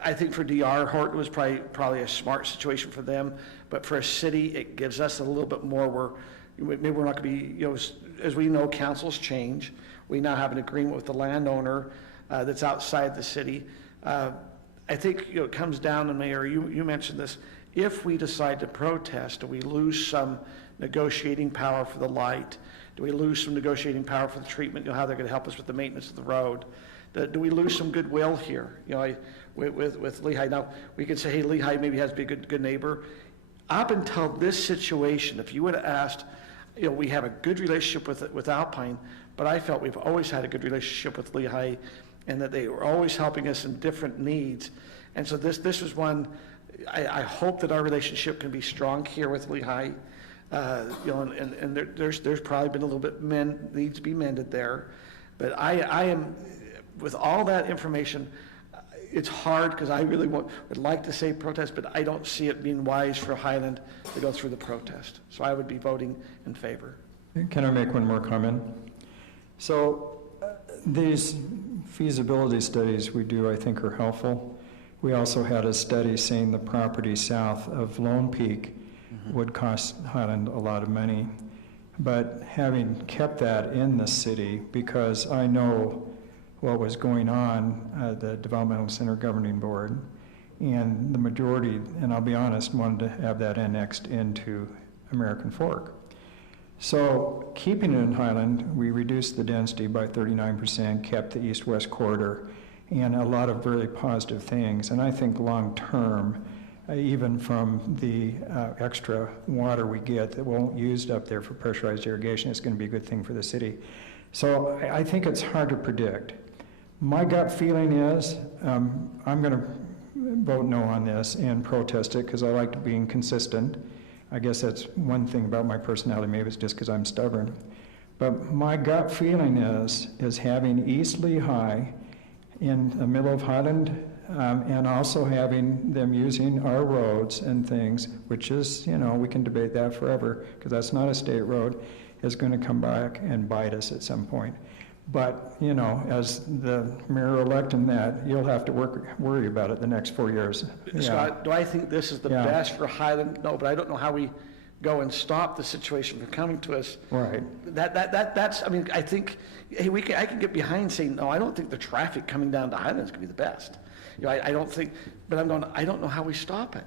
I think for DR, Horton was probably a smart situation for them, but for a city, it gives us a little bit more where maybe we're not going to be, you know, as we know, councils change. We now have an agreement with the landowner that's outside the city. I think, you know, it comes down to, Mayor, you mentioned this, if we decide to protest, do we lose some negotiating power for the light? Do we lose some negotiating power for the treatment, you know, how they're going to help us with the maintenance of the road? Do we lose some goodwill here, you know, with Lehigh? Now, we could say, hey, Lehigh maybe has to be a good neighbor. Up until this situation, if you would have asked, you know, we have a good relationship with Alpine, but I felt we've always had a good relationship with Lehigh, and that they were always helping us in different needs. And so this was one, I hope that our relationship can be strong here with Lehigh. You know, and there's probably been a little bit needs to be mended there. But I am, with all that information, it's hard because I really would like to say protest, but I don't see it being wise for Highland to go through the protest. So I would be voting in favor. Can I make one more comment? So these feasibility studies we do, I think, are helpful. We also had a study saying the property south of Lone Peak would cost Highland a lot of money. But having kept that in the city, because I know what was going on, the Developmental Center Governing Board, and the majority, and I'll be honest, wanted to have that annexed into American Fork. So keeping it in Highland, we reduced the density by 39%, kept the east-west corridor, and a lot of very positive things. And I think long-term, even from the extra water we get that won't used up there for pressurized irrigation, it's going to be a good thing for the city. So I think it's hard to predict. My gut feeling is I'm going to vote no on this and protest it because I like being consistent. I guess that's one thing about my personality. Maybe it's just because I'm stubborn. But my gut feeling is having East Lehigh in the middle of Highland, and also having them using our roads and things, which is, you know, we can debate that forever because that's not a state road, is going to come back and bite us at some point. But, you know, as the mayor-elect in that, you'll have to worry about it the next 4 years. Scott, do I think this is the best for Highland? No, but I don't know how we go and stop the situation from coming to us. Right. That's, I mean, I think, hey, I can get behind saying, no, I don't think the traffic coming down to Highland is going to be the best. You know, I don't think, but I don't know how we stop it.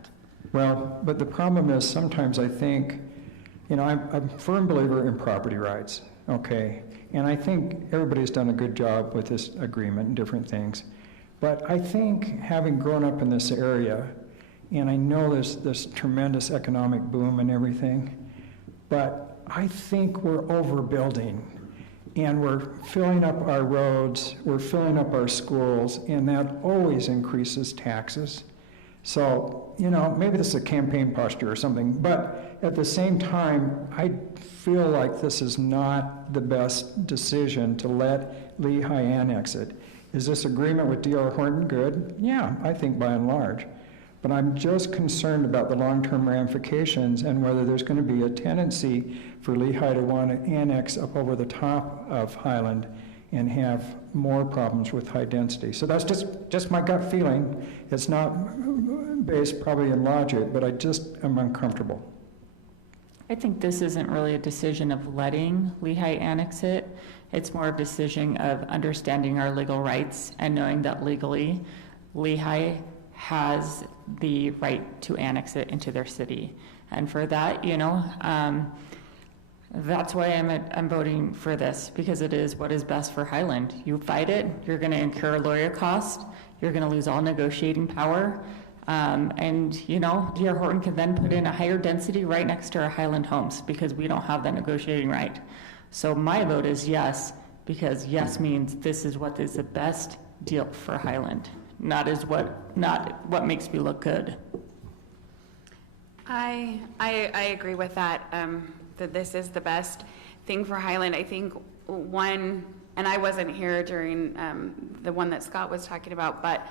Well, but the problem is sometimes I think, you know, I'm a firm believer in property rights, okay? And I think everybody's done a good job with this agreement and different things. But I think having grown up in this area, and I know there's this tremendous economic boom and everything, but I think we're overbuilding. And we're filling up our roads, we're filling up our schools, and that always increases taxes. So, you know, maybe this is a campaign posture or something, but at the same time, I feel like this is not the best decision to let Lehigh annex it. Is this agreement with D.R. Horton good? Yeah, I think by and large. But I'm just concerned about the long-term ramifications and whether there's going to be a tendency for Lehigh to want to annex up over the top of Highland and have more problems with high density. So that's just my gut feeling. It's not based probably in logic, but I just am uncomfortable. I think this isn't really a decision of letting Lehigh annex it. It's more a decision of understanding our legal rights and knowing that legally Lehigh has the right to annex it into their city. And for that, you know, that's why I'm voting for this, because it is what is best for Highland. You fight it, you're going to incur lawyer costs, you're going to lose all negotiating power, and, you know, D.R. Horton can then put in a higher density right next to our Highland homes because we don't have that negotiating right. So my vote is yes, because yes means this is what is the best deal for Highland, not what makes me look good. I agree with that, that this is the best thing for Highland. I think one, and I wasn't here during the one that Scott was talking about, but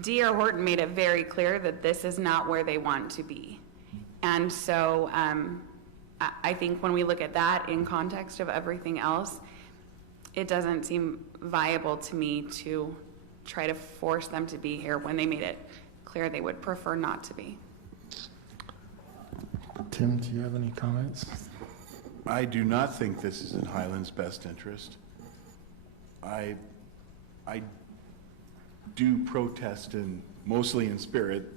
D.R. Horton made it very clear that this is not where they want to be. And so I think when we look at that in context of everything else, it doesn't seem viable to me to try to force them to be here when they made it clear they would prefer not to be. Tim, do you have any comments? I do not think this is in Highland's best interest. I do protest, mostly in spirit,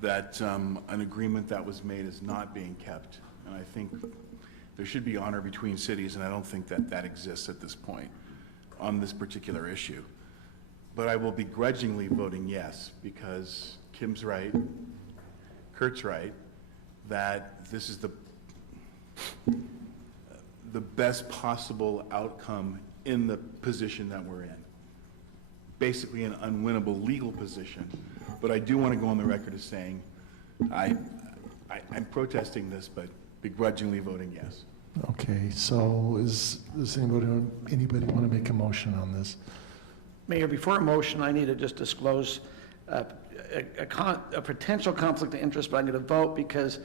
that an agreement that was made is not being kept. And I think there should be honor between cities, and I don't think that exists at this point on this particular issue. But I will begrudgingly voting yes, because Kim's right, Kurt's right, that this is the best possible outcome in the position that we're in. Basically an unwinnable legal position. But I do want to go on the record as saying I'm protesting this, but begrudgingly voting yes. Okay, so does anybody want to make a motion on this? Mayor, before a motion, I need to just disclose a potential conflict of interest, but I'm going to vote because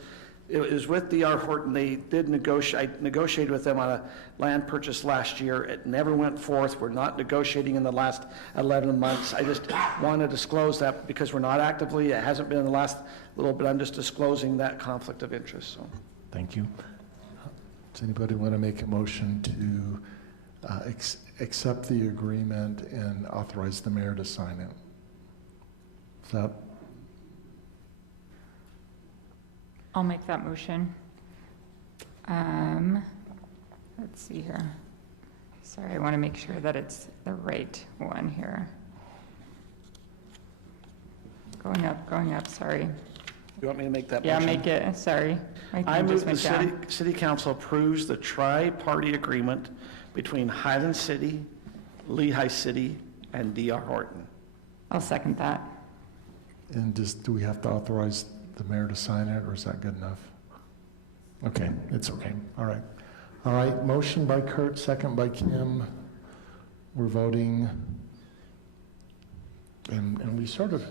it was with D.R. Horton. They did negotiate. I negotiated with them on a land purchase last year. It never went forth. We're not negotiating in the last 11 months. I just want to disclose that because we're not actively. It hasn't been in the last little bit. I'm just disclosing that conflict of interest. So. Thank you. Does anybody want to make a motion to accept the agreement and authorize the mayor to sign it. Is that, I'll make that motion. Let's see here. Sorry, I want to make sure that it's the right one here. Going up, sorry. You want me to make that Yeah, motion? make it, sorry. My I thing move just the went down. city council approves the tri-party agreement between Highland City, Lehigh City, and D.R. Horton. I'll second that. and just, do we have to authorize the mayor to sign it, or is that good enough? Okay, it's okay, all right. All right, motion by Kurt, second by Kim. We're voting. And we sort of.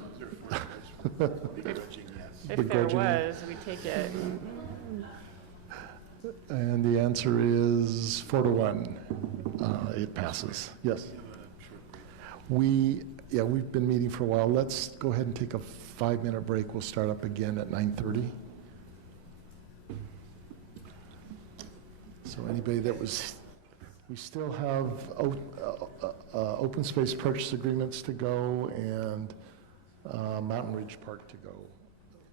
If there Begrudgingly. was, we take it. And the answer is 4-1. It passes. Yes. We've been meeting for a while. Let's go ahead and take a 5-minute break. We'll start up again at 9:30. So anybody that was, we still have open space purchase agreements to go and Mountain Ridge Park to go.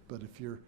But if you're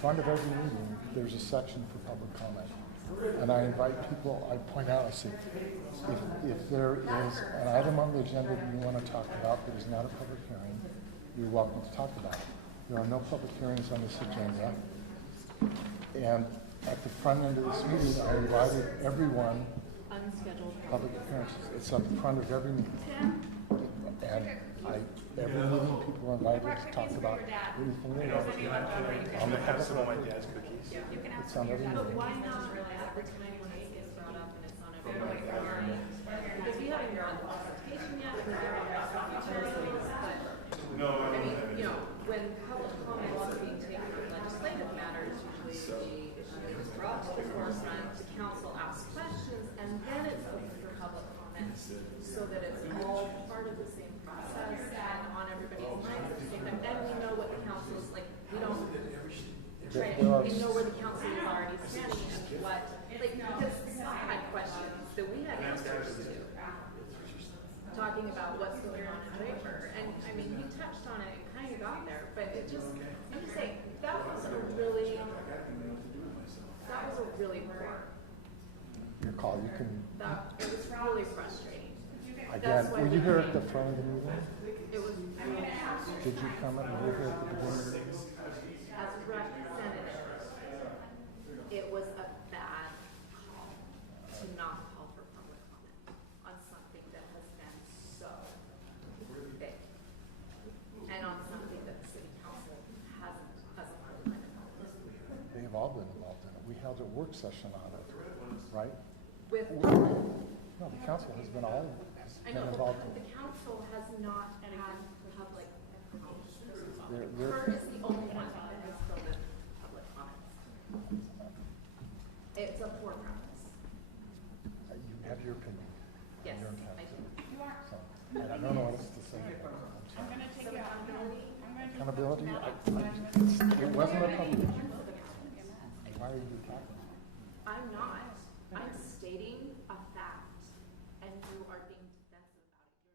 front of every meeting, there's a section for public comment. And I invite people, I point out, I say, if there is an item on the agenda that you want to talk about that is not a public hearing, you're welcome to talk about it. There are no public hearings on this agenda. And at the front end of this meeting, I invited everyone, public appearances. It's at the front of every meeting. And every meeting, people are invited to talk about anything they want to on the public some of my record. dad's cookies. It's on every meeting. Why not every time when it gets brought up and it's on every meeting? Because we haven't done the consultation yet, we haven't done the materials, but, I mean, you know, when public comments are being taken on legislative matters, usually it's brought to the forefront, the council asks questions, and then it's open for public comments, so that it's all part of the same process and on everybody's minds at the same time. And we know what the council is like, we don't try to, we know where the council is already standing and what, like, because some had questions that we had answers to, talking about what's going on in Draper. And I mean, he touched on it and kind of got there, but it just, I'm just saying, that was a really poor. Your call, you can, It was really frustrating. again, were you here at the front of the meeting? It was really frustrating. Did you come up and were here at the beginning? As a representative, it was a bad call to not call for public comment on something that has been so big. And on something that the city council hasn't been involved in. They have all been involved in it. We held a work session on it, right? No, the council has been involved in The it. council has not had public comments. They're- Kurt is the only one that has filled in public comments. It's a poor premise. You have your opinion. Yes, You're I entitled do. to it. So, and I don't know what else to say. I'm sorry. Accountability? It wasn't a public hearing. Why are you talking? I'm not. I'm stating a fact, and you are being defensive about it.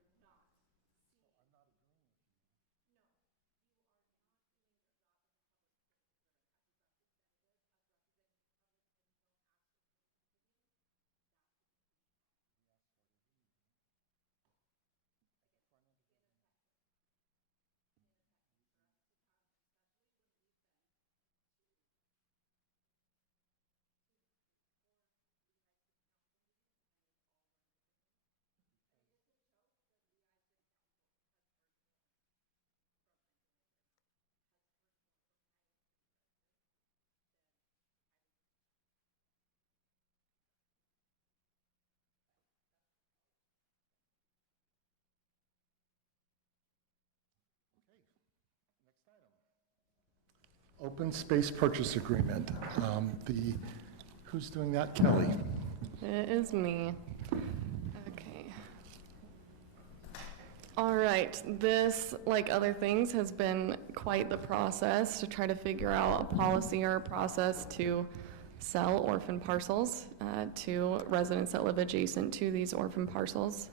You're not. Open space purchase agreement. Who's doing that? Kelly. It is me. Okay. All right, this, like other things, has been quite the process to try to figure out a policy or a process to sell orphan parcels to residents that live adjacent to these orphan parcels.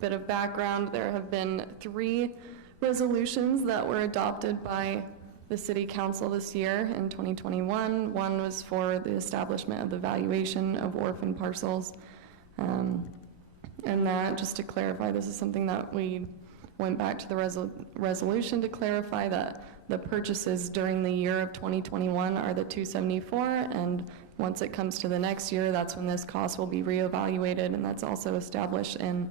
Bit of background, there have been 3 resolutions that were adopted by the City Council this year in 2021. One was for the establishment of the valuation of orphan parcels. And that, just to clarify, this is something that we went back to the resolution to clarify that the purchases during the year of 2021 are the 274, and once it comes to the next year, that's when this cost will be reevaluated, and that's also established in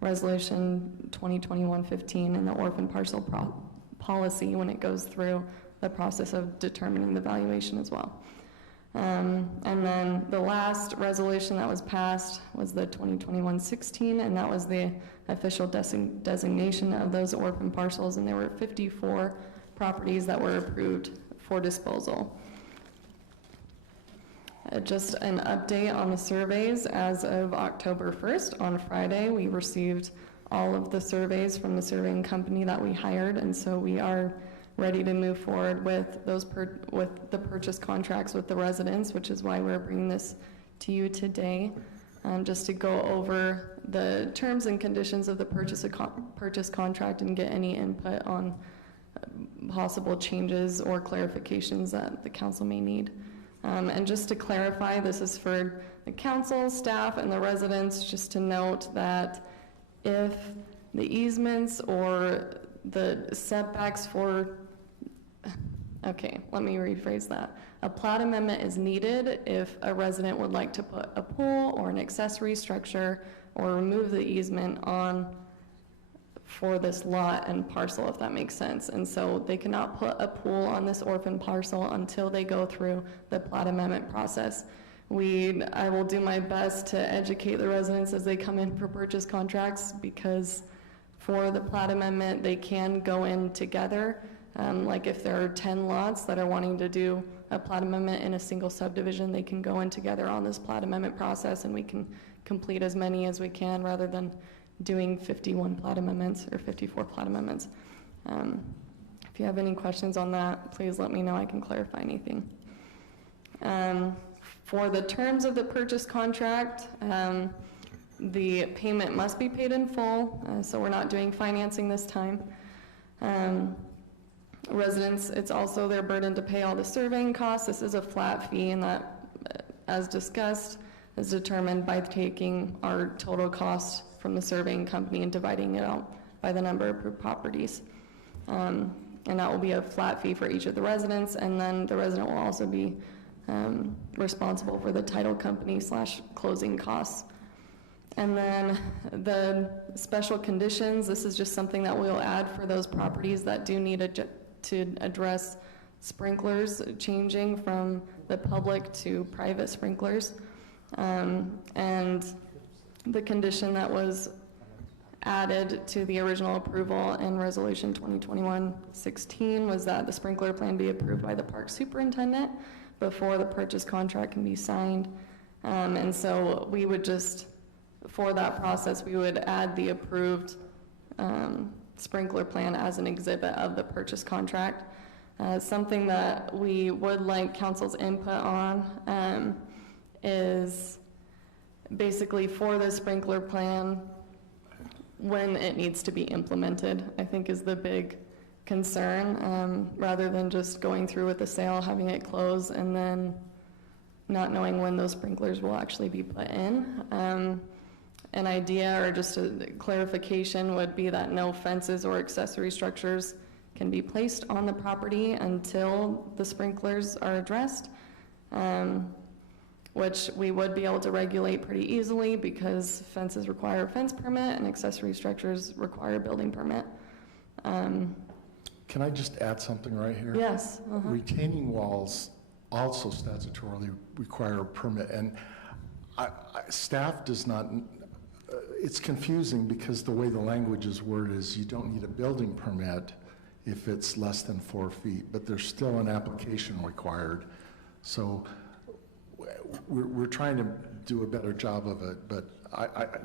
Resolution 2021-15 in the orphan parcel policy when it goes through the process of determining the valuation as well. And then the last resolution that was passed was the 2021-16, and that was the official designation of those orphan parcels, and there were 54 properties that were approved for disposal. Just an update on the surveys. As of October 1st, on Friday, we received all of the surveys from the surveying company that we hired, and so we are ready to move forward with those with the purchase contracts with the residents, which is why we're bringing this to you today, just to go over the terms and conditions of the purchase contract and get any input on possible changes or clarifications that the council may need. And just to clarify, this is for the council, staff, and the residents, just to note that if the easements or the setbacks for, okay, let me rephrase that. A plat amendment is needed if a resident would like to put a pool or an accessory structure or remove the easement on for this lot and parcel, if that makes sense. And so they cannot put a pool on this orphan parcel until they go through the plat amendment process. I will do my best to educate the residents as they come in for purchase contracts, because for the plat amendment, they can go in together. Like if there are 10 lots that are wanting to do a plat amendment in a single subdivision, they can go in together on this plat amendment process, and we can complete as many as we can rather than doing 51 plat amendments or 54 plat amendments. If you have any questions on that, please let me know. I can clarify anything. For the terms of the purchase contract, the payment must be paid in full, so we're not doing financing this time. Residents, it's also their burden to pay all the surveying costs. This is a flat fee, and that, as discussed, is determined by taking our total cost from the surveying company and dividing it out by the number of approved properties. And that will be a flat fee for each of the residents, and then the resident will also be responsible for the title company / closing costs. And then the special conditions, this is just something that we'll add for those properties that do need to address sprinklers changing from the public to private sprinklers. And the condition that was added to the original approval in Resolution 2021-16 was that the sprinkler plan be approved by the park superintendent before the purchase contract can be signed. And so we would just, for that process, we would add the approved sprinkler plan as an exhibit of the purchase contract. Something that we would like council's input on is basically for the sprinkler plan, when it needs to be implemented, I think is the big concern, rather than just going through with the sale, having it close, and then not knowing when those sprinklers will actually be put in. An idea or just a clarification would be that no fences or accessory structures can be placed on the property until the sprinklers are addressed, which we would be able to regulate pretty easily because fences require a fence permit and accessory structures require a building permit. Can I just add something right here? Yes. Retaining walls also statutorily require a permit, and staff does not, it's confusing because the way the language is worded is you don't need a building permit if it's less than 4 feet, but there's still an application required. So we're trying to do a better job of it, but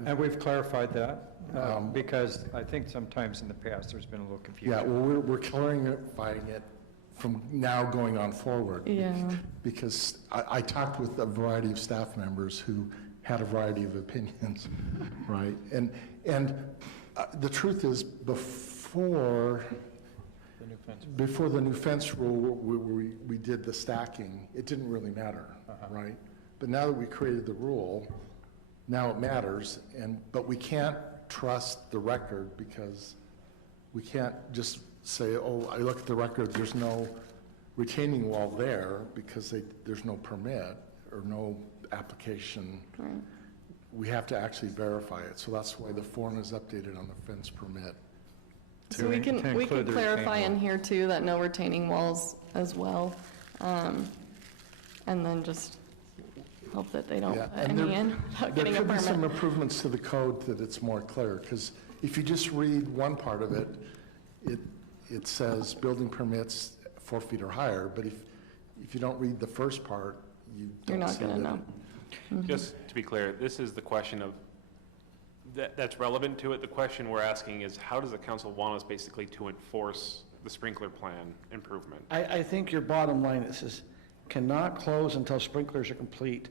And we've clarified that, because I think sometimes in the past, there's been a little confusion. yeah, well, we're clarifying it from now going on forward. Yeah. Because I talked with a variety of staff members who had a variety of opinions, right? And the truth is, before the new fence rule, we did the stacking, it didn't really matter, right? But now that we created the rule, now it matters, but we can't trust the record because we can't just say, oh, I look at the record, there's no retaining wall there because there's no permit or no application. Right. We have to actually verify it. So that's why the form is updated on the fence permit. So we can clarify in here too that no retaining walls as well. And then just hope that they don't put any in without getting a permit. There could be some improvements to the code that it's more clear, because if you just read one part of it, it says building permits 4 feet or higher, but if you don't read the first part, you're not going to know. Just to be clear, this is the question of, that's relevant to it. The question we're asking is, how does the council want us basically to enforce the sprinkler plan improvement? I think your bottom line is cannot close until sprinklers are complete.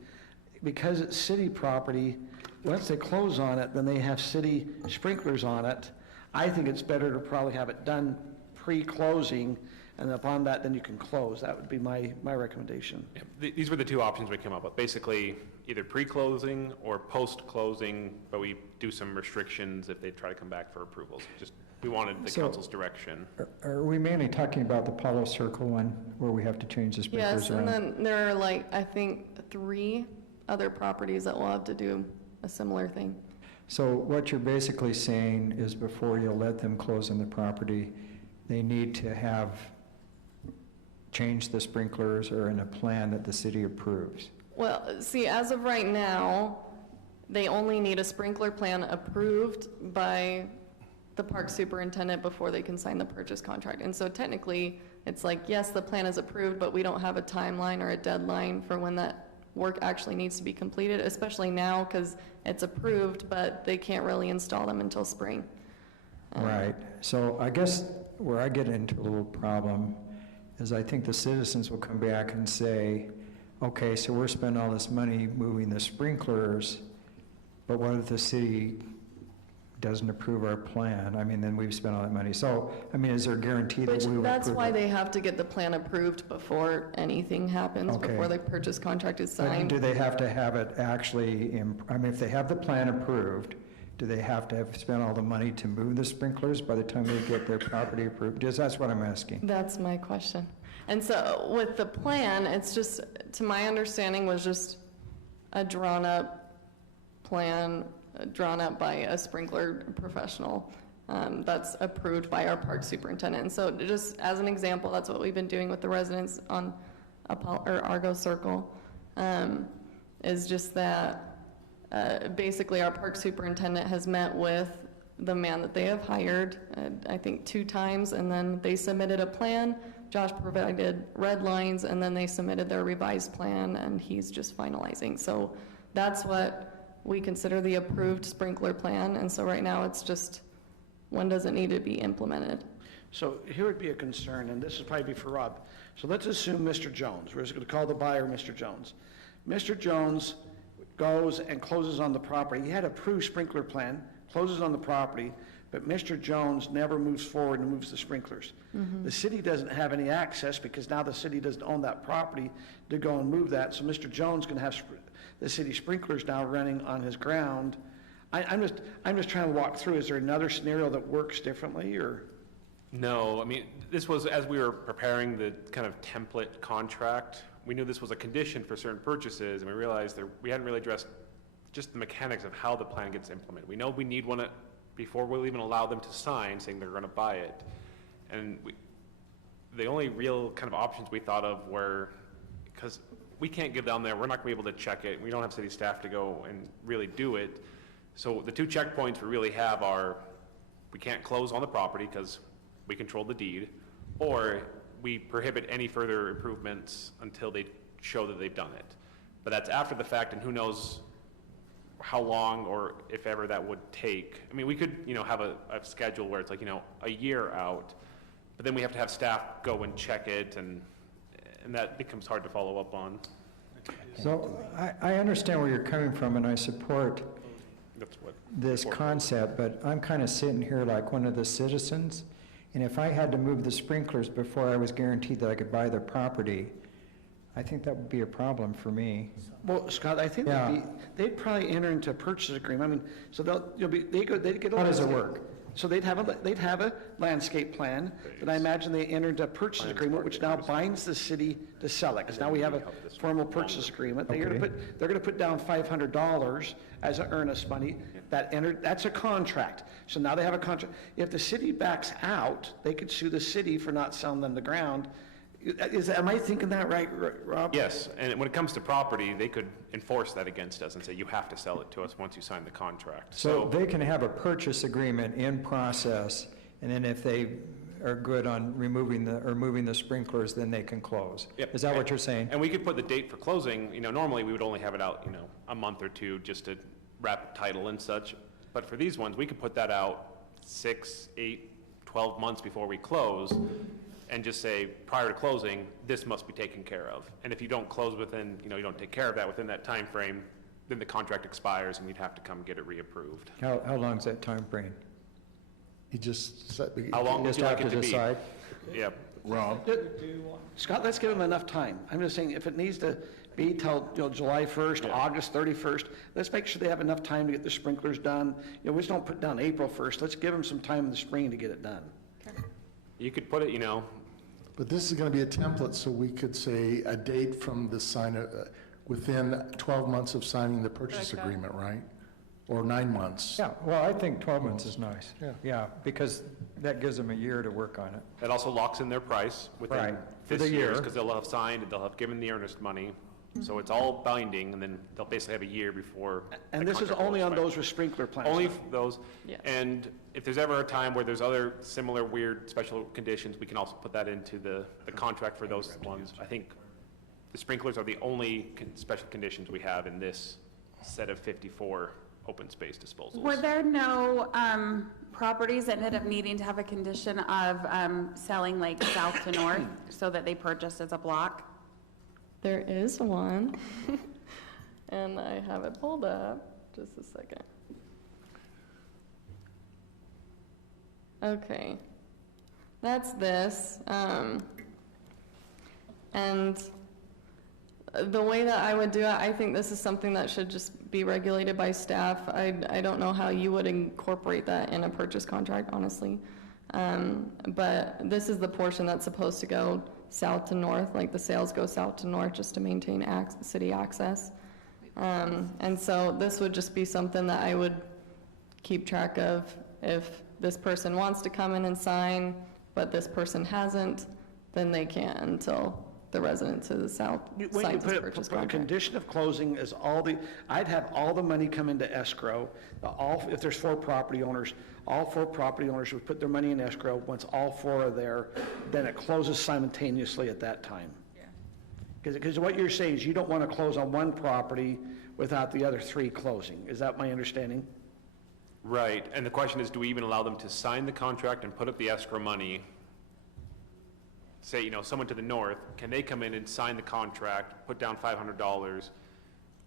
Because it's city property, once they close on it, then they have city sprinklers on it. I think it's better to probably have it done pre-closing, and upon that, then you can close. That would be my recommendation. Yeah, these were the two options we came up with. Basically, either pre-closing or post-closing, but we do some restrictions if they try to come back for approvals. Just, we wanted the council's direction. Are we mainly talking about the Palo Circle one, where we have to change the sprinklers Yes, around? and then there are I think 3 other properties that will have to do a similar thing. So what you're basically saying is before you let them close on the property, they need to have changed the sprinklers or in a plan that the city approves. Well, see, as of right now, they only need a sprinkler plan approved by the park superintendent before they can sign the purchase contract. And so technically, it's yes, the plan is approved, but we don't have a timeline or a deadline for when that work actually needs to be completed, especially now because it's approved, but they can't really install them until spring. Right. So I guess where I get into a little problem is I think the citizens will come back and say, okay, so we're spending all this money moving the sprinklers, but what if the city doesn't approve our plan? I mean, then we've spent all that money. So, I mean, is there a guarantee that we will That's approve why it? they have to get the plan approved before anything happens, Okay. before the purchase contract is But signed. do they have to have it actually, I mean, if they have the plan approved, do they have to have spent all the money to move the sprinklers by the time they get their property approved? That's what I'm asking. That's my question. And so with the plan, it's just, to my understanding, was just a drawn-up plan, drawn up by a sprinkler professional that's approved by our park superintendent. And so just as an example, that's what we've been doing with the residents on Argo Circle, is just that basically our park superintendent has met with the man that they have hired, I think 2 times, and then they submitted a plan. Josh provided red lines, and then they submitted their revised plan, and he's just finalizing. So that's what we consider the approved sprinkler plan, and so right now it's just, when does it need to be implemented? So here would be a concern, and this would probably be for Rob. So let's assume Mr. Jones, we're just going to call the buyer Mr. Jones. Mr. Jones goes and closes on the property. He had approved sprinkler plan, closes on the property, but Mr. Jones never moves forward and moves the sprinklers. The city doesn't have any access because now the city doesn't own that property to go and move that. So Mr. Jones can have the city sprinklers now running on his ground. I'm just trying to walk through. Is there another scenario that works differently, or? No, I mean, this was, as we were preparing the kind of template contract, we knew this was a condition for certain purchases, and we realized that we hadn't really addressed just the mechanics of how the plan gets implemented. We know we need one before we'll even allow them to sign saying they're going to buy it. And the only real kind of options we thought of were, because we can't get down there, we're not going to be able to check it, we don't have city staff to go and really do it. So the 2 checkpoints we really have are, we can't close on the property because we control the deed, or we prohibit any further improvements until they show that they've done it. But that's after the fact, and who knows how long or if ever that would take. I mean, we could, have a schedule where it's like, a year out, but then we have to have staff go and check it, and that becomes hard to follow up on. So I understand where you're coming from, and I support this concept, but I'm kind of sitting here like one of the citizens, and if I had to move the sprinklers before I was guaranteed that I could buy the property, I think that would be a problem for me. Well, Scott, I think they'd probably enter into a purchase agreement. I mean, so they'd get a. How does it work? So they'd have a landscape plan, but I imagine they entered a purchase agreement, which now binds the city to sell it, because now we have a formal purchase agreement. They're going to put down $500 as an earnest money. That's a contract. So now they have a contract. If the city backs out, they could sue the city for not selling them the ground. Am I thinking that right, Rob? Yes, and when it comes to property, they could enforce that against us and say, you have to sell it to us once you sign the contract. So they can have a purchase agreement in process, and then if they are good on moving the sprinklers, then they can close. Yep. Is that what you're saying? And we could put the date for closing, normally we would only have it out, a month or 2 just to wrap title and such. But for these ones, we could put that out 6, 8, 12 months before we close, and just say, prior to closing, this must be taken care of. And if you don't close within, you don't take care of that within that time frame, then the contract expires and we'd have to come get it reapproved. How long's that time frame? He just said. How long would Just you like have it to to be? decide? Yeah, Rob? Scott, let's give them enough time. I'm just saying, if it needs to be till, July 1st, August 31st, let's make sure they have enough time to get the sprinklers done. We just don't put down April 1st. Let's give them some time in the spring to get it done. you could put it, But this is going to be a template, so we could say a date from the within 12 months of signing the purchase agreement, right? Or 9 months. Yeah, well, I think 12 months is nice. Yeah, because that gives them a year to work on it. that also locks in their price within Right, for this the year's, year. because they'll have signed, and they'll have given the earnest money. So it's all binding, and then they'll basically have a year before. And the this is contract will only on expire. those with sprinkler plants? Only huh? those. Yes. And if there's ever a time where there's other similar weird special conditions, we can also put that into the contract for those ones. I think the sprinklers are the only special conditions we have in this set of 54 open space disposals. Were there no properties that ended up needing to have a condition of selling like south to north so that they purchased as a block? There is one, and I have it pulled up, just a second. Okay, that's this, and the way that I would do it, I think this is something that should just be regulated by staff. I don't know how you would incorporate that in a purchase contract, honestly. But this is the portion that's supposed to go south to north, like the sales go south to north just to maintain city access. And so this would just be something that I would keep track of. If this person wants to come in and sign, but this person hasn't, then they can't until the resident to the south When you signs this put purchase a contract. condition of closing is I'd have all the money come into escrow. If there's 4 property owners, all 4 property owners would put their money in escrow. Once all 4 are there, then it closes simultaneously at that time. Because what you're saying is you don't want to close on one property without the other 3 closing. Is that my understanding? Right, and the question is, do we even allow them to sign the contract and put up the escrow money? Say, someone to the north, can they come in and sign the contract, put down $500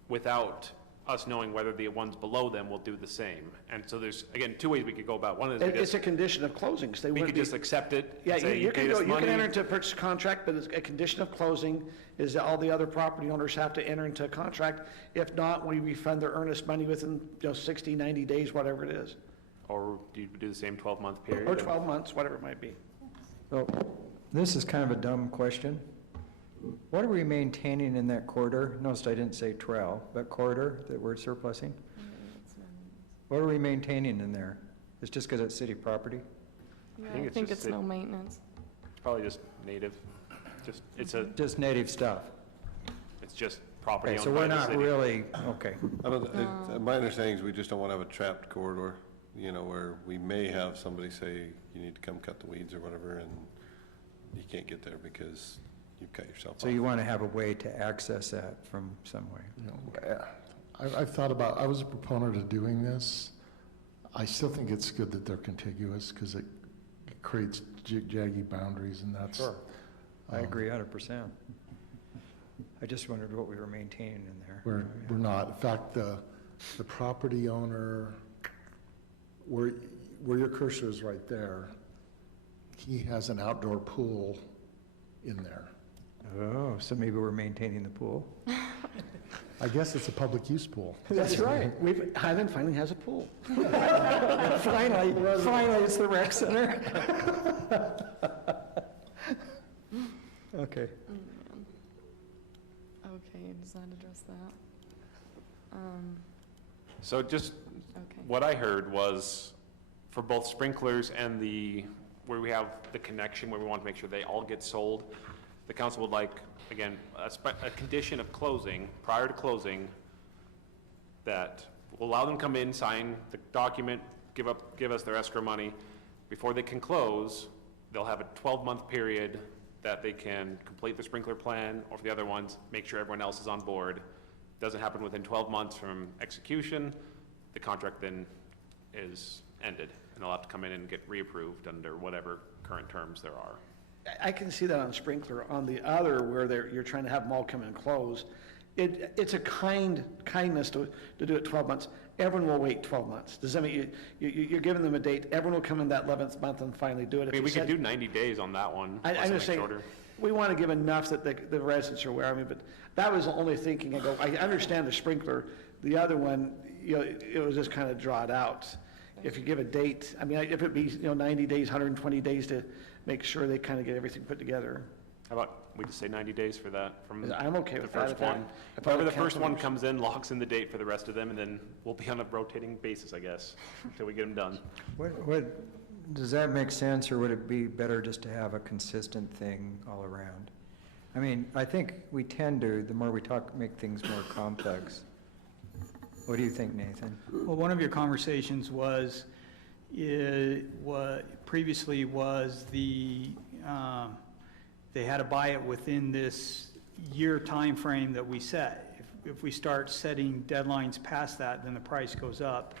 without us knowing whether the ones below them will do the same? And so there's, again, 2 ways we could go about. One is It's a condition of closing. So we could just accept it. Yeah, and say, you pay can us go, you can money. enter into a purchase contract, but it's a condition of closing is that all the other property owners have to enter into a contract. If not, we refund their earnest money within 60, 90 days, whatever it is. Or do you do the same 12-month period? Or 12 months, whatever it might be. So, this is kind of a dumb question. What are we maintaining in that corridor? Notice I didn't say trail, but corridor that we're surplusing? What are we maintaining in there? It's just because it's city property? Yeah, think I it's think just it's no maintenance. It's probably just native. Just native stuff. It's just property Okay, owned so by we're the not city. really, okay. My understanding is we just don't want to have a trapped corridor, where we may have somebody say, you need to come cut the weeds or whatever, and you can't get there because you cut yourself off. So you want to have a way to access that from some way? I've thought about, I was a proponent of doing this. I still think it's good that they're contiguous because it creates jaggy boundaries, and that's. Sure. I agree 100%. I just wondered what we were maintaining in there. We're not. In fact, the property owner, where your cursor is right there, he has an outdoor pool in there. Oh, so maybe we're maintaining the pool? I guess it's a public use pool. That's right. Highland finally has a pool. Finally, it's the rec center. Okay. Okay, does that address that? So just, Okay. what I heard was, for both sprinklers and where we have the connection, where we want to make sure they all get sold, the council would like, again, a condition of closing, prior to closing, that will allow them to come in, sign the document, give us their escrow money. Before they can close, they'll have a 12-month period that they can complete the sprinkler plan, or for the other ones, make sure everyone else is on board. Doesn't happen within 12 months from execution, the contract then is ended, and they'll have to come in and get reapproved under whatever current terms there are. I can see that on sprinkler. On the other, where you're trying to have them all come and close, it's a kindness to do it 12 months. Everyone will wait 12 months. Does that mean you're giving them a date? Everyone will come in that 11th month and finally do it. I mean, we could do 90 days on that one. I'm just saying, we want to give enough that the residents are aware. I mean, but that was the only thinking. I go, I understand the sprinkler. The other one, it was just kind of drawn out. If you give a date, I mean, if it be 90 days, 120 days to make sure they kind of get everything put together. How about we just say 90 days for that from I'm okay the with that. first If I- one? if I Whoever the council first one members- comes in, locks in the date for the rest of them, and then we'll be on a rotating basis, I guess, until we get them done. Does that make sense, or would it be better just to have a consistent thing all around? I mean, I think we tend to, the more we talk, make things more complex. What do you think, Nathan? Well, one of your conversations previously was they had to buy it within this year time frame that we set. If we start setting deadlines past that, then the price goes up,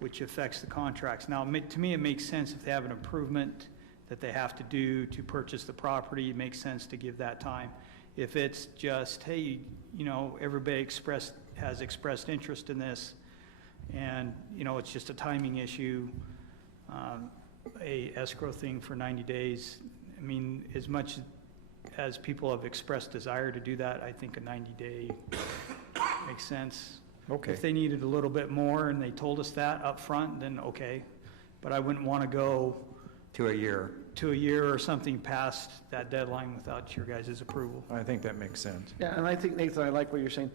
which affects the contracts. Now, to me, it makes sense if they have an improvement that they have to do to purchase the property, it makes sense to give that time. If it's just, hey, everybody has expressed interest in this, and, it's just a timing issue, a escrow thing for 90 days. I mean, as much as people have expressed desire to do that, I think a 90-day makes sense. Okay. If they needed a little bit more and they told us that up front, then okay. But I wouldn't want to go to a year or something past that deadline without your guys' approval. I think that makes sense. Yeah, and I think, Nathan, I like what you're saying.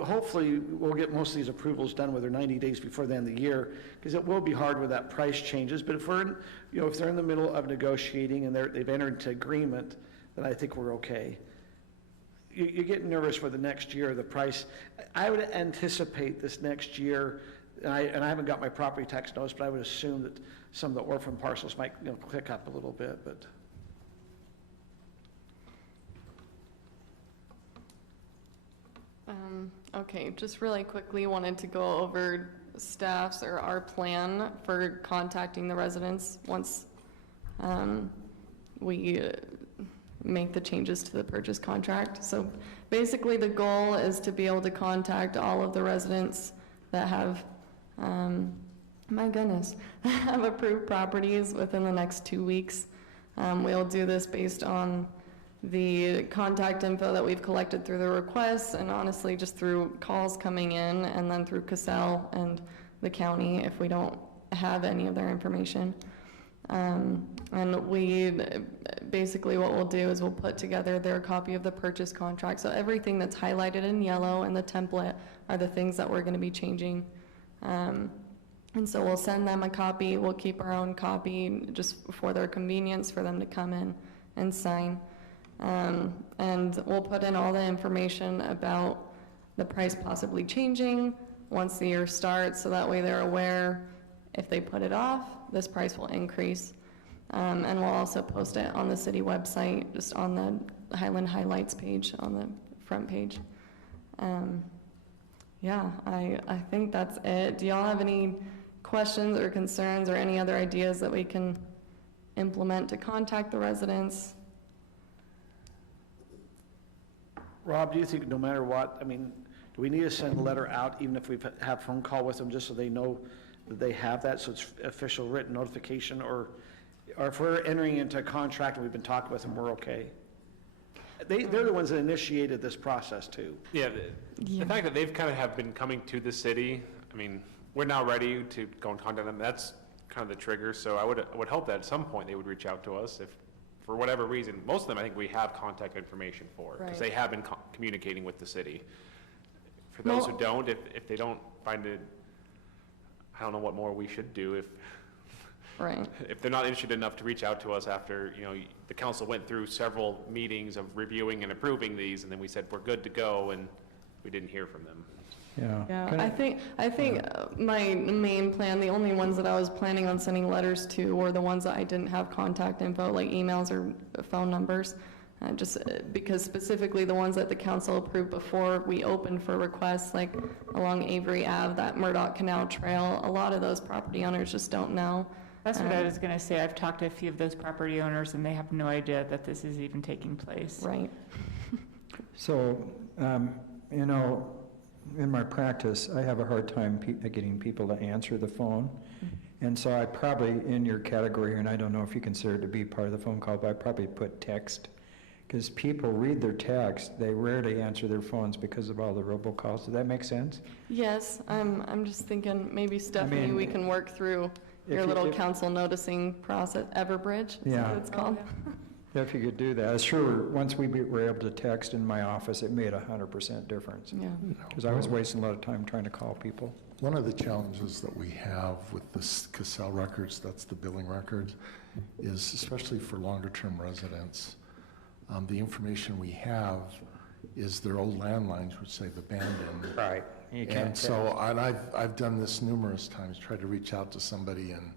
Hopefully, we'll get most of these approvals done within 90 days before the end of the year, because it will be hard with that price changes. But if if they're in the middle of negotiating and they've entered into agreement, then I think we're okay. You get nervous for the next year, the price. I would anticipate this next year, and I haven't got my property tax notice, but I would assume that some of the orphan parcels might click up a little bit, but. Okay, just really quickly wanted to go over staff's or our plan for contacting the residents once we make the changes to the purchase contract. So basically the goal is to be able to contact all of the residents that have, my goodness, have approved properties within the next 2 weeks. We'll do this based on the contact info that we've collected through the requests, and honestly just through calls coming in, and then through Cassell and the county if we don't have any of their information. And we basically what we'll do is we'll put together their copy of the purchase contract. So everything that's highlighted in yellow in the template are the things that we're going to be changing. And so we'll send them a copy. We'll keep our own copy just for their convenience for them to come in and sign. And we'll put in all the information about the price possibly changing once the year starts, so that way they're aware if they put it off, this price will increase. And we'll also post it on the city website, just on the Highland highlights page on the front page. Yeah, I think that's it. Do y'all have any questions or concerns or any other ideas that we can implement to contact the residents? Rob, do you think no matter what, I mean, do we need to send a letter out even if we have a phone call with them just so they know that they have that, so it's official written notification, or if we're entering into a contract and we've been talking with them, we're okay? They're the ones that initiated this process too. Yeah, the fact that they've kind of have been coming to the city, I mean, we're now ready to go and contact them. That's kind of the trigger. So I would hope that at some point they would reach out to us if, for whatever reason. Most of them I think we have contact information for, because they have been communicating with the city. For those who don't, if they don't find it, I don't know what more we should do if they're not interested enough to reach out to us after, the council went through several meetings of reviewing and approving these, and then we said we're good to go, and we didn't hear from them. Yeah, I think my main plan, the only ones that I was planning on sending letters to were the ones that I didn't have contact info, like emails or phone numbers. Just because specifically the ones that the council approved before we opened for requests, like along Avery Ave, that Murdoch Canal Trail, a lot of those property owners just don't know. That's what I was going to say. I've talked to a few of those property owners, and they have no idea that this is even taking place. Right. So You know, in my practice, I have a hard time getting people to answer the phone. And so I probably, in your category, and I don't know if you consider it to be part of the phone call, but I probably put text. Because people read their text, they rarely answer their phones because of all the robocalls. Does that make sense? Yes, I'm just thinking maybe Stephanie, we can work through your little council noticing process, Everbridge, is Yeah. that what it's called? If you could do that. Sure, once we were able to text in my office, it made 100% difference. Yeah. Because I was wasting a lot of time trying to call people. One of the challenges that we have with the Cassell records, that's the billing records, is especially for longer-term residents, the information we have is their old landlines, which they've abandoned. Right. You can't And so, and I've done this numerous times, tried to reach out to somebody, and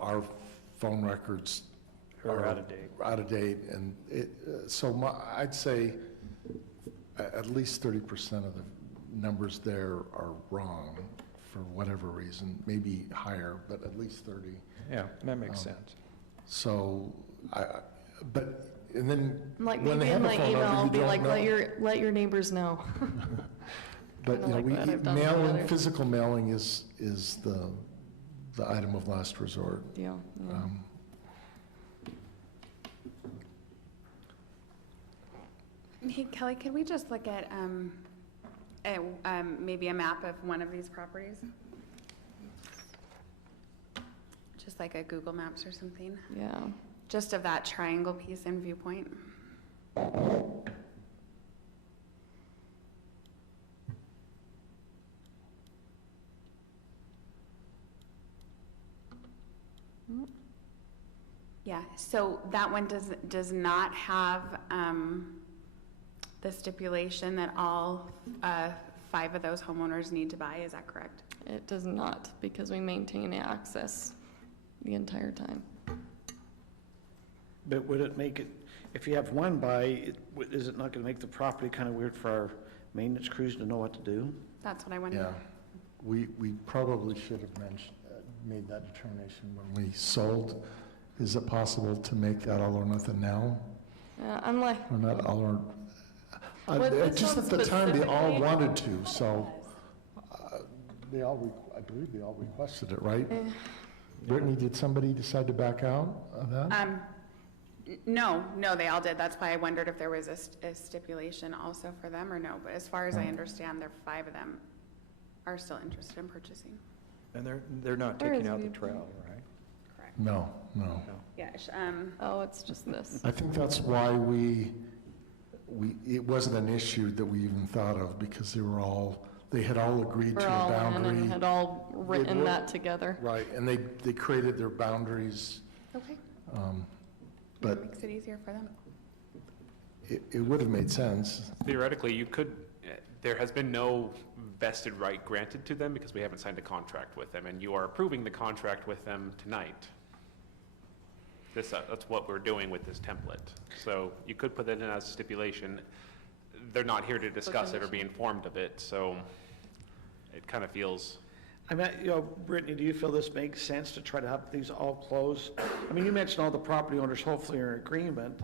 our phone records are out of date. Out of date, and I'd say at least 30% of the numbers there are wrong for whatever reason, maybe higher, but at least 30. Yeah, that makes sense. So, and then Like when they maybe have in a my phone email, number, I'll you be don't like, know. let your neighbors know. But Kinda like what I've done with the mailing, others. physical mailing is the item of last resort. Yeah. Hey, Kelly, could we just look at maybe a map of one of these properties? Just like a Google Maps or something? Yeah. Just of that triangle piece in Viewpoint. Yeah, so that one does not have the stipulation that all 5 of those homeowners need to buy, is that correct? It does not, because we maintain access the entire time. But would it make it, if you have one buy, is it not going to make the property kind of weird for our maintenance crews to know what to do? That's what I wondered. Yeah, we probably should have made that determination when we sold. Is it possible to make that all or nothing now? Unlike. Or not all or, This just one at the time, they all specifically- wanted to, so I believe they all requested it, right? Brittany, did somebody decide to back out of that? No, they all did. That's why I wondered if there was a stipulation also for them or no. But as far as I understand, 5 of them are still interested in purchasing. And they're not Where taking is out the Viewpoint? trail, right? Correct. No. Yeah. Oh, it's just this. I think that's why it wasn't an issue that we even thought of, because they had all agreed We're to a all in boundary. and had all written that together. Right, and they created their boundaries. Okay. But Makes it easier for them. it would have made sense. Theoretically, there has been no vested right granted to them because we haven't signed a contract with them, and you are approving the contract with them tonight. That's what we're doing with this template. So you could put that in as a stipulation. They're not here to discuss it or be informed of it, so it kind of feels. I mean, Brittany, do you feel this makes sense to try to have these all close? I mean, you mentioned all the property owners hopefully are in agreement.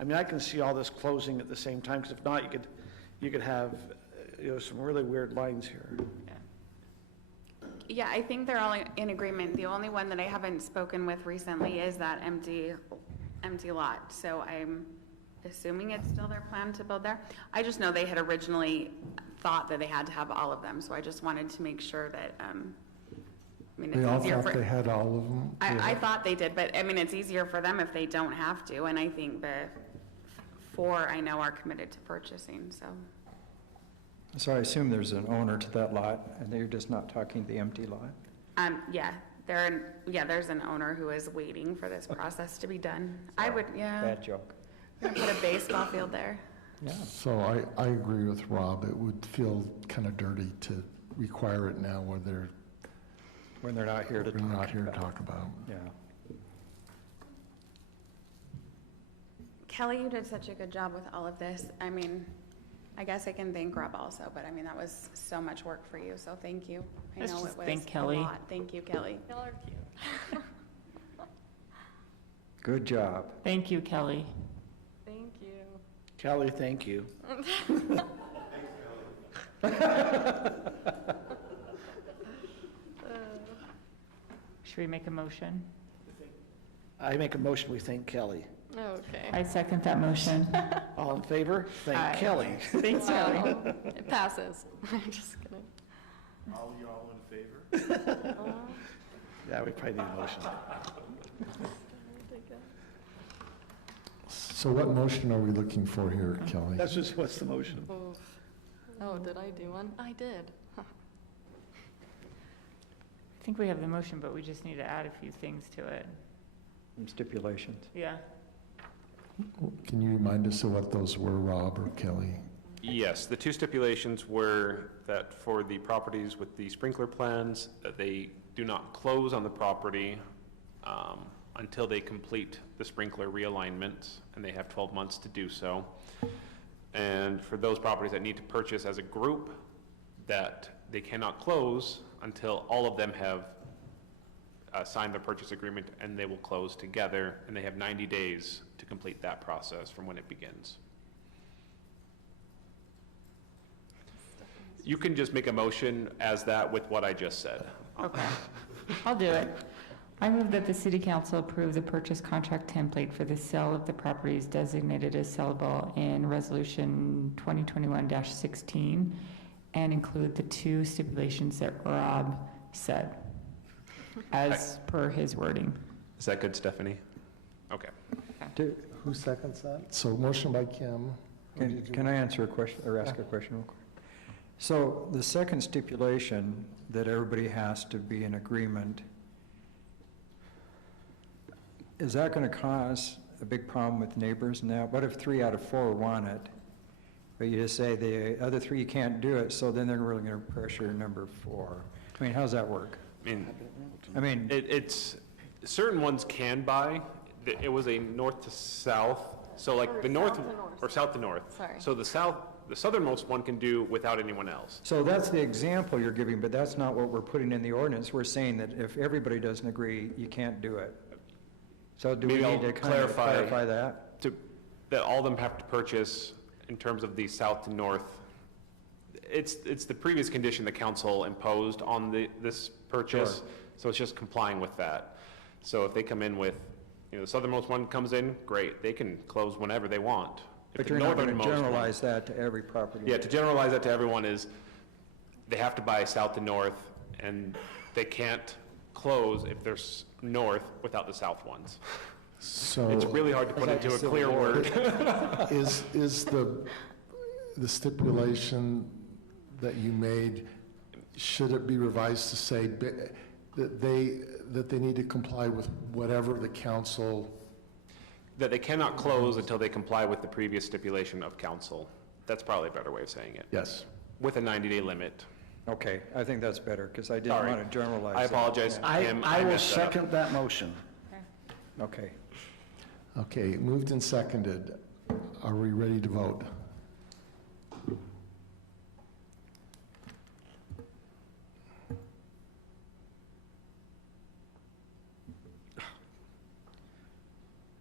I mean, I can see all this closing at the same time, because if not, you could have, some really weird lines here. Yeah, I think they're all in agreement. The only one that I haven't spoken with recently is that empty lot. So I'm assuming it's still their plan to build there. I just know they had originally thought that they had to have all of them, so I just wanted to make sure that, it's They all easier thought for. they had all of them? I thought they did, but it's easier for them if they don't have to, and I think the 4 I know are committed to purchasing, so. So I assume there's an owner to that lot, and they're just not talking the empty lot? Yeah, there's an owner who is waiting for this process to be done. Bad joke. Gonna put a baseball field there. Yeah. So I agree with Rob. It would feel kind of dirty to require it now when they're not here to talk about. Yeah. Kelly, you did such a good job with all of this. I guess I can thank Rob also, but that was so much work for you, so thank you. I Let's know just it was thank a Kelly. lot. Thank you, Kelly. Y'all are cute. Good job. Thank you, Kelly. Thank you. Kelly, thank you. Should we make a motion? I make a motion, we thank Kelly. Okay. I second that motion. All in favor? Thank Aye. Kelly. Thanks, Kelly. It passes. I'm just kidding. All y'all in favor? Yeah, we probably need a motion. So what motion are we looking for here, Kelly? That's just, what's the motion? Oof. Oh, did I do one? I did. I think we have the motion, but we just need to add a few things to it. Some stipulations. Yeah. Can you remind us of what those were, Rob or Kelly? Yes, the two stipulations were that for the properties with the sprinkler plans, that they do not close on the property until they complete the sprinkler realignment, and they have 12 months to do so. And for those properties that need to purchase as a group, that they cannot close until all of them have signed the purchase agreement, and they will close together, and they have 90 days to complete that process from when it begins. You can just make a motion as that with what I just said. Okay, I'll do it. I move that the city council approve the purchase contract template for the sale of the properties designated as sellable in resolution 2021-16 and include the two stipulations that Rob said, as per his wording. Is that good, Stephanie? Okay. Who seconds that? So motion by Kim. Can I answer a question, or ask a question real quick? So the second stipulation, that everybody has to be in agreement, is that going to cause a big problem with neighbors now? What if 3 out of 4 want it? But you just say the other 3 can't do it, so then they're really going to pressure number 4. I mean, how's that work? I mean, it's, certain ones can buy. It was a north to south, so like the north, or south to north. Sorry. So the southernmost one can do without anyone else. So that's the example you're giving, but that's not what we're putting in the ordinance. We're saying that if everybody doesn't agree, you can't do it. So do we Maybe need I'll to kind of clarify that? That all of them have to purchase in terms of the south to north. It's the previous condition the council imposed on this purchase, so it's just complying with that. So if they come in with, the southernmost one comes in, great, they can close whenever they want. If But the you're not going to northernmost one- generalize that to every property. Yeah, to generalize that to everyone is, they have to buy south to north, and they can't close if they're north without the south ones. So It's really hard to put into a clear word. is the stipulation that you made, should it be revised to say that they need to comply with whatever the council? That they cannot close until they comply with the previous stipulation of council. That's probably a better way of saying it. Yes. With a 90-day limit. Okay, I think that's better, because I didn't Sorry. want to generalize. I it. apologize, Kim. I will messed that up. second that motion. Okay. Okay, moved and seconded. Are we ready to vote?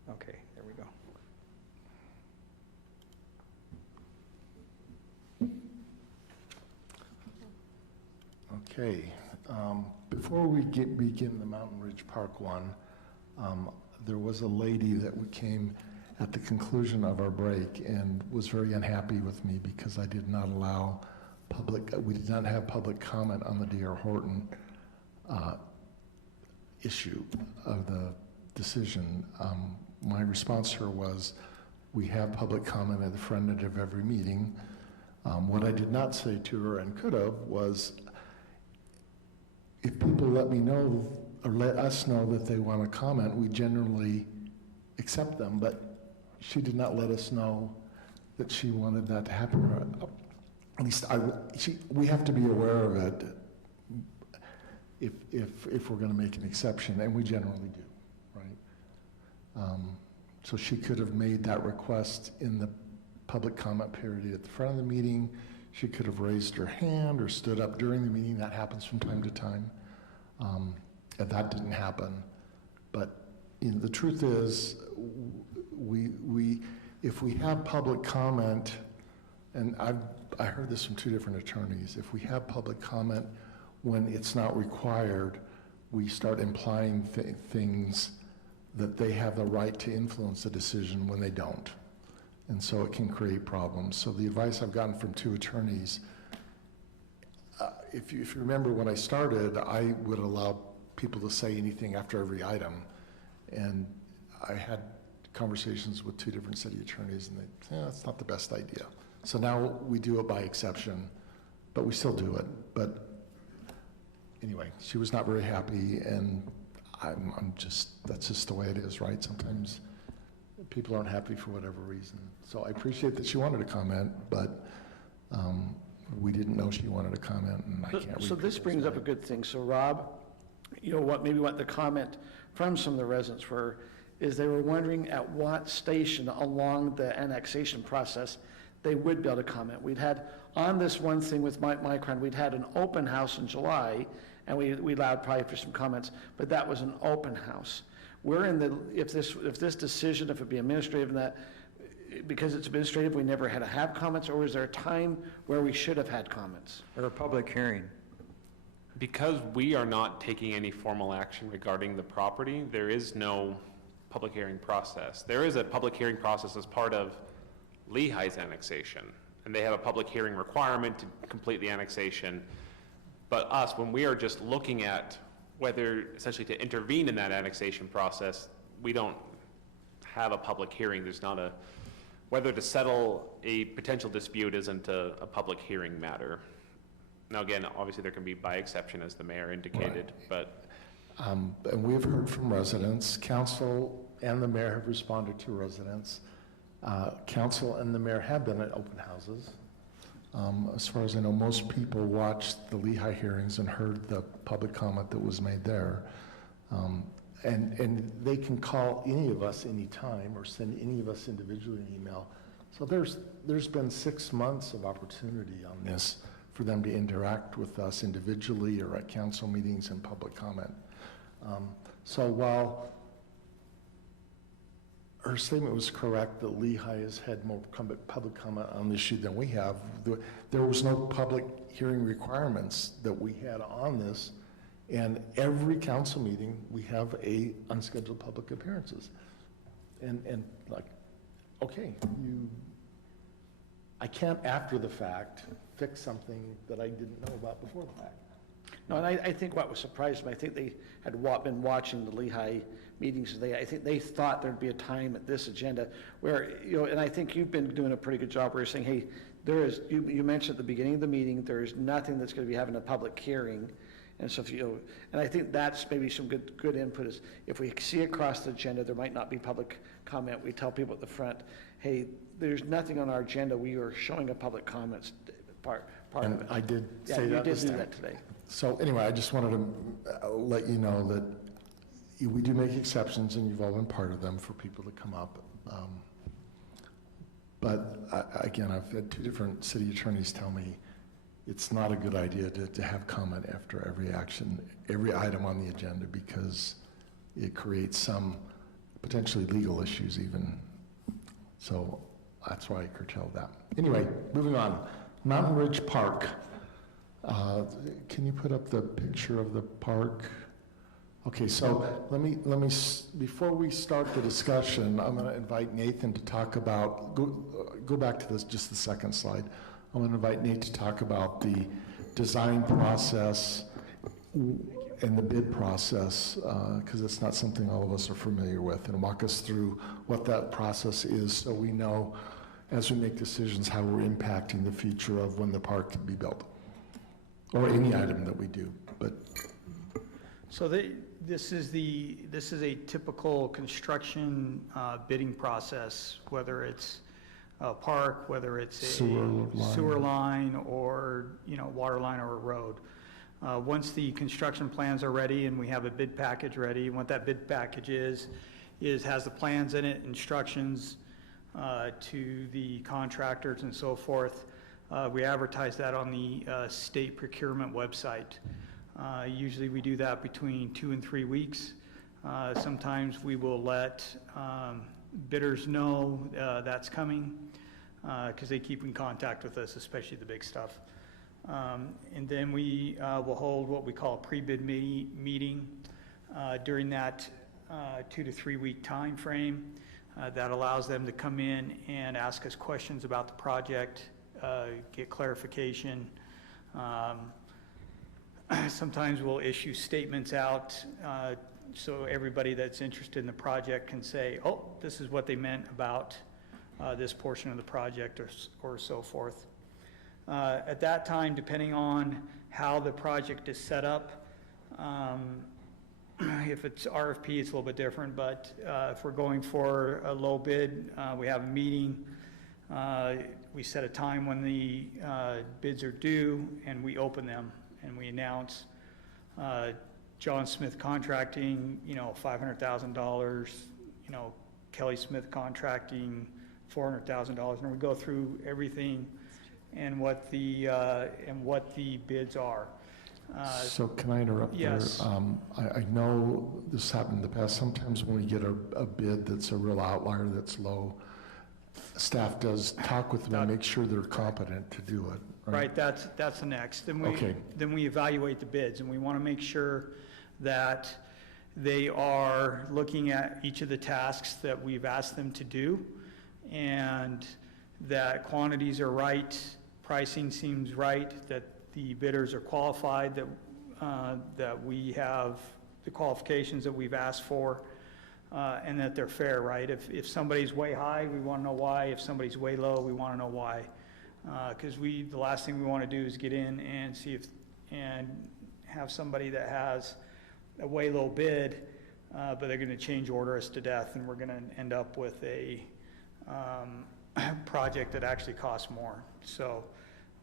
Okay, there we go. Okay, before we begin the Mountain Ridge Park one, there was a lady that came at the conclusion of our break and was very unhappy with me because I did not allow we did not have public comment on the D.R. Horton issue of the decision. My response to her was, we have public comment at the front end of every meeting. What I did not say to her and could have was, if people let me know or let us know that they want to comment, we generally accept them, but she did not let us know that she wanted that to happen. At least we have to be aware of it if we're going to make an exception, and we generally do, right? So she could have made that request in the public comment period at the front of the meeting. She could have raised her hand or stood up during the meeting. That happens from time to time. And that didn't happen. But the truth is, if we have public comment, and I heard this from two different attorneys, if we have public comment when it's not required, we start implying things that they have the right to influence the decision when they don't. And so it can create problems. So the advice I've gotten from two attorneys, if you remember when I started, I would allow people to say anything after every item. And I had conversations with two different city attorneys, and they said, that's not the best idea. So now we do it by exception, but we still do it. But anyway, she was not very happy, and that's just the way it is, right? Sometimes people aren't happy for whatever reason. So I appreciate that she wanted to comment, but we didn't know she wanted to comment, and I can't read. So this brings up a good thing. So Rob, what the comment from some of the residents were, is they were wondering at what station along the annexation process they would be able to comment. We'd had, on this one thing with Micron, we'd had an open house in July, and we allowed probably for some comments, but that was an open house. We're in the, if this decision, if it be administrative and that, because it's administrative, we never had to have comments, or is there a time where we should have had comments? Or a public hearing? Because we are not taking any formal action regarding the property, there is no public hearing process. There is a public hearing process as part of Lehigh's annexation, and they have a public hearing requirement to complete the annexation. But us, when we are just looking at whether essentially to intervene in that annexation process, we don't have a public hearing. There's not a, whether to settle a potential dispute isn't a public hearing matter. Now again, obviously there can be by exception, as the mayor indicated, right. But. And we've heard from residents. Council and the mayor have responded to residents. Council and the mayor have been at open houses. As far as I know, most people watched the Lehigh hearings and heard the public comment that was made there. And they can call any of us anytime or send any of us individually an email. So there's been 6 months of opportunity on this for them to interact with us individually or at council meetings and public comment. So while her statement was correct that Lehigh has had more public comment on the issue than we have, there was no public hearing requirements that we had on this, and every council meeting we have unscheduled public appearances. And like, okay, I can't after the fact fix something that I didn't know about before the fact. No, and I think what was surprised me, I think they had been watching the Lehigh meetings. I think they thought there'd be a time at this agenda where, and I think you've been doing a pretty good job where you're saying, hey, you mentioned at the beginning of the meeting, there's nothing that's going to be having a public hearing. And so and I think that's maybe some good input is if we see across the agenda, there might not be public comment. We tell people at the front, hey, there's nothing on our agenda. We are showing a public comments part and of it. I did yeah, say you that did this do time. that today. So anyway, I just wanted to let you know that we do make exceptions, and you've all been part of them for people to come up. But again, I've had two different city attorneys tell me it's not a good idea to have comment after every item on the agenda, because it creates some potentially legal issues even. So that's why I curtailed that. Anyway, moving on. Mountain Ridge Park. Can you put up the picture of the park? Okay, so let me before we start the discussion, I'm going to invite Nathan to talk about, go back to just the second slide. I'm going to invite Nate to talk about the design process and the bid process, because it's not something all of us are familiar with, and walk us through what that process is so we know as we make decisions how we're impacting the future of when the park can be built, or any item that we do. But so this is a typical construction bidding process, whether it's a park, whether it's a sewer line or water line or a road. Once the construction plans are ready and we have a bid package ready, what that bid package has the plans in it, instructions to the contractors and so forth. We advertise that on the state procurement website. Usually we do that between 2 and 3 weeks. Sometimes we will let bidders know that's coming, because they keep in contact with us, especially the big stuff. And then we will hold what we call a pre-bid meeting during that 2 to 3 week time frame. That allows them to come in and ask us questions about the project, get clarification. Sometimes we'll issue statements out so everybody that's interested in the project can say, oh, this is what they meant about this portion of the project, or so forth. At that time, depending on how the project is set up, if it's RFP, it's a little bit different, but if we're going for a low bid, we have a meeting. We set a time when the bids are due, and we open them, and we announce John Smith Contracting, $500,000, Kelly Smith Contracting, $400,000, and we go through everything and what the bids are. So can I interrupt there? Yes. I know this happened in the past. Sometimes when we get a bid that's a real outlier that's low, staff does talk with them and make sure they're competent to do it. Right, that's the next. Okay. Then we evaluate the bids, and we want to make sure that they are looking at each of the tasks that we've asked them to do, and that quantities are right, pricing seems right, that the bidders are qualified, that we have the qualifications that we've asked for, and that they're fair, right? If somebody's way high, we want to know why. If somebody's way low, we want to know why. Because the last thing we want to do is get in and see and have somebody that has a way low bid, but they're going to change order us to death, and we're going to end up with a project that actually costs more. So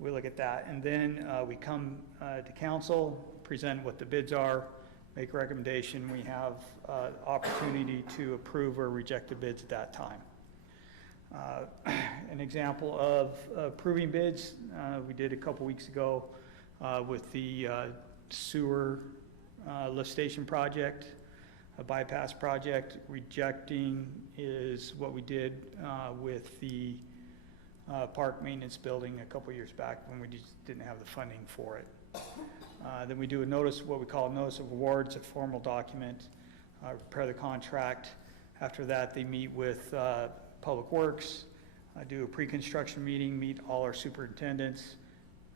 we look at that, and then we come to council, present what the bids are, make a recommendation. We have opportunity to approve or reject the bids at that time. An example of approving bids, we did a couple weeks ago with the sewer lift station project, a bypass project. Rejecting is what we did with the park maintenance building a couple years back when we just didn't have the funding for it. Then we do what we call a notice of awards, a formal document, prepare the contract. After that, they meet with Public Works, do a pre-construction meeting, meet all our superintendents,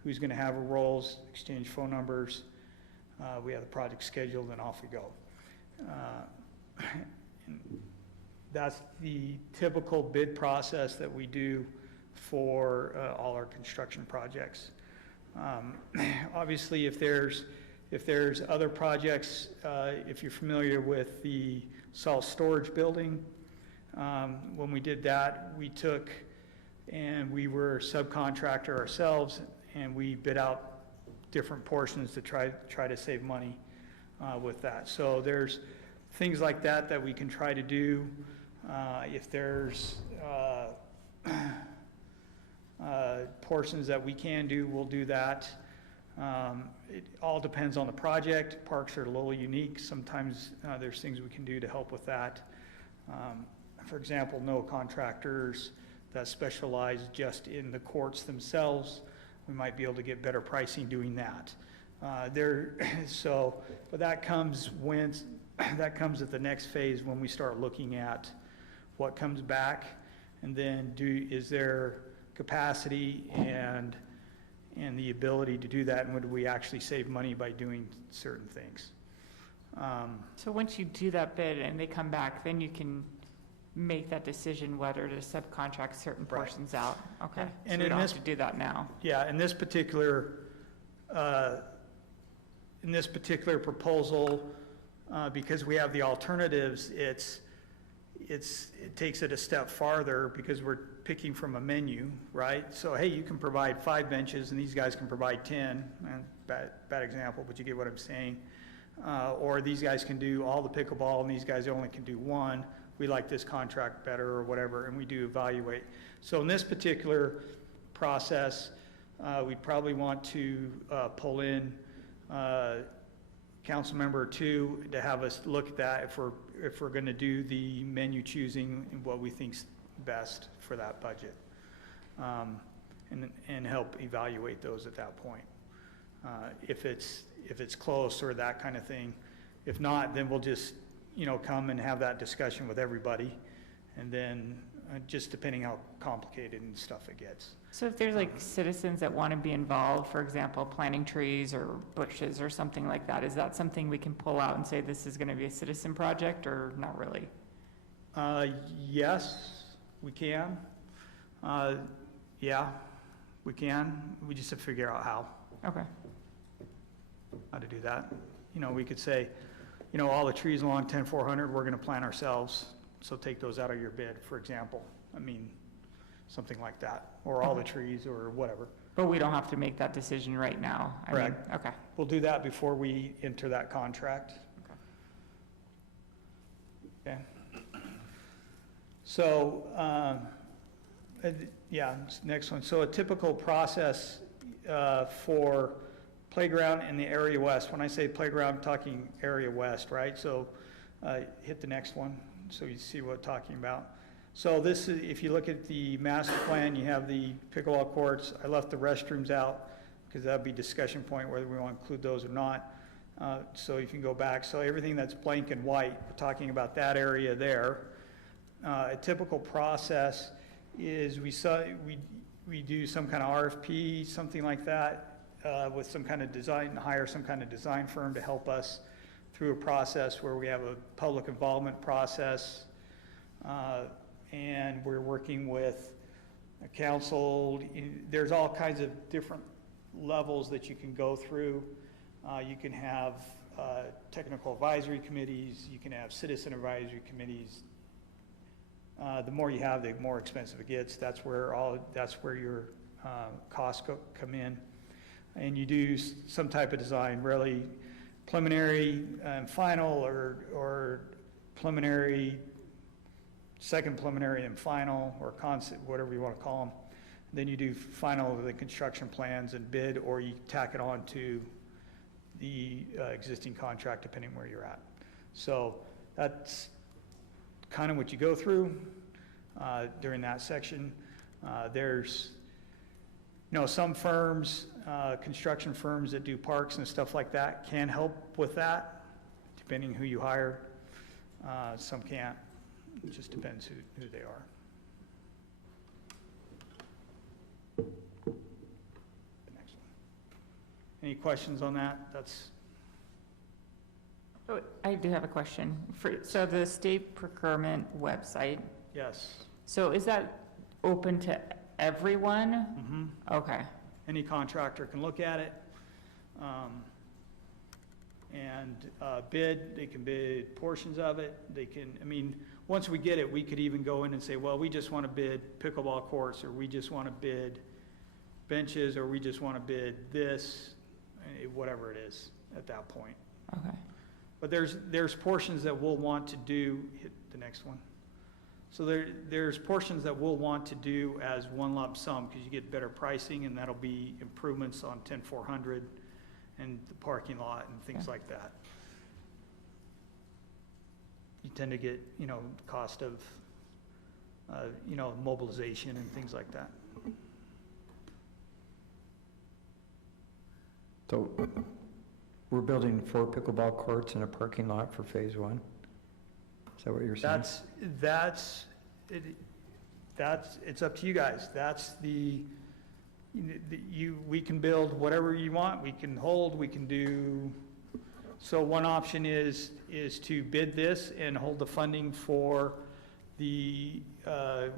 who's going to have roles, exchange phone numbers. We have the project scheduled, and off we go. That's the typical bid process that we do for all our construction projects. Obviously, if there's other projects, if you're familiar with the salt storage building, when we did that, we took and we were a subcontractor ourselves, and we bid out different portions to try to save money with that. So there's things like that we can try to do. If there's portions that we can do, we'll do that. It all depends on the project. Parks are a little unique. Sometimes there's things we can do to help with that. For example, no contractors that specialize just in the courts themselves. We might be able to get better pricing doing that. But that comes at the next phase when we start looking at what comes back, and then is there capacity and the ability to do that, and would we actually save money by doing certain things? So once you do that bid and they come back, then you can make that decision whether to subcontract certain portions out. Okay, And so we don't this, have to do that now. Yeah, in this particular proposal, because we have the alternatives, it takes it a step farther because we're picking from a menu, right? So, hey, you can provide 5 benches and these guys can provide 10. And bad example, but you get what I'm saying. Or these guys can do all the pickleball and these guys only can do 1. We like this contract better or whatever, and we do evaluate. So in this particular process, we'd probably want to pull in council member or two to have us look at that if we're going to do the menu choosing and what we think's best for that budget, and help evaluate those at that point. If it's close or that kind of thing. If not, then we'll just, come and have that discussion with everybody, and then just depending how complicated and stuff it gets. So if there's like citizens that want to be involved, for example, planting trees or bushes or something like that, is that something we can pull out and say this is going to be a citizen project, or not really? Yes, we can. Yeah, we can. We just have to figure out how. Okay. How to do that. We could say, all the trees along 10400 we're going to plant ourselves, so take those out of your bid, for example. Something like that, or all the trees or whatever. But we don't have to make that decision right now. Correct. Okay. We'll do that before we enter that contract. Okay. So, next one. So a typical process for playground in the area west. When I say playground, I'm talking area west, right? So hit the next one so you see what I'm talking about. So this is, if you look at the master plan, you have the pickleball courts. I left the restrooms out because that'd be discussion point whether we want to include those or not. So you can go back. So everything that's blank and white, we're talking about that area there. A typical process is we do some kind of RFP, something like that, with some kind of design, hire some kind of design firm to help us through a process where we have a public involvement process. And we're working with a council. There's all kinds of different levels that you can go through. You can have technical advisory committees. You can have citizen advisory committees. The more you have, the more expensive it gets. That's where your costs come in. And you do some type of design, really preliminary and final, or preliminary, second preliminary and final, or concept, whatever you want to call them. Then you do final of the construction plans and bid, or you tack it on to the existing contract, depending where you're at. So that's kind of what you go through during that section. There's some firms, construction firms that do parks and stuff like that can help with that, depending who you hire. Some can't. It just depends who they are. The next one. Any questions on that? Oh, I do have a question. So the state procurement website. Yes. So is that open to everyone? Mm-hmm. Okay. Any contractor can look at it and bid. They can bid portions of it. They can, once we get it, we could even go in and say, well, we just want to bid pickleball courts, or we just want to bid benches, or we just want to bid this, whatever it is at that point. Okay. But there's portions that we'll want to do, hit the next one. So there's portions that we'll want to do as one lump sum, because you get better pricing, and that'll be improvements on 10400 and the parking lot and things like that. You tend to get, cost of, mobilization and things like that. So we're building 4 pickleball courts and a parking lot for phase 1? Is that what you're saying? It's up to you guys. We can build whatever you want. We can hold, we can do. So one option is to bid this and hold the funding for the,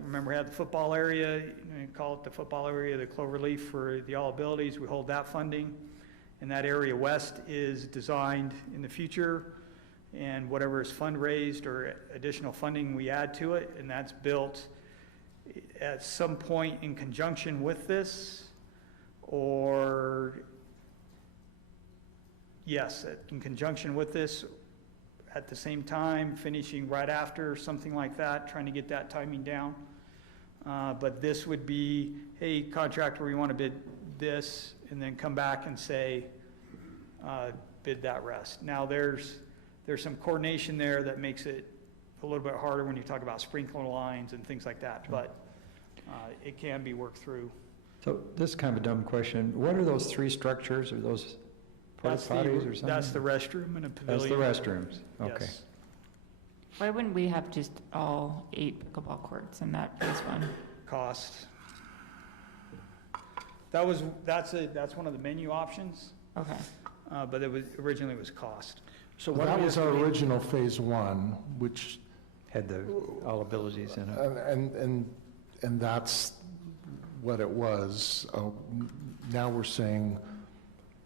remember we had the football area, call it the football area, the Cloverleaf for the All Abilities. We hold that funding. And that area west is designed in the future, and whatever is fundraised or additional funding we add to it, and that's built at some point in conjunction with this, or yes, in conjunction with this, at the same time, finishing right after, something like that, trying to get that timing down. But this would be, hey, contractor, we want to bid this, and then come back and say, bid that rest. Now, there's some coordination there that makes it a little bit harder when you talk about sprinkler lines and things like that, but it can be worked through. So this is kind of a dumb question. What are those three structures? Are those porta potties or something? That's the restroom and a That's the pavilion. restrooms, okay. Yes. Why wouldn't we have just all 8 pickleball courts in that phase one? Cost. That's one of the menu options. Okay. But originally it was cost. So that was our original phase one, which had all abilities in it. And that's what it was. Now we're saying,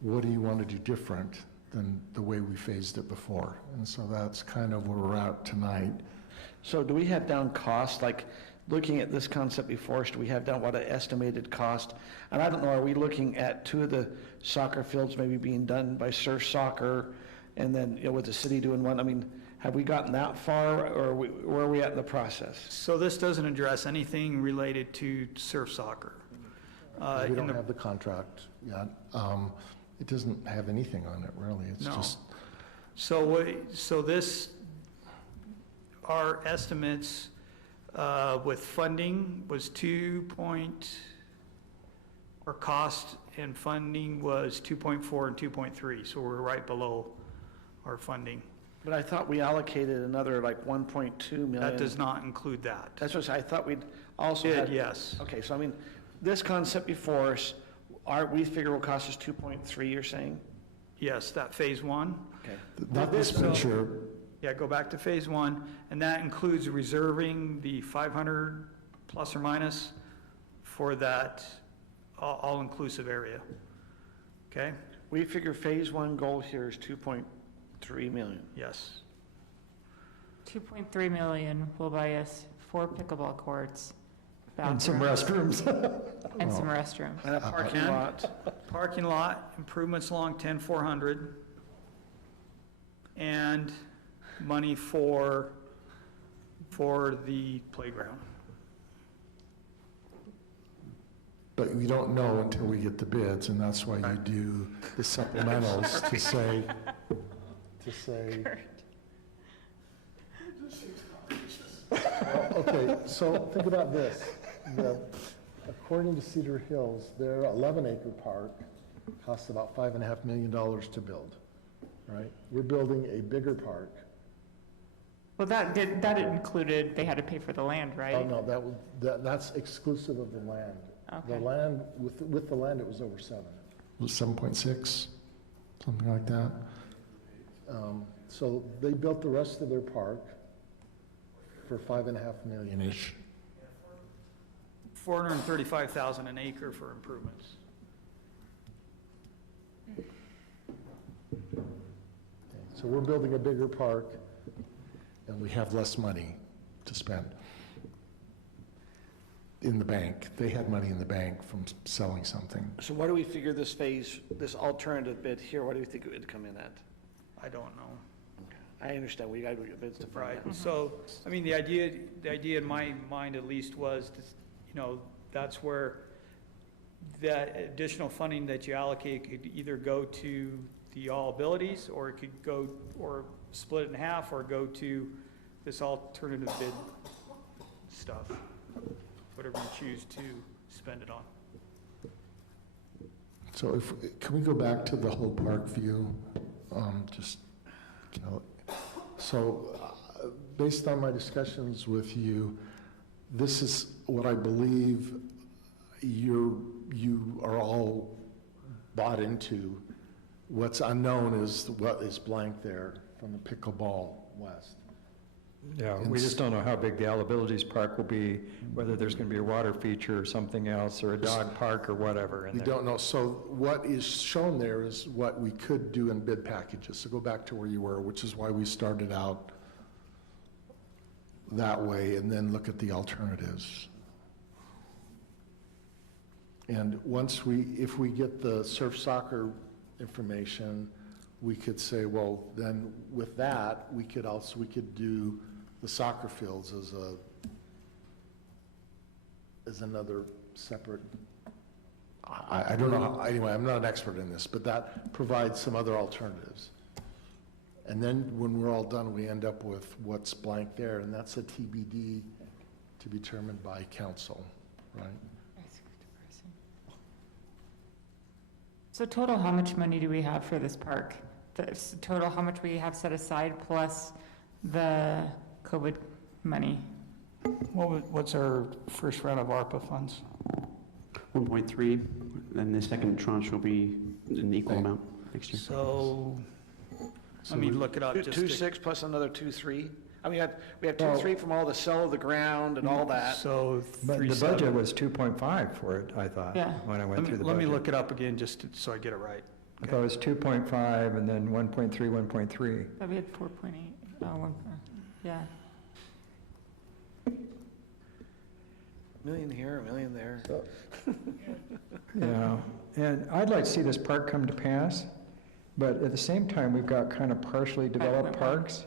what do you want to do different than the way we phased it before? And so that's kind of where we're at tonight. So do we have down cost, like looking at this concept before us, do we have down what an estimated cost? And I don't know, are we looking at 2 of the soccer fields maybe being done by Surf Soccer, and then, with the city doing one? I mean, have we gotten that far, or where are we at in the process? So this doesn't address anything related to surf soccer. We don't have the contract yet. It doesn't have anything on it, really. It's No. just, So our estimates with funding was our cost and funding was 2.4 and 2.3, so we're right below our funding. But I thought we allocated another like 1.2 million. That does not include that. That's what I thought we'd also Did, had. yes. Okay, so I mean, this concept before us, we figure will cost us 2.3, you're saying? Yes, that phase one. Okay. not this picture. Yeah, go back to phase one, and that includes reserving the 500 plus or minus for that all-inclusive area. Okay? We figure phase one goal here is 2.3 million. Yes. 2.3 million will buy us 4 pickleball courts. And some bathrooms, restrooms. And some restrooms. And a parking lot. Parking lot, improvements along 10,400, and money for the playground. But we don't know until we get the bids, and that's why you do the supplementals to say, Well, okay, so think about this. According to Cedar Hills, their 11-acre park costs about $5.5 million to build, right? We're building a bigger park. Well, that included, they had to pay for the land, right? Oh, no, that's exclusive of the land. The Okay. land, with the land, it was over 7. It was 7.6, something like that. So they built the rest of their park for $5.5 million-ish. 435,000 an acre for improvements. So we're building a bigger park, and we have less money to spend in the bank. They had money in the bank from selling something. So what do we figure this alternative bid here, what do you think it would come in at? I don't know. I understand, we got to get bids to find Right, out. so, I mean, the idea in my mind at least was, that's where that additional funding that you allocate could either go to the all abilities, or it could go, or split it in half, or go to this alternative bid stuff, whatever you choose to spend it on. So can we go back to the whole park view? Based on my discussions with you, this is what I believe you are all bought into. What's unknown is what is blank there from the pickleball west. Yeah, we just don't know how big the Allabilities Park will be, whether there's going to be a water feature or something else, or a dog park or whatever in We there. don't know. So what is shown there is what we could do in bid packages. So go back to where you were, which is why we started out that way, and then look at the alternatives. And if we get the surf soccer information, we could say, well, then with that, we could do the soccer fields as another separate I don't know, anyway, I'm not an expert in this, but that provides some other alternatives. And then when we're all done, we end up with what's blank there, and that's a TBD to be determined by council, right? So total, how much money do we have for this park? Total, how much we have set aside plus the COVID money? What's our first round of ARPA funds? 1.3, and the second tranche will be an equal amount next year. So, let me look it up. 2.6 plus another 2.3? I mean, we have 2.3 from all the sell of the ground and all that. So, but the budget was 2.5 for it, I thought, Yeah. when I went through the budget. Let me look it up again so I get it right. I thought it was 2.5 and then 1.3, 1.3. So we had 4.8. Yeah. $1 million here, $1 million there. Yeah, and I'd like to see this park come to pass, but at the same time, we've got kind of partially developed parks,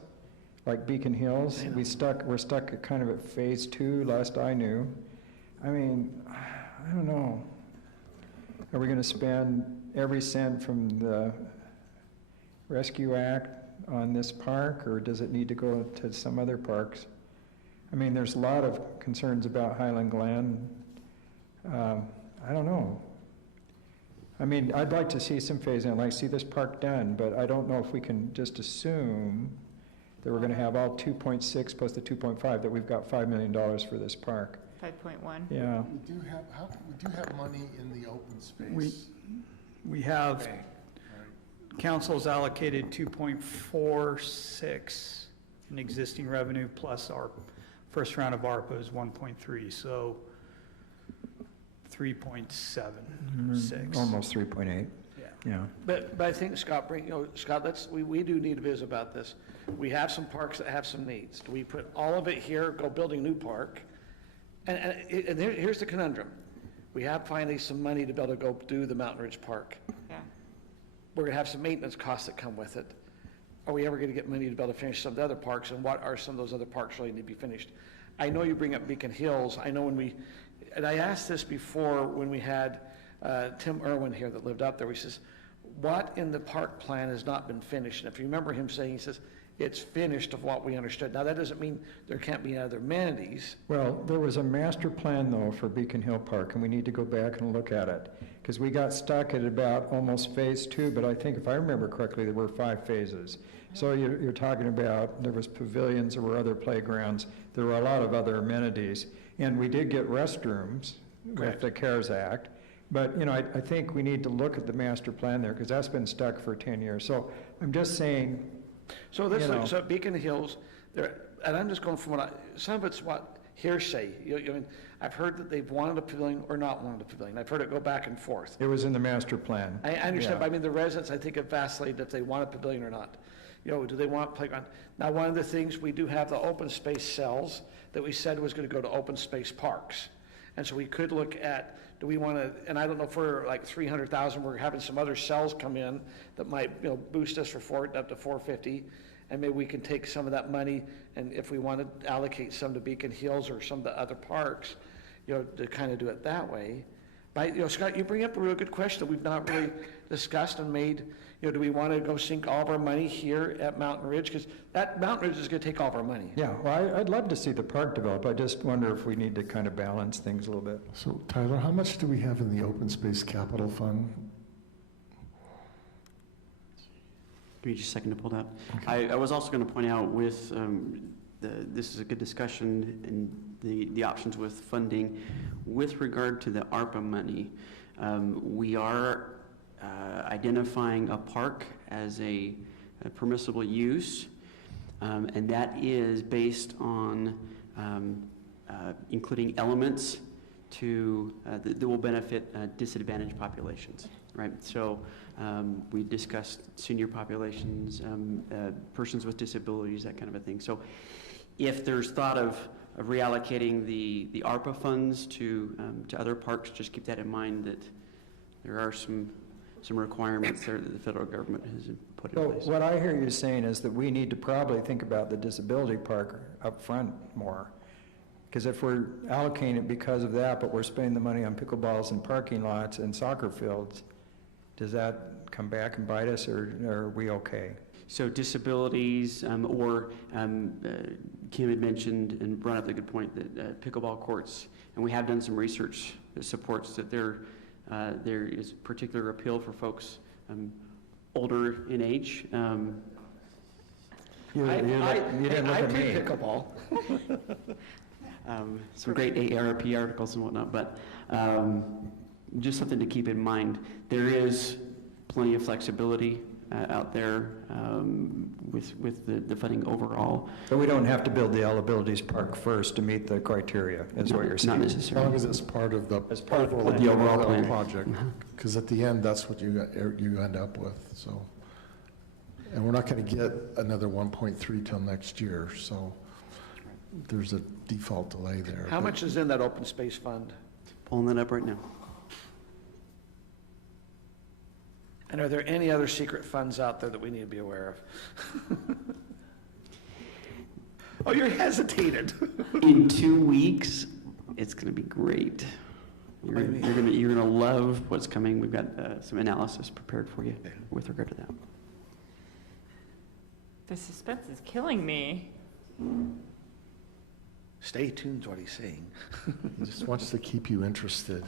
like Beacon Hills. We're stuck at kind of at phase 2, last I knew. I mean, I don't know. Are we going to spend every cent from the Rescue Act on this park, or does it need to go to some other parks? I mean, there's a lot of concerns about Highland Glen. I don't know. I mean, I'd like to see some phase in. I'd like to see this park done, but I don't know if we can just assume that we're going to have all 2.6 plus the 2.5, that we've got $5 million for this park. 5.1. Yeah. We do have money in the open space. We have, council's allocated 2.46 in existing revenue, plus our first round of ARPA is 1.3, so 3.76. Almost 3.8. Yeah. But I think, Scott, we do need to visit about this. We have some parks that have some needs. Do we put all of it here, go building a new park? And here's the conundrum. We have finally some money to be able to go do the Mountain Ridge Park. Yeah. We're gonna have some maintenance costs that come with it. Are we ever gonna get money to be able to finish some of the other parks, and what are some of those other parks really need to be finished? I know you bring up Beacon Hills. I know and I asked this before when we had Tim Irwin here that lived up there. He says, what in the park plan has not been finished? And if you remember him saying, he says, it's finished of what we understood. Now, that doesn't mean there can't be other amenities. Well, there was a master plan, though, for Beacon Hill Park, and we need to go back and look at it, because we got stuck at about almost phase 2, but I think, if I remember correctly, there were 5 phases. So you're talking about, there was pavilions, there were other playgrounds, there were a lot of other amenities, and we did get restrooms with the CARES Act, but, I think we need to look at the master plan there, because that's been stuck for 10 years. So I'm just saying, So so Beacon Hills, and I'm just going from some of it's what hearsay. I've heard that they've wanted a pavilion or not wanted a pavilion. I've heard it go back and forth. it was in the master plan. I understand, Yeah. but I mean, the residents, I think, have vacillated if they want a pavilion or not. Do they want a playground? Now, one of the things, we do have the open space cells that we said was going to go to open space parks. And so we could look at, do we want to, and I don't know if we're like 300,000, we're having some other cells come in that might, boost us up to 450. And maybe we can take some of that money, and if we want to allocate some to Beacon Hills or some of the other parks, to kind of do it that way. But, Scott, you bring up a real good question that we've not really discussed and made. Do we want to go sink all of our money here at Mountain Ridge? Because that Mountain Ridge is going to take all of our money. Yeah, well, I'd love to see the park develop. I just wonder if we need to kind of balance things a little bit. So Tyler, how much do we have in the open space capital fund? Give me just a second to pull that. Okay. I was also going to point out with, this is a good discussion and the options with funding. With regard to the ARPA money, we are identifying a park as a permissible use, and that is based on including elements that will benefit disadvantaged populations, right? So we discussed senior populations, persons with disabilities, that kind of a thing. So if there's thought of reallocating the ARPA funds to other parks, just keep that in mind, that there are some requirements there that the federal government has put in place. So what I hear you saying is that we need to probably think about the disability park up front more, Because if we're allocating it because of that, but we're spending the money on pickleballs and parking lots and soccer fields, does that come back and bite us, or are we okay? So disabilities, Kim had mentioned and brought up the good point that pickleball courts, and we have done some research that supports that there is particular appeal for folks older in age. You didn't look at me. Pickleball. Some great AARP articles and whatnot, but just something to keep in mind. There is plenty of flexibility out there with the funding overall. So we don't have to build the All Abilities Park first to meet the criteria, is what you're saying? Not As necessarily. long as it's part of the The overall plan. project, because at the end, that's what you end up with, so. And we're not going to get another 1.3 till next year, so there's a default delay there. How much is in that open space fund? Pulling that up right now. And are there any other secret funds out there that we need to be aware of? Oh, you're hesitated. In 2 weeks, it's going to be great. You're gonna love what's coming. We've got some analysis prepared for you with regard to that. The suspense is killing me. Stay tuned to what he's saying. He just wants to keep you interested.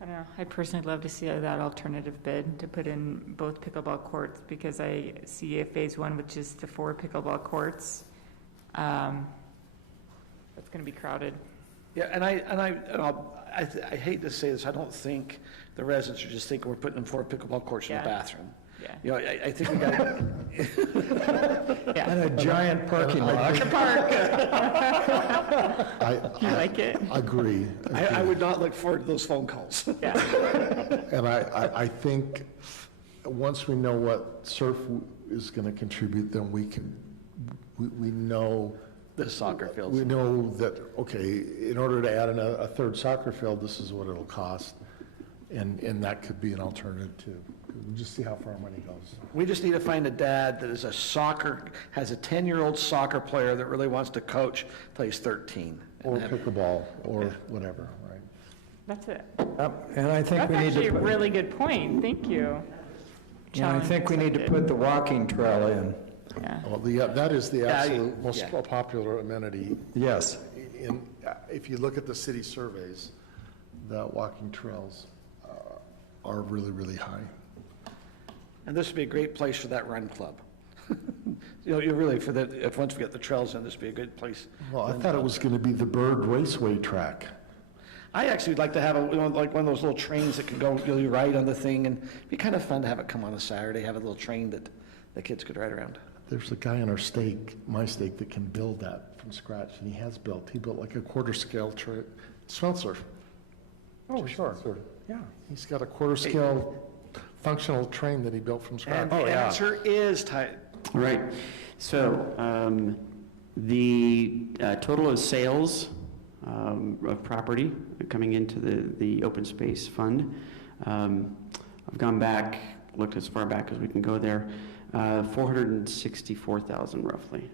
I don't know, I'd personally love to see that alternative bid to put in both pickleball courts, because I see a phase one, which is the 4 pickleball courts. That's gonna be crowded. Yeah, and I hate to say this, I don't think the residents are just thinking we're putting in 4 pickleball courts in the bathroom. Yeah. You know, I think we got. And a giant parking lot. You like it? Agree. I would not look forward to those phone calls. Yeah. And I think once we know what surf is going to contribute, then we know. The soccer fields. We know that, okay, in order to add a third soccer field, this is what it'll cost. And that could be an alternative too. We'll just see how far money goes. We just need to find a dad that is has a 10-year-old soccer player that really wants to coach, plays 13. Or pickleball, or whatever, right? That's it. And I think we need That's actually to. a really good point, thank you. Yeah, I think we need to put the walking trail in. Yeah. Well, that is the absolute most popular amenity. Yes. If you look at the city surveys, the walking trails are really, really high. And this would be a great place for that run club. You really, if once we get the trails in, this would be a good place. Well, I thought it was going to be the Bird Raceway track. I actually would like to have like one of those little trains that can go, you ride on the thing, and it'd be kind of fun to have it come on a Saturday, have a little train that the kids could ride around. There's a guy in my stake that can build that from scratch, and he built like a quarter scale track. Smeltzer. Oh, sure. Yeah, he's got a quarter scale functional train that he built from scratch. And the answer is tight. All right. So the total of sales of property coming into the open space fund, I've gone back, looked as far back as we can go there, 464,000 roughly.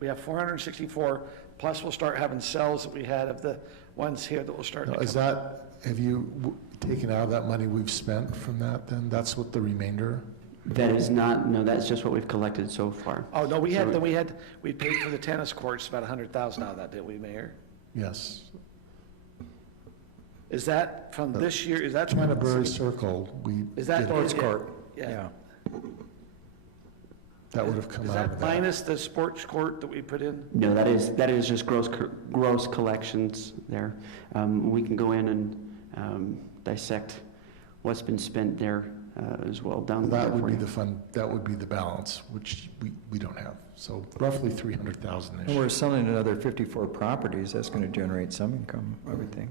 We have 464, plus we'll start having cells that we had of the ones here that will start to come. Have you taken out of that money we've spent from that then? That's what the remainder? That is not, no, that's just what we've collected so far. Oh, no, we paid for the tennis courts, about 100,000 out of that, did we, Mayor? Yes. Is that from this year, is that? Canterbury Circle, Is that? Sports court. Yeah. That would have come Is out of that that. minus the sports court that we put in? No, that is just gross collections there. We can go in and dissect what's been spent there as well down there. That would be the fund, that would be the balance, which we don't have. So roughly 300,000-ish. And we're selling another 54 properties, that's going to generate some income, I would think.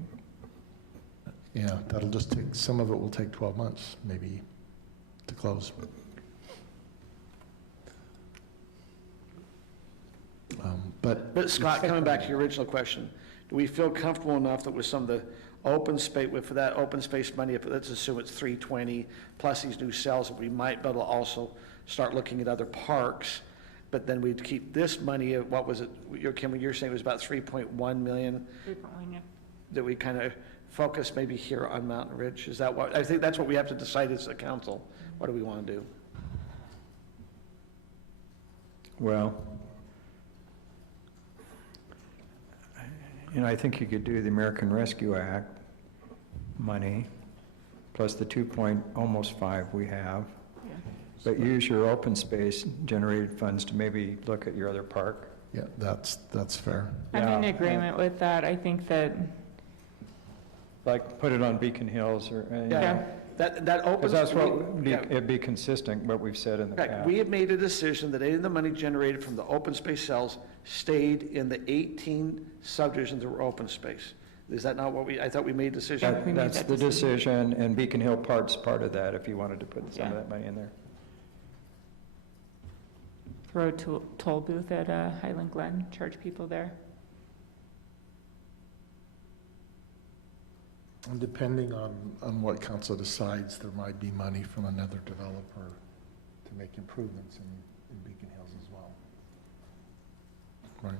Yeah, that'll just take, some of it will take 12 months, maybe, to close. But Scott, coming back to your original question, do we feel comfortable enough that with some of the open space, for that open space money, if let's assume it's 320 plus these new cells, that we might be able to also start looking at other parks, but then we'd keep this money, what was it, Kim, you're saying it was about 3.1 million? 3.1, yeah. That we kind of focus maybe here on Mountain Ridge? Is that what, I think that's what we have to decide as a council. What do we want to do? Well, I think you could do the American Rescue Act money, plus the 2.5 we have, but use your open space generated funds to maybe look at your other park. Yeah, that's fair. I'm in agreement with that. I think that, like, put it on Beacon Hills or, Yeah, that open. because that's what, it'd be consistent, what we've said in the Correct. past. We have made a decision that any of the money generated from the open space sales stayed in the 18 subdivisions that were open space. Is that not what I thought we made a decision? That's the decision, and Beacon Hill Park's part of that, if you wanted to put some of that money in there. throw a toll booth at Highland Glen, charge people there. And depending on what council decides, there might be money from another developer to make improvements in Beacon Hills as well. Right.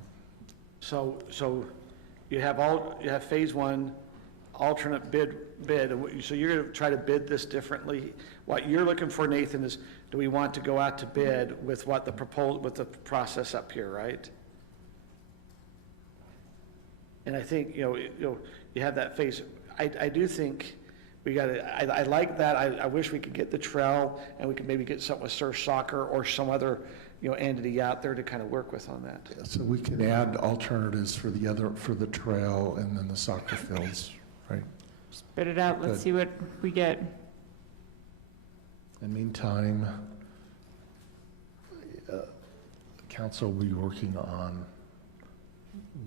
So you have phase one, alternate bid, so you're going to try to bid this differently. What you're looking for, Nathan, is do we want to go out to bid with what the with the process up here, right? And I think, you have that phase. I do think we got to, I like that. I wish we could get the trail and we could maybe get something with surf soccer or some other, entity out there to kind of work with on that. Yeah, so we can add alternatives for the trail and then the soccer fields, right? Spit it out, let's Good. see what we get. In the meantime, council will be working on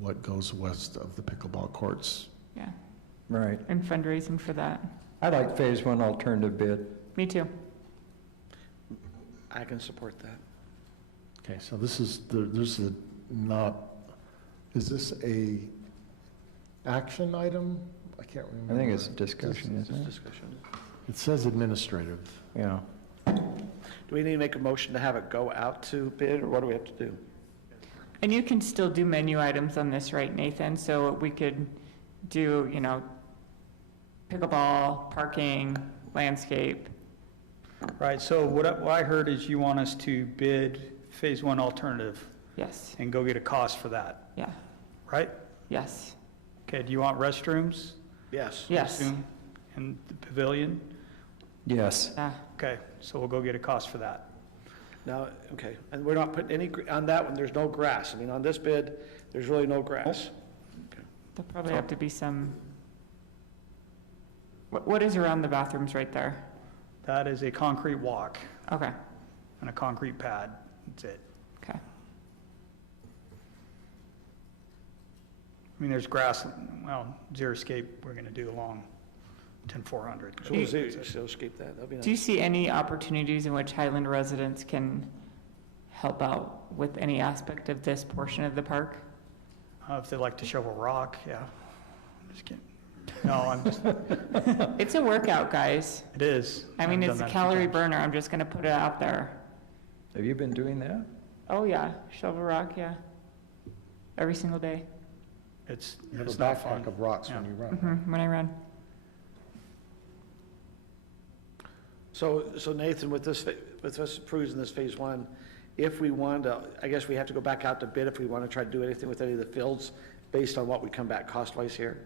what goes west of the pickleball courts. Yeah, Right. and fundraising for that. I like phase one alternative bid. Me too. I can support that. Okay, so this is, is this a action item? I can't remember. I think it's discussion, This isn't it? discussion. It says administrative. Yeah. Do we need to make a motion to have it go out to bid, or what do we have to do? And you can still do menu items on this, right, Nathan? So we could do, pickleball, parking, landscape. Right, so what I heard is you want us to bid phase one alternative Yes, and go get a cost for that, yeah, right? yes, Okay, do you want restrooms? Yes. yes, Assume, in the pavilion? Yes. yeah. Okay, so we'll go get a cost for that. Now, okay, and we're not putting any, on that one, there's no grass. I mean, on this bid, there's really no grass. There'll probably have to be some, what is around the bathrooms right there? That is a concrete walk Okay, and a concrete pad, that's it. okay. I mean, there's grass, Xeriscape, we're gonna do along 10400. So we'll see, so skip that, that'll be Do you nice. see any opportunities in which Highland residents can help out with any aspect of this portion of the park? If they like to shovel rock, yeah. Just kidding. No, I'm just, It's a workout, guys. it is. I mean, I've it's a done that few calorie times. burner. I'm just gonna put it out there. Have you been doing that? Oh, yeah, shovel rock, yeah. Every single day, It's You have a not fun. backpack of rocks when Yeah. you run. when I run. So Nathan, with us approving this phase one, if we want to, I guess we have to go back out to bid if we want to try to do anything with any of the fields based on what we come back cost-wise here?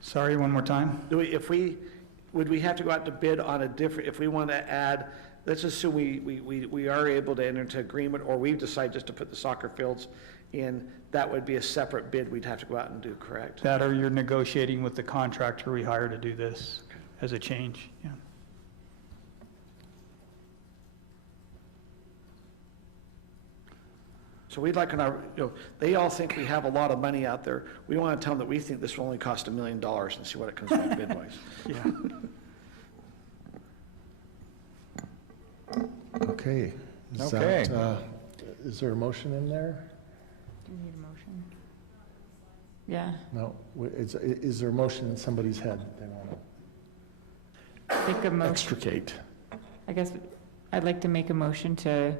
Sorry, one more time? Would we have to go out to bid on a different, if we want to add, let's assume we are able to enter into agreement, or we decide just to put the soccer fields in, that would be a separate bid we'd have to go out and do, correct? That or you're negotiating with the contractor we hire to do this as a change, yeah. So we'd like they all think we have a lot of money out there. We want to tell them that we think this will only cost $1 million and see what it comes back bid-wise. Yeah. Okay. Okay. Is there a motion in there? Do you need a motion? Yeah. No, is there a motion in somebody's head that they want to Make a motion. extricate? I guess I'd like to make a motion to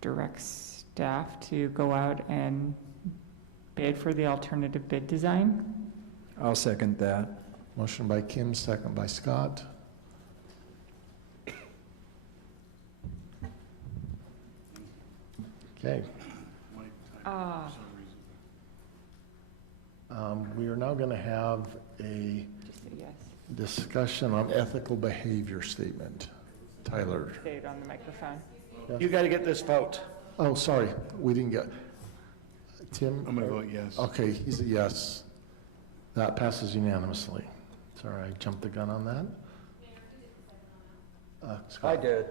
direct staff to go out and bid for the alternative bid design. I'll second that. Motion by Kim, second by Scott. Okay. We are now going to have a Just a yes. discussion on ethical behavior statement. Tyler. Say it on the microphone. You got to get this vote. Oh, sorry, we didn't get, Tim? I'm going to vote yes. Okay, he's a yes. That passes unanimously. Sorry, I jumped the gun on that. Scott? I did.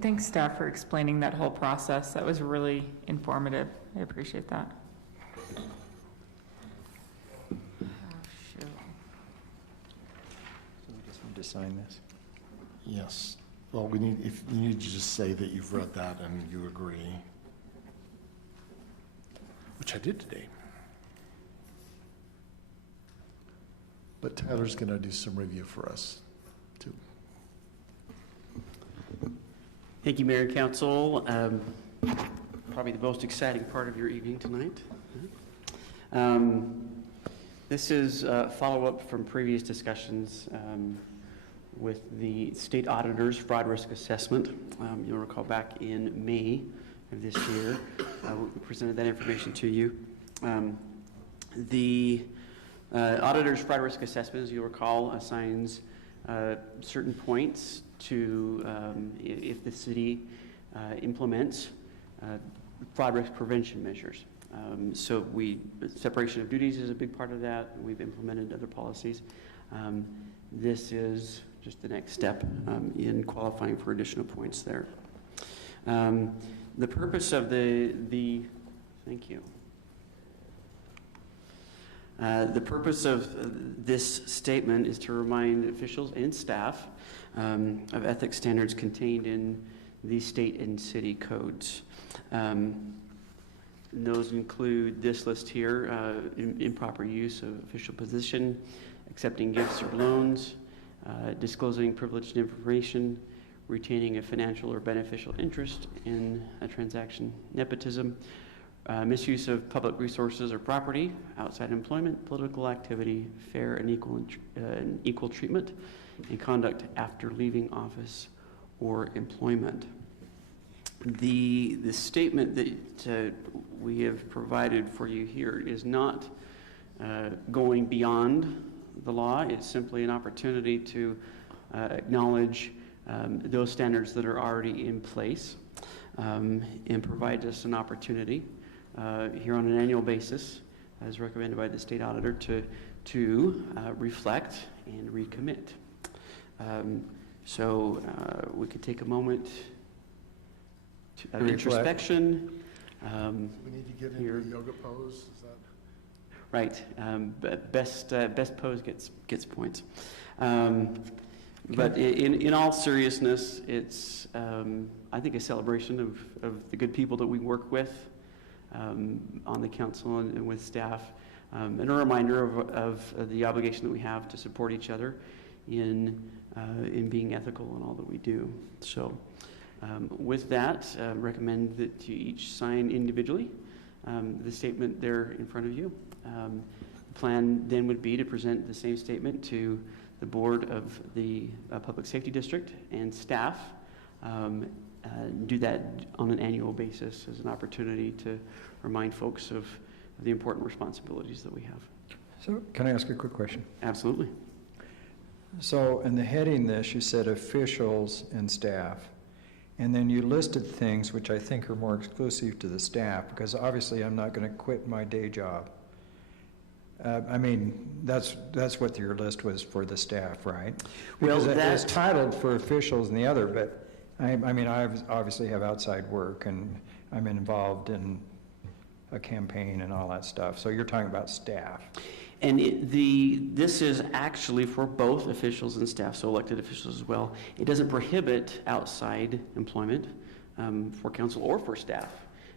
Thanks, staff, for explaining that whole process. That was really informative. I appreciate that. So we just need to sign this. Yes. Well, if you need to just say that you've read that and you agree, which I did today. But Tyler's going to do some review for us, too. Thank you, Mayor and Council. Probably the most exciting part of your evening tonight. This is a follow-up from previous discussions with the state auditor's fraud risk assessment. You'll recall back in May of this year, we presented that information to you. The auditor's fraud risk assessment, as you'll recall, assigns certain points to if the city implements fraud risk prevention measures. So separation of duties is a big part of that. We've implemented other policies. This is just the next step in qualifying for additional points there. The purpose of thank you. The purpose of this statement is to remind officials and staff of ethics standards contained in the state and city codes. Those include this list here: improper use of official position, accepting gifts or loans, disclosing privileged information, retaining a financial or beneficial interest in a transaction, nepotism, misuse of public resources or property, outside employment, political activity, fair and equal treatment, and conduct after leaving office or employment. The statement that we have provided for you here is not going beyond the law. It's simply an opportunity to acknowledge those standards that are already in place and provide us an opportunity here on an annual basis, as recommended by the state auditor, to reflect and recommit. So we could take a moment of introspection. We need to get into a yoga pose, is that? Right, best pose gets points. But in all seriousness, it's I think a celebration of the good people that we work with on the council and with staff, and a reminder of the obligation that we have to support each other in being ethical in all that we do. So with that, recommend that you each sign individually the statement there in front of you. The plan then would be to present the same statement to the board of the Public Safety District and staff. Do that on an annual basis as an opportunity to remind folks of the important responsibilities that we have. So can I ask a quick question? Absolutely. So in the heading this, you said officials and staff. And then you listed things which I think are more exclusive to the staff, because obviously I'm not going to quit my day job. I mean, that's what your list was for the staff, right? Because it was titled for officials and the other, but I mean, I obviously have outside work and I'm involved in a campaign and all that stuff. So you're talking about staff. And this is actually for both officials and staff, so elected officials as well. It doesn't prohibit outside employment for council or for staff,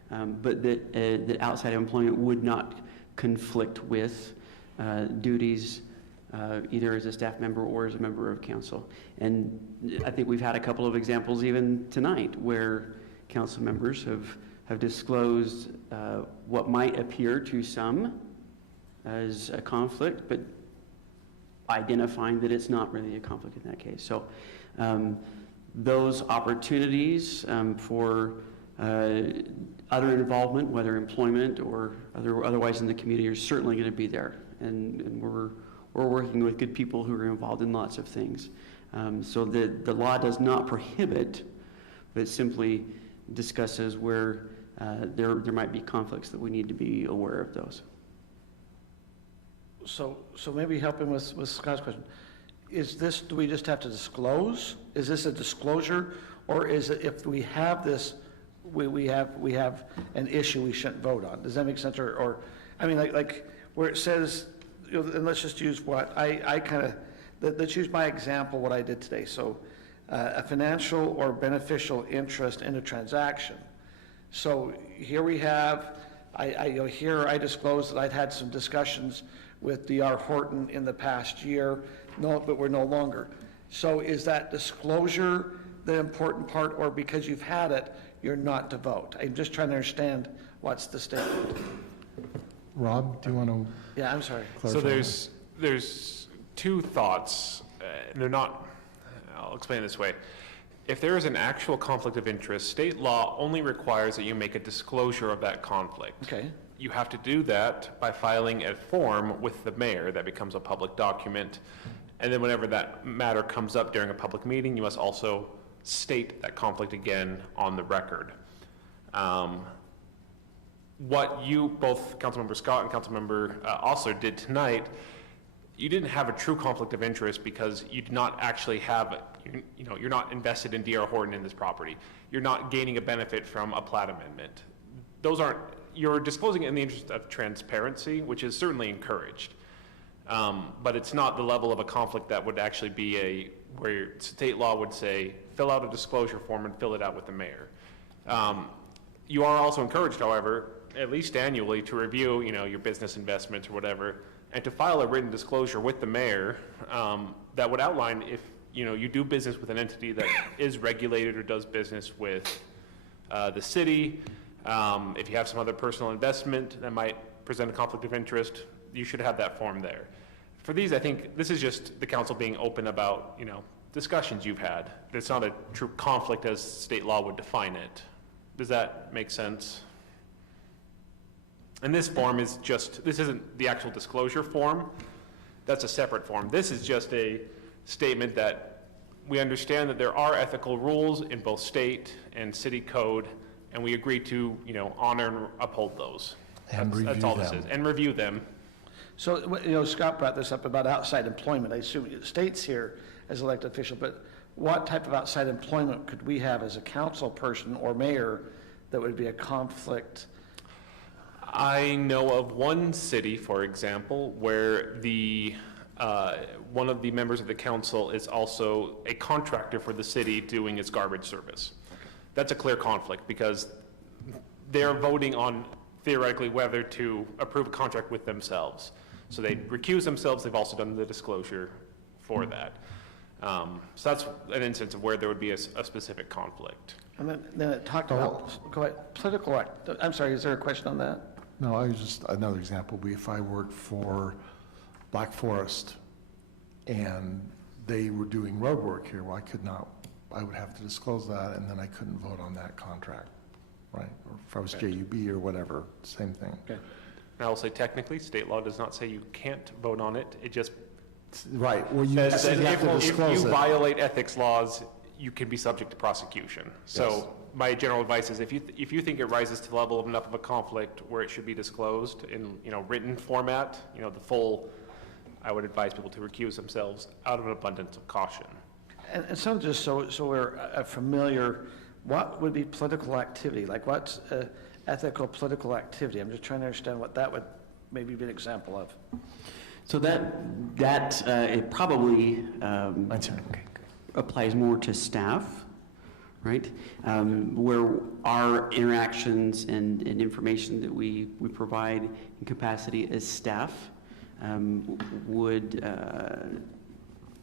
but that outside employment would not conflict with duties either as a staff member or as a member of council. And I think we've had a couple of examples even tonight where council members have disclosed what might appear to some as a conflict, but identifying that it's not really a conflict in that case. So those opportunities for other involvement, whether employment or otherwise in the community, are certainly going to be there. And we're working with good people who are involved in lots of things. So the law does not prohibit, but it simply discusses where there might be conflicts that we need to be aware of those. So maybe helping with Scott's question, do we just have to disclose? Is this a disclosure, or is it if we have this, we have an issue we shouldn't vote on? Does that make sense? Or I mean, like where it says, and let's just use what let's use my example, what I did today. So a financial or beneficial interest in a transaction. So here we have, here I disclosed that I'd had some discussions with D.R. Horton in the past year, but we're no longer. So is that disclosure the important part, or because you've had it, you're not to vote? I'm just trying to understand what's the statement. Rob, do you want to? Yeah, I'm sorry. So there's two thoughts, and they're not, I'll explain it this way. If there is an actual conflict of interest, state law only requires that you make a disclosure of that conflict. Okay. You have to do that by filing a form with the mayor that becomes a public document. And then whenever that matter comes up during a public meeting, you must also state that conflict again on the record. What you, both Councilmember Scott and Councilmember Osler, did tonight, you didn't have a true conflict of interest because you did not actually have, you're not invested in D.R. Horton in this property. You're not gaining a benefit from a plat amendment. Those aren't, you're disclosing it in the interest of transparency, which is certainly encouraged. But it's not the level of a conflict that would actually be where state law would say, fill out a disclosure form and fill it out with the mayor. You are also encouraged, however, at least annually, to review, your business investments or whatever, and to file a written disclosure with the mayor that would outline if, you do business with an entity that is regulated or does business with the city. If you have some other personal investment that might present a conflict of interest, you should have that form there. For these, I think this is just the council being open about, discussions you've had. It's not a true conflict as state law would define it. Does that make sense? And this form is this isn't the actual disclosure form. That's a separate form. This is just a statement that we understand that there are ethical rules in both state and city code, and we agree to, honor and uphold those. That's all this is. And review them. So, Scott brought this up about outside employment. I assume it states here as elected official, but what type of outside employment could we have as a council person or mayor that would be a conflict? I know of one city, for example, where one of the members of the council is also a contractor for the city doing its garbage service. That's a clear conflict because they're voting on theoretically whether to approve a contract with themselves. So they recuse themselves. They've also done the disclosure for that. So that's an instance of where there would be a specific conflict. And then it talked about political act. I'm sorry, is there a question on that? No, another example would be if I worked for Black Forest and they were doing road work here, well, I would have to disclose that, and then I couldn't vote on that contract, right? Or if I was JUB or whatever, same thing. Okay. I will say technically, state law does not say you can't vote on it. It just right. Well, you says that have to disclose if you it. violate ethics laws, you can be subject to prosecution. So my general advice is if you think it rises to the level of enough of a conflict where it should be disclosed in written format, the full, I would advise people to recuse themselves out of an abundance of caution. And so just so we're familiar, what would be political activity? Like what's ethical political activity? I'm just trying to understand what that would maybe be an example of. So that it probably applies more to staff, right? Where our interactions and information that we provide in capacity as staff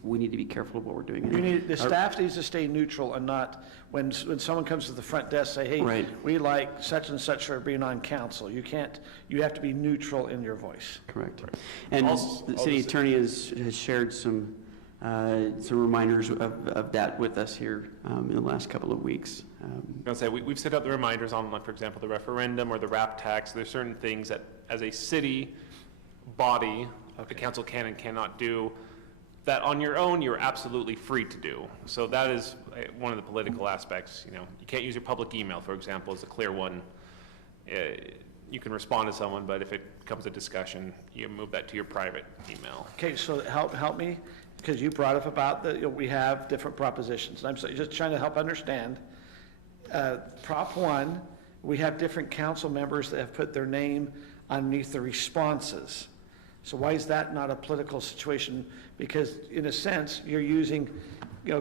we need to be careful of what we're doing. The staff needs to stay neutral and not, when someone comes to the front desk, say, hey, right. We like such and such for being on council. You have to be neutral in your voice. Correct. And the city attorney has shared some reminders of that with us here in the last couple of weeks. I'm going to say, we've set up the reminders on, like, for example, the referendum or the RAP tax. There's certain things that, as a city body, the council can and cannot do, that on your own, you're absolutely free to do. So that is one of the political aspects. You can't use your public email, for example, as a clear one. You can respond to someone, but if it comes to discussion, you move that to your private email. Okay, so help me, because you brought up about we have different propositions. And I'm just trying to help understand. Prop 1, we have different council members that have put their name underneath the responses. So why is that not a political situation? Because in a sense, you're using,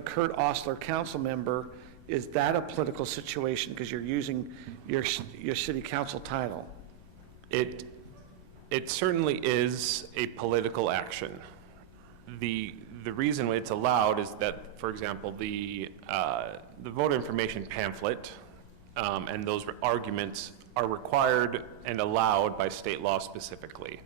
Kurt Ostler, council member. Is that a political situation because you're using your city council title? It certainly is a political action. The reason it's allowed is that, for example, the voter information pamphlet and those arguments are required and allowed by state law specifically.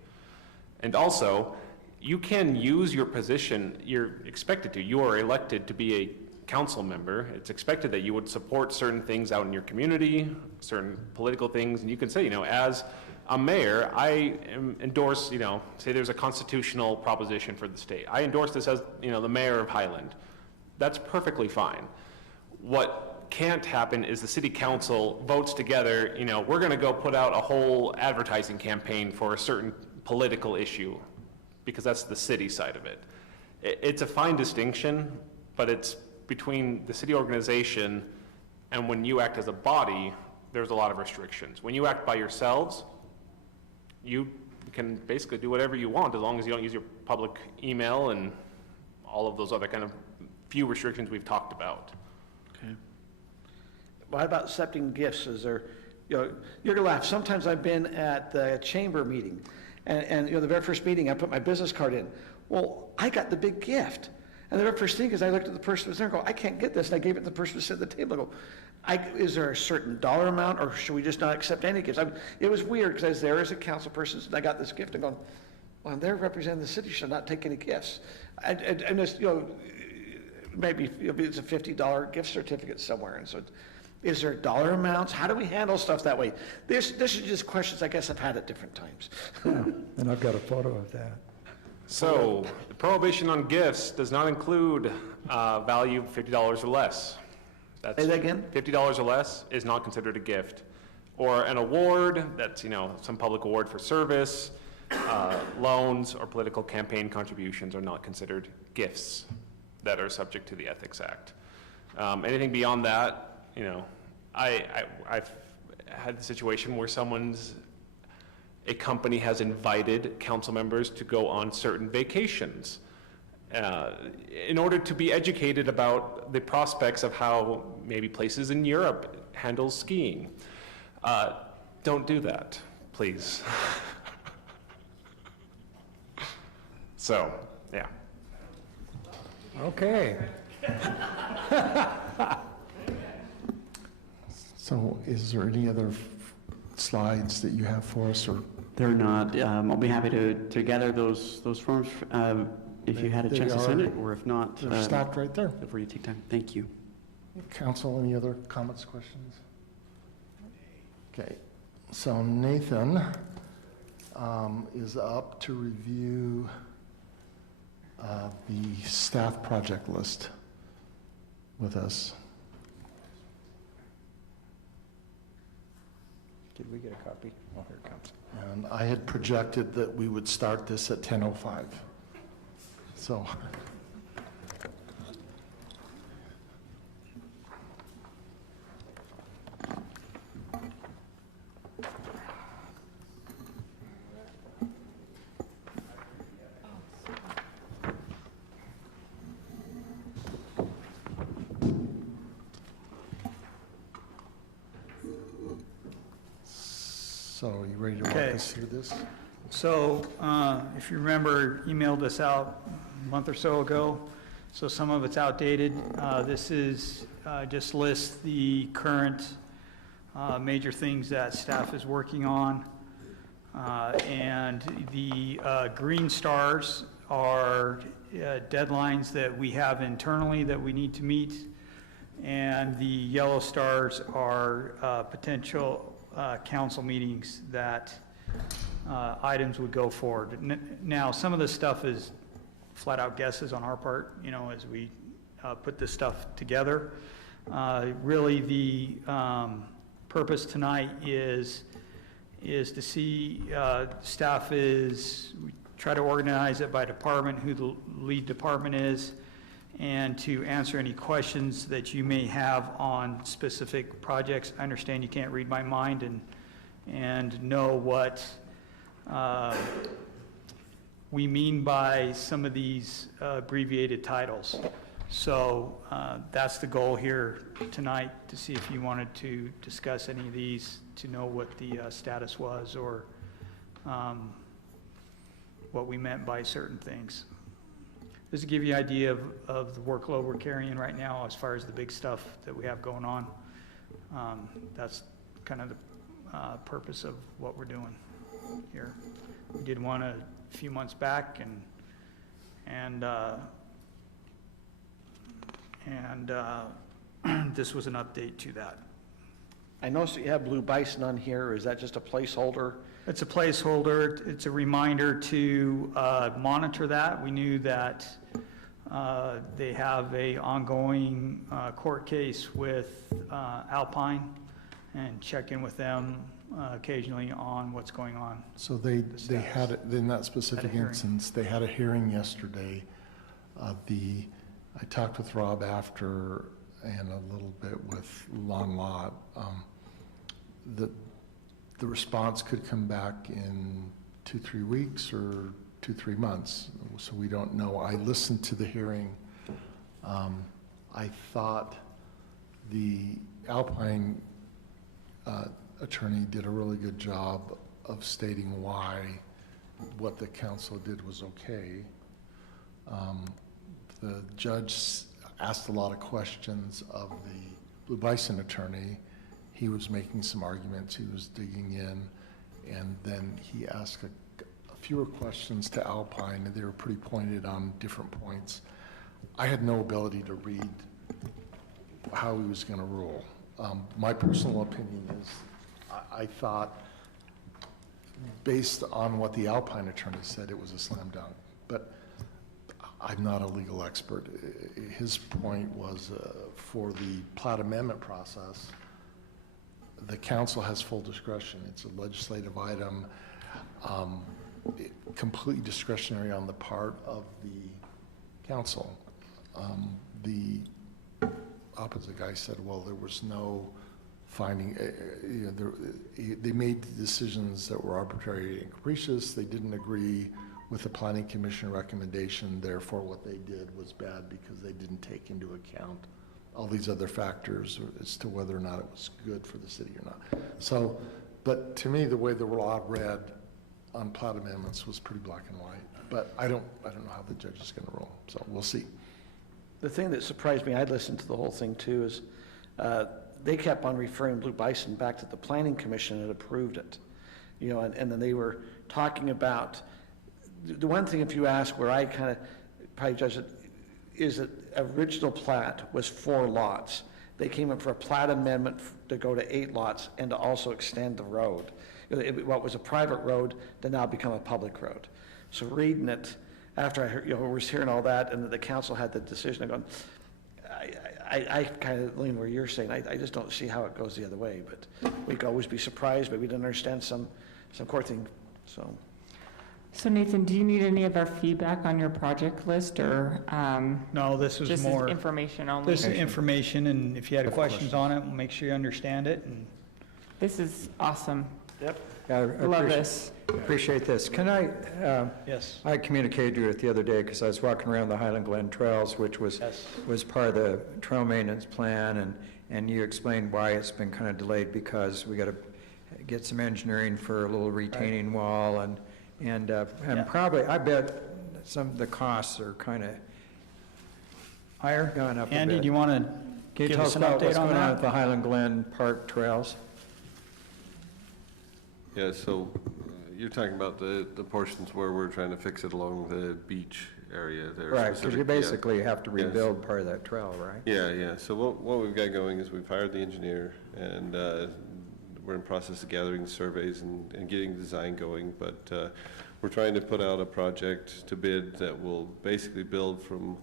And also, you can use your position, you're expected to, you are elected to be a council member. It's expected that you would support certain things out in your community, certain political things, and you can say, as a mayor, I endorse, say there's a constitutional proposition for the state. I endorse this as, the mayor of Highland. That's perfectly fine. What can't happen is the city council votes together, we're gonna go put out a whole advertising campaign for a certain political issue, because that's the city side of it. It's a fine distinction, but it's between the city organization and when you act as a body, there's a lot of restrictions. When you act by yourselves, you can basically do whatever you want as long as you don't use your public email and all of those other kind of few restrictions we've talked about. Okay. What about accepting gifts? Is there, you're gonna laugh. Sometimes I've been at the chamber meeting and the very first meeting I put my business card in. Well, I got the big gift. And the very first thing is I looked at the person who was there and go, I can't get this. And I gave it to the person who sat at the table. I go, is there a certain dollar amount or should we just not accept any gifts? It was weird because I was there as a council person and I got this gift and going, well, I'm there representing the city, should not take any gifts. And just, maybe it's a $50 gift certificate somewhere. And so is there dollar amounts? How do we handle stuff that way? This is just questions I guess I've had at different times. Yeah, and I've got a photo of that. So, the prohibition on gifts does not include value of $50 or less. That's, say that again? $50 or less is not considered a gift. Or an award, that's, some public award for service, loans, or political campaign contributions are not considered gifts that are subject to the Ethics Act. Anything beyond that, I've had the situation where a company has invited council members to go on certain vacations in order to be educated about the prospects of how maybe places in Europe handle skiing. Don't do that, please. So, yeah. Okay. So is there any other slides that you have for us, or? They're not. I'll be happy to gather those forms if you had a chance to send it, or if not. They're stacked right there. Before you take time. Thank you. Council, any other comments, questions? Okay, so Nathan is up to review the staff project list with us. Did we get a copy? Oh, here it comes. And I had projected that we would start this at 10:05. So. So are you ready to walk Okay. us through this? So, if you remember, emailed this out a month or so ago, so some of it's outdated. This is, just lists the current major things that staff is working on. And the green stars are deadlines that we have internally that we need to meet. And the yellow stars are potential council meetings that items would go forward. Now, some of this stuff is flat out guesses on our part, you know, as we put this stuff together. Really, the purpose tonight is to see staff is, we try to organize it by department, who the lead department is, and to answer any questions that you may have on specific projects. I understand you can't read my mind and know what we mean by some of these abbreviated titles. So that's the goal here tonight, to see if you wanted to discuss any of these, to know what the status was, or what we meant by certain things. Just to give you an idea of the workload we're carrying right now as far as the big stuff that we have going on. That's kind of the purpose of what we're doing here. We did one a few months back, and this was an update to that. I noticed that you have Blue Bison on here. Is that just a placeholder? It's a placeholder. It's a reminder to monitor that. We knew that they have a ongoing court case with Alpine, and check in with them occasionally on what's going on. So they had, in that specific instance, they had a hearing yesterday. I talked with Rob after, and a little bit with Lon Lot. The response could come back in 2-3 weeks or 2-3 months, so we don't know. I listened to the hearing. I thought the Alpine attorney did a really good job of stating why what the council did was okay. The judge asked a lot of questions of the Blue Bison attorney. He was making some arguments, he was digging in, and then he asked a fewer questions to Alpine, and they were pretty pointed on different points. I had no ability to read how he was going to rule. My personal opinion is, I thought, based on what the Alpine attorney said, it was a slam dunk. But I'm not a legal expert. His point was for the plat amendment process, the council has full discretion. It's a legislative item, completely discretionary on the part of the council. The opposite guy said, well, there was no finding, they made decisions that were arbitrary and capricious. They didn't agree with the Planning Commission recommendation, therefore what they did was bad because they didn't take into account all these other factors as to whether or not it was good for the city or not. So, but to me, the way the law read on plat amendments was pretty black and white. But I don't know how the judge is going to rule, so we'll see. The thing that surprised me, I listened to the whole thing too, is they kept on referring Blue Bison back to the Planning Commission and approved it. You know, and then they were talking about, the one thing, if you ask where I kind of probably judge it, is that original plat was 4 lots. They came up for a plat amendment to go to 8 lots and to also extend the road. What was a private road to now become a public road. So reading it, after I heard, was hearing all that, and the council had the decision, I'm going, I kind of lean where you're saying. I just don't see how it goes the other way. But we could always be surprised, but we didn't understand some court thing. So Nathan, do you need any of our feedback on your project list, or? No, this was just more. information only? This is information, and if you had questions on it, we'll make sure you understand it. And this is awesome. Yep. Yeah, I love this. Appreciate this. Can I? Yes. I communicated with it the other day because I was walking around the Highland Glen Trails, which was part of the trail maintenance plan, and you explained why it's been kind of delayed because we got to get some engineering for a little retaining wall and probably, I bet some of the costs are kind of Higher? gone up a bit. Andy, do you want to Can you give tell us us an about what's update on going on that? with the Highland Glen Park trails? Yeah, so you're talking about the portions where we're trying to fix it along the beach area there. Right, because you specific- yeah. basically have to Yes. rebuild part of that trail, right? Yeah. So what we've got going is we've hired the engineer, and we're in process of gathering surveys and getting design going. But we're trying to put out a project to bid that will basically build from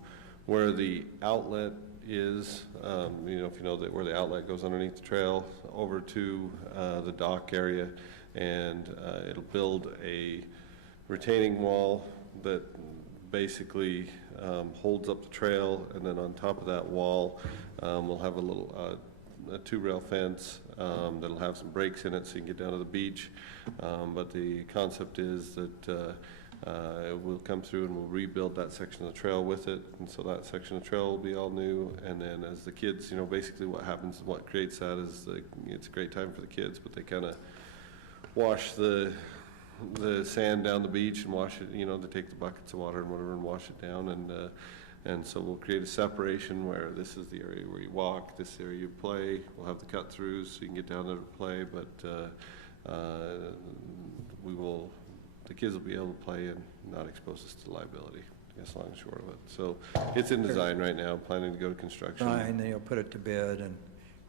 where the outlet is, if you know that where the outlet goes underneath the trail, over to the dock area, and it'll build a retaining wall that basically holds up the trail, and then on top of that wall, we'll have a little a 2-rail fence that'll have some breaks in it so you can get down to the beach. But the concept is that we'll come through and we'll rebuild that section of the trail with it, and so that section of trail will be all new. And then as the kids, basically what happens, what creates that is it's a great time for the kids, but they kind of wash the sand down the beach and wash it, they take the buckets of water and whatever and wash it down, and so we'll create a separation where this is the area where you walk, this area you play. We'll have the cut throughs so you can get down there to play, but the kids will be able to play and not expose us to liability. I guess long and short of it. So it's in design right now, planning to go to construction. And then you'll put it to bid and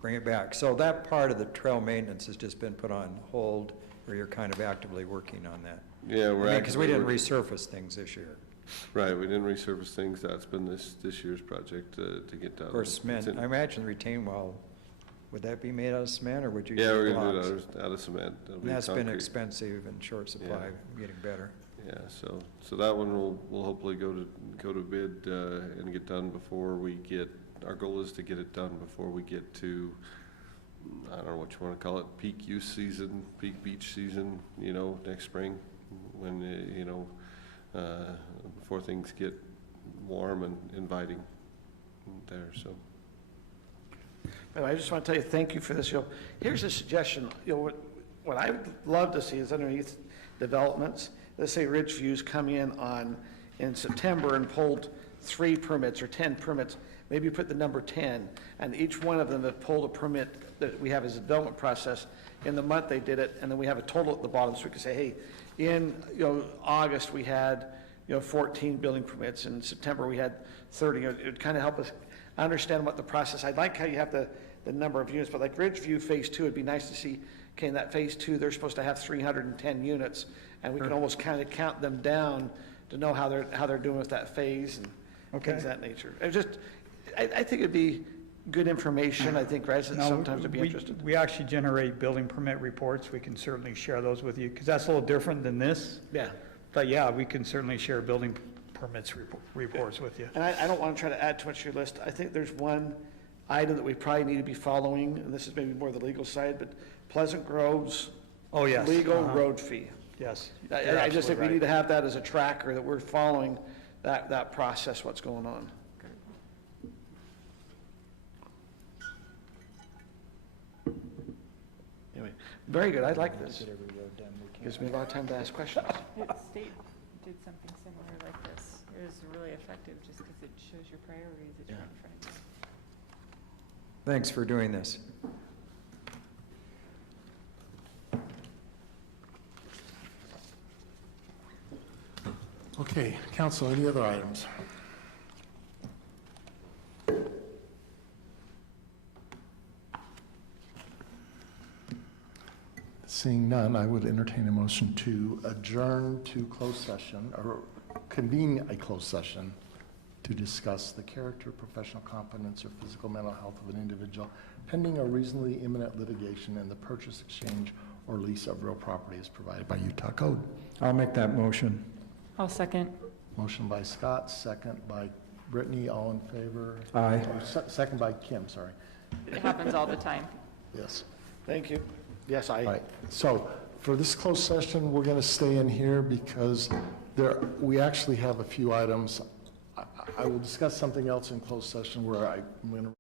bring it back. So that part of the trail maintenance has just been put on hold, or you're kind of actively working on that? Yeah, because we didn't resurface things this year. Right, we didn't resurface things. That's been this year's project to get done. Of course, cement, I imagine the retaining wall, would that be made out of cement, or would you? Yeah, use we're going blocks? to do it out of cement. It'll And be that's been concrete. expensive and short supply, getting better. Yeah, so that one will hopefully go to bid and get done before we get. Our goal is to get it done before we get to, I don't know what you want to call it, peak use season, peak beach season. Next spring, when before things get warm and inviting there. So. I just want to tell you, thank you for this. Here's a suggestion. What I would love to see is underneath developments, let's say Ridgeview's come in September and pulled 3 permits or 10 permits, maybe put the number 10, and each one of them have pulled a permit that we have as a development process. In the month they did it, and then we have a total at the bottom, so we can say, hey, in August we had 14 building permits, in September we had 30. It would kind of help us understand what the process. I like how you have the number of units, but like Ridgeview Phase 2, it'd be nice to see, okay, in that Phase 2, they're supposed to have 310 units, and we can almost kind of count them down to know how they're doing with that phase and things of that nature. I think it'd be good information. I think residents sometimes would be interested. We actually generate building permit reports. We can certainly share those with you, because that's a little different than this. Yeah. But yeah, we can certainly share building permits reports with you. And I don't want to try to add too much to your list. I think there's one item that we probably need to be following, and this is maybe more the legal side, but Pleasant Grove's legal road fee. Yes. I just think we need to have that as a tracker, that we're following that process, what's going on. Anyway, very good. I like this. Gives me a lot of time to ask questions. The state did something similar like this. It was really effective just because it shows your priorities that you're in front of you. Thanks for doing this. Okay, council, any other items? Seeing none, I would entertain a motion to adjourn to closed session, or convene a closed session to discuss the character, professional competence, or physical mental health of an individual pending or reasonably imminent litigation in the purchase, exchange, or lease of real property as provided by Utah Code. I'll make that motion. I'll second. Motion by Scott, second by Brittany, all in favor? Aye. Or second by Kim, sorry. It happens all the time. Yes. Thank you. Yes, All right, so for this closed session, we're going to stay in here because we actually have a few items. I will discuss something else in closed session where I'm going to